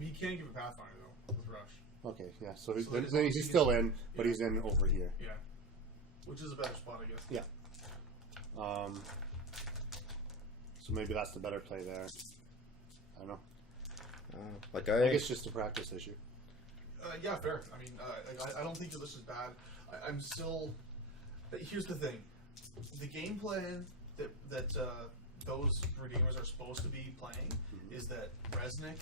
He can give a Pathfinder though with Rush. Okay, yeah. So he's he's still in, but he's in over here. Yeah. Which is a better spot, I guess. Yeah. So maybe that's the better play there. I don't know. I think it's just a practice issue. Yeah, fair. I mean, I don't think your list is bad. I'm still. Here's the thing: the game plan that those redeemers are supposed to be playing is that Reznik,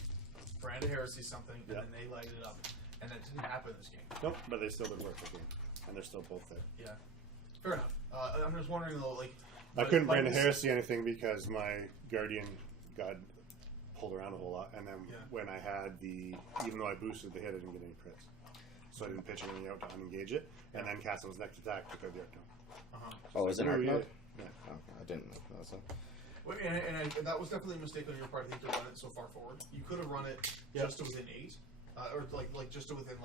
Brand of Heresy something, and then they light it up, and that didn't happen in this game. Nope, but they still did work the game, and they're still both there. Yeah, fair enough. I'm just wondering though, like. I couldn't Brand of Heresy anything because my Guardian got pulled around a whole lot, and then when I had even though I boosted the hit, I didn't get any crits, so I didn't pitch anything out to unengage it, and then Kassem's next attack took out the Archdon. Oh, is it Arc mode? Yeah. Oh, I didn't know that was a... Well, and that was definitely a mistake on your part. I think to run it so far forward. You could have run it just to within 8, or like just to within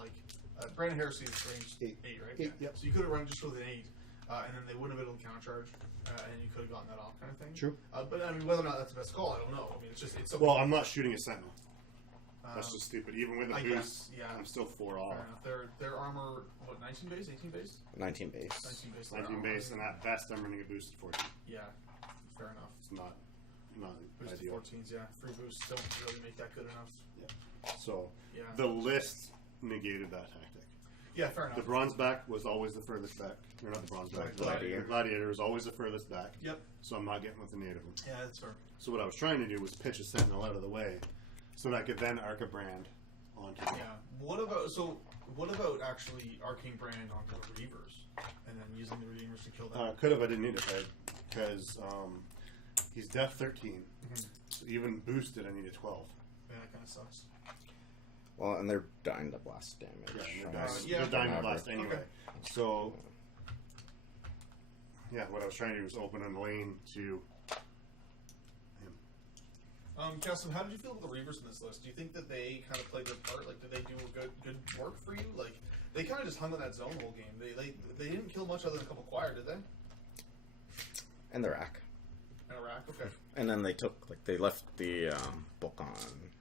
Brand of Heresy is range 8, right? 8, yep. So you could have run it just to within 8, and then they wouldn't have been able to countercharge, and you could have gotten that off, kind of thing. True. But I mean, whether or not that's the best call, I don't know. I mean, it's something. Well, I'm not shooting a Sentinel. That's just stupid. Even with the boost, I'm still 4 off. Their armor, what, 19 base, 18 base? 19 base. 19 base. 19 base, and at best, I'm running a boosted 14. Yeah, fair enough. It's not Boosted ideal. 14s, yeah. Free boosts don't really make that good enough. Yeah. So Yeah. the list negated that tactic. Yeah, fair enough. The bronze back was always the furthest back. Or not the bronze back. Gladiator. The Gladiator was always the furthest back. Yep. So I'm not getting with any of them. Yeah, that's fair. So what I was trying to do was pitch a Sentinel out of the way, so that I could then arc a brand onto them. Yeah. What about actually arcing brand onto the Reivers and then using the Redeemers to kill them? Could have, I didn't need it, because he's def 13. So even boosted, I needed 12. Yeah, that kind of sucks. Well, and they're dying to blast damage. They're dying to blast Whatever. anyway. Okay. So, yeah, what I was trying to do was open a lane to him. Kassem, how did you feel about the Reivers in this list? Do you think that they kind of played their part? Like, did they do a good work for you? Like, they kind of just hung on that zone the whole game. They didn't kill much other than a couple choir, did they? And the rack. And a rack, okay. And then they left the book on,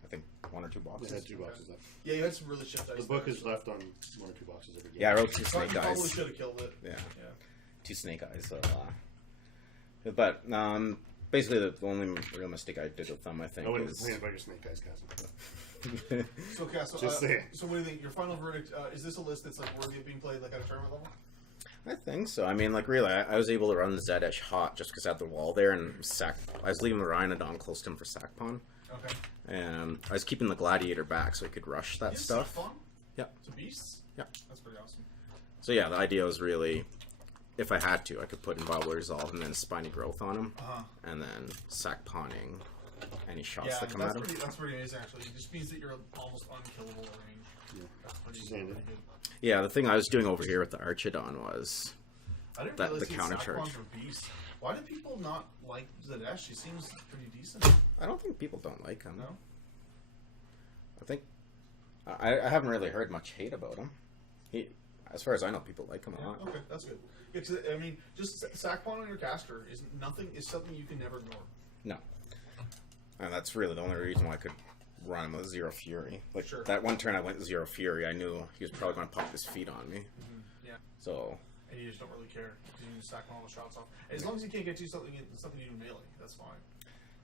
I think, 1 or 2 boxes. They had 2 boxes left. Yeah, you had some really shit dice. The book there, is left on 1 or 2 boxes every game. Yeah, I wrote 2 You snake probably eyes. should have killed it. Yeah. Yeah. 2 snake eyes. So, but basically, the only real mistake I did with them, I think, I wouldn't is complain about your snake eyes, Kassem. So, Kassem, Just saying. so what do you think? Your final verdict, is this a list that's like worthy of being played like at a tournament level? I think so. I mean, like, really, I was able to run the Zadesh hot just because I had the wall there and I was leaving the Rhinodon close to him for sack pawn. Okay. And I was keeping the Gladiator back so I could rush that stuff. Fun? Yeah. It's a beast? Yeah. That's pretty awesome. So, yeah, the idea was really, if I had to, I could put Inviolable Resolve and then Spiny Growth on him. And then sack pawning any shots that come at him. That's pretty amazing, actually. It just means that you're almost unkillable at range. Yeah. That's pretty Standard. good. Yeah, the thing I was doing over here with the Archidon was I didn't that realize the these counter sack charge. pawns were beasts. Why do people not like Zadesh? She seems pretty decent. I don't think people don't like him. No? I think I haven't really heard much hate about him. As far as I know, people like him a lot. Okay, that's good. Yeah, 'cause, I mean, just sack pawn on your caster is something you can never ignore. No, and that's really the only reason why I could run him with 0 Fury. Like Sure. that one turn I went 0 Fury, I knew he was probably going to pop his feet on me. Yeah. So And you just don't really care. You can just sack all the shots off. As long as you can't get you something you do melee, that's fine.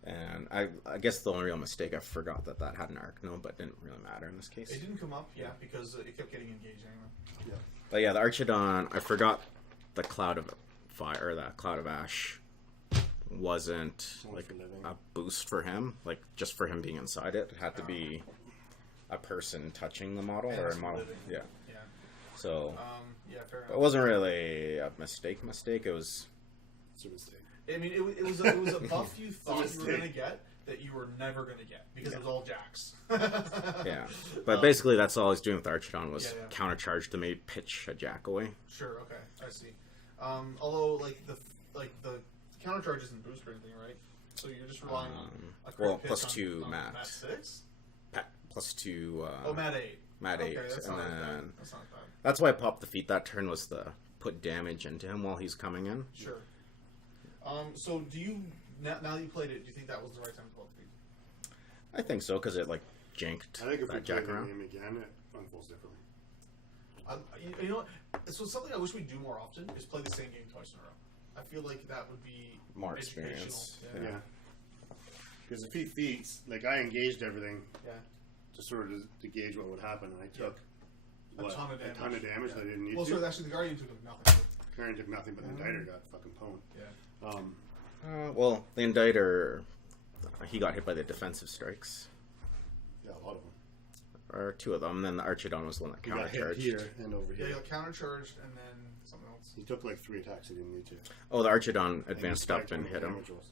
and I guess the only real mistake, I forgot that had an arc node, but it didn't really matter in this case. It didn't come up, because it kept getting engaged anyway. Yeah. But yeah, the Archidon, I forgot the Cloud of Fire, or that Cloud of Ash wasn't Only like for living. a boost for him, like just for him being inside it. It had to be a person touching the model And or a it's model. living. Yeah. Yeah. So Yeah, fair it enough. wasn't really a mistake. It was It's a mistake. I mean, it was a buff you thought you were mistake. going to get, that you were never going to get because it was all jacks. Yeah, but basically that's all he's doing with Archidon was Yeah. countercharge to maybe pitch a jack away. Sure. Okay. I see. Although the countercharge isn't boost or anything, right? So you're just relying on a crit Well, pitch plus on, 2 on mat. mat 6. Plus 2. Mat 8. Mat 8, Okay, that's and not bad. then That's not bad. that's why I popped the feet that turn was to put damage into him while he's coming in. Sure. So do you now that you played it, do you think that was the right time to pull up the feet? I think so because it like janked I think if we that play jack the around. game again, it unfolds differently. You know what? So something I wish we'd do more often is play the same game twice in a row. I feel like that would be More educational. experience. Yeah. Because if he feats, like I engaged everything Yeah. to sort of to gauge what would happen, and I took A ton of damage. that I didn't need Well, to. so actually the Guardian took nothing. Karen took nothing, but the Indictor got fucking pwned. Yeah. Well, the Indictor, he got hit by the defensive strikes, Yeah, a lot of them. or 2 of them. And then the Archidon was the one that He got hit countercharged. here and over Yeah, here. you got countercharged and then something else. He took like 3 attacks he didn't need to. Oh, the Archidon And he advanced up spiked and when hit the him, damage was.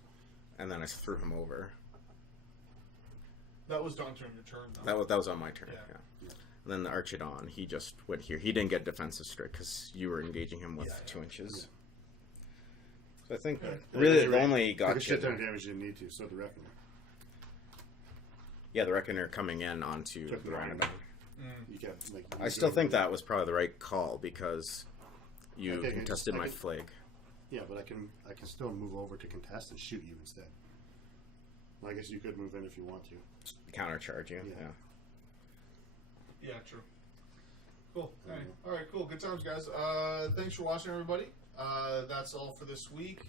and then I threw him over. That was done during your turn, though. That was on my turn. Yeah. Yeah. And then the Archidon, he just went here. He didn't get defensive strike because you were engaging him with 2 inches. So I think really the only Took got a shit ton of damage he didn't need to, so the Reckoner. yeah, the Reckoner coming in onto Took the the Rhinodon. You kept, like, I still think that was probably the right call because you I think contested I my can- flag. Yeah, but I can still move over to contest and shoot you instead. Well, I guess you could move in if you want to. Countercharge you. Yeah. Yeah. Yeah, true. Cool. All right, cool. Good times, guys. Thanks for watching, everybody. That's all for this week.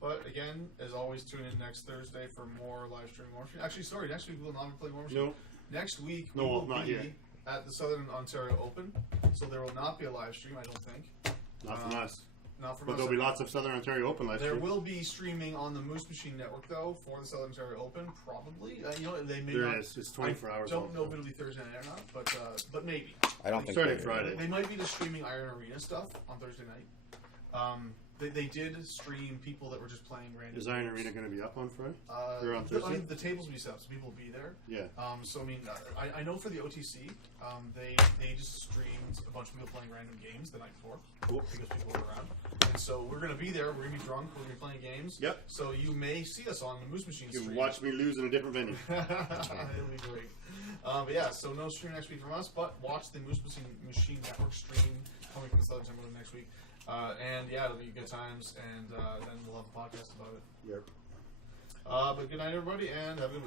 But again, as always, tune in next Thursday for more live stream Warmachine. Actually, sorry, next week we will not be playing Warmachine. No. Next week No, we will not be yet. at the Southern Ontario Open, so there will not be a live stream, I don't think. Not from us. Not from But us. there'll be lots of Southern Ontario Open live There stream. will be streaming on the Moose Machine Network, though, for the Southern Ontario Open, probably. You know, they may There not. is. It's 24 hours I don't long. know if it'll be Thursday night or not, but maybe. I don't think Starting they- Friday. They might be just streaming Iron Arena stuff on Thursday night. They did stream people that were just playing random. Is Iron games. Arena going to be up on Friday? Or on Thursday? I mean, the tables will be set up, so people will be there. Yeah. So I mean, I know for the OTC, they just streamed a bunch of people playing random games the night before. Cool. Because people were around, and so we're gonna be there. We're gonna be drunk. We're gonna be playing games. Yep. So you may see us on the Moose Machine You stream. can watch me lose in a different venue. It'll be great. But yeah, so no stream next week from us, but watch the Moose Machine Network stream coming from the Southern Ontario next week. And yeah, it'll be good times, and then we'll have a podcast about it. Yep. But good night, everybody, and have a good week.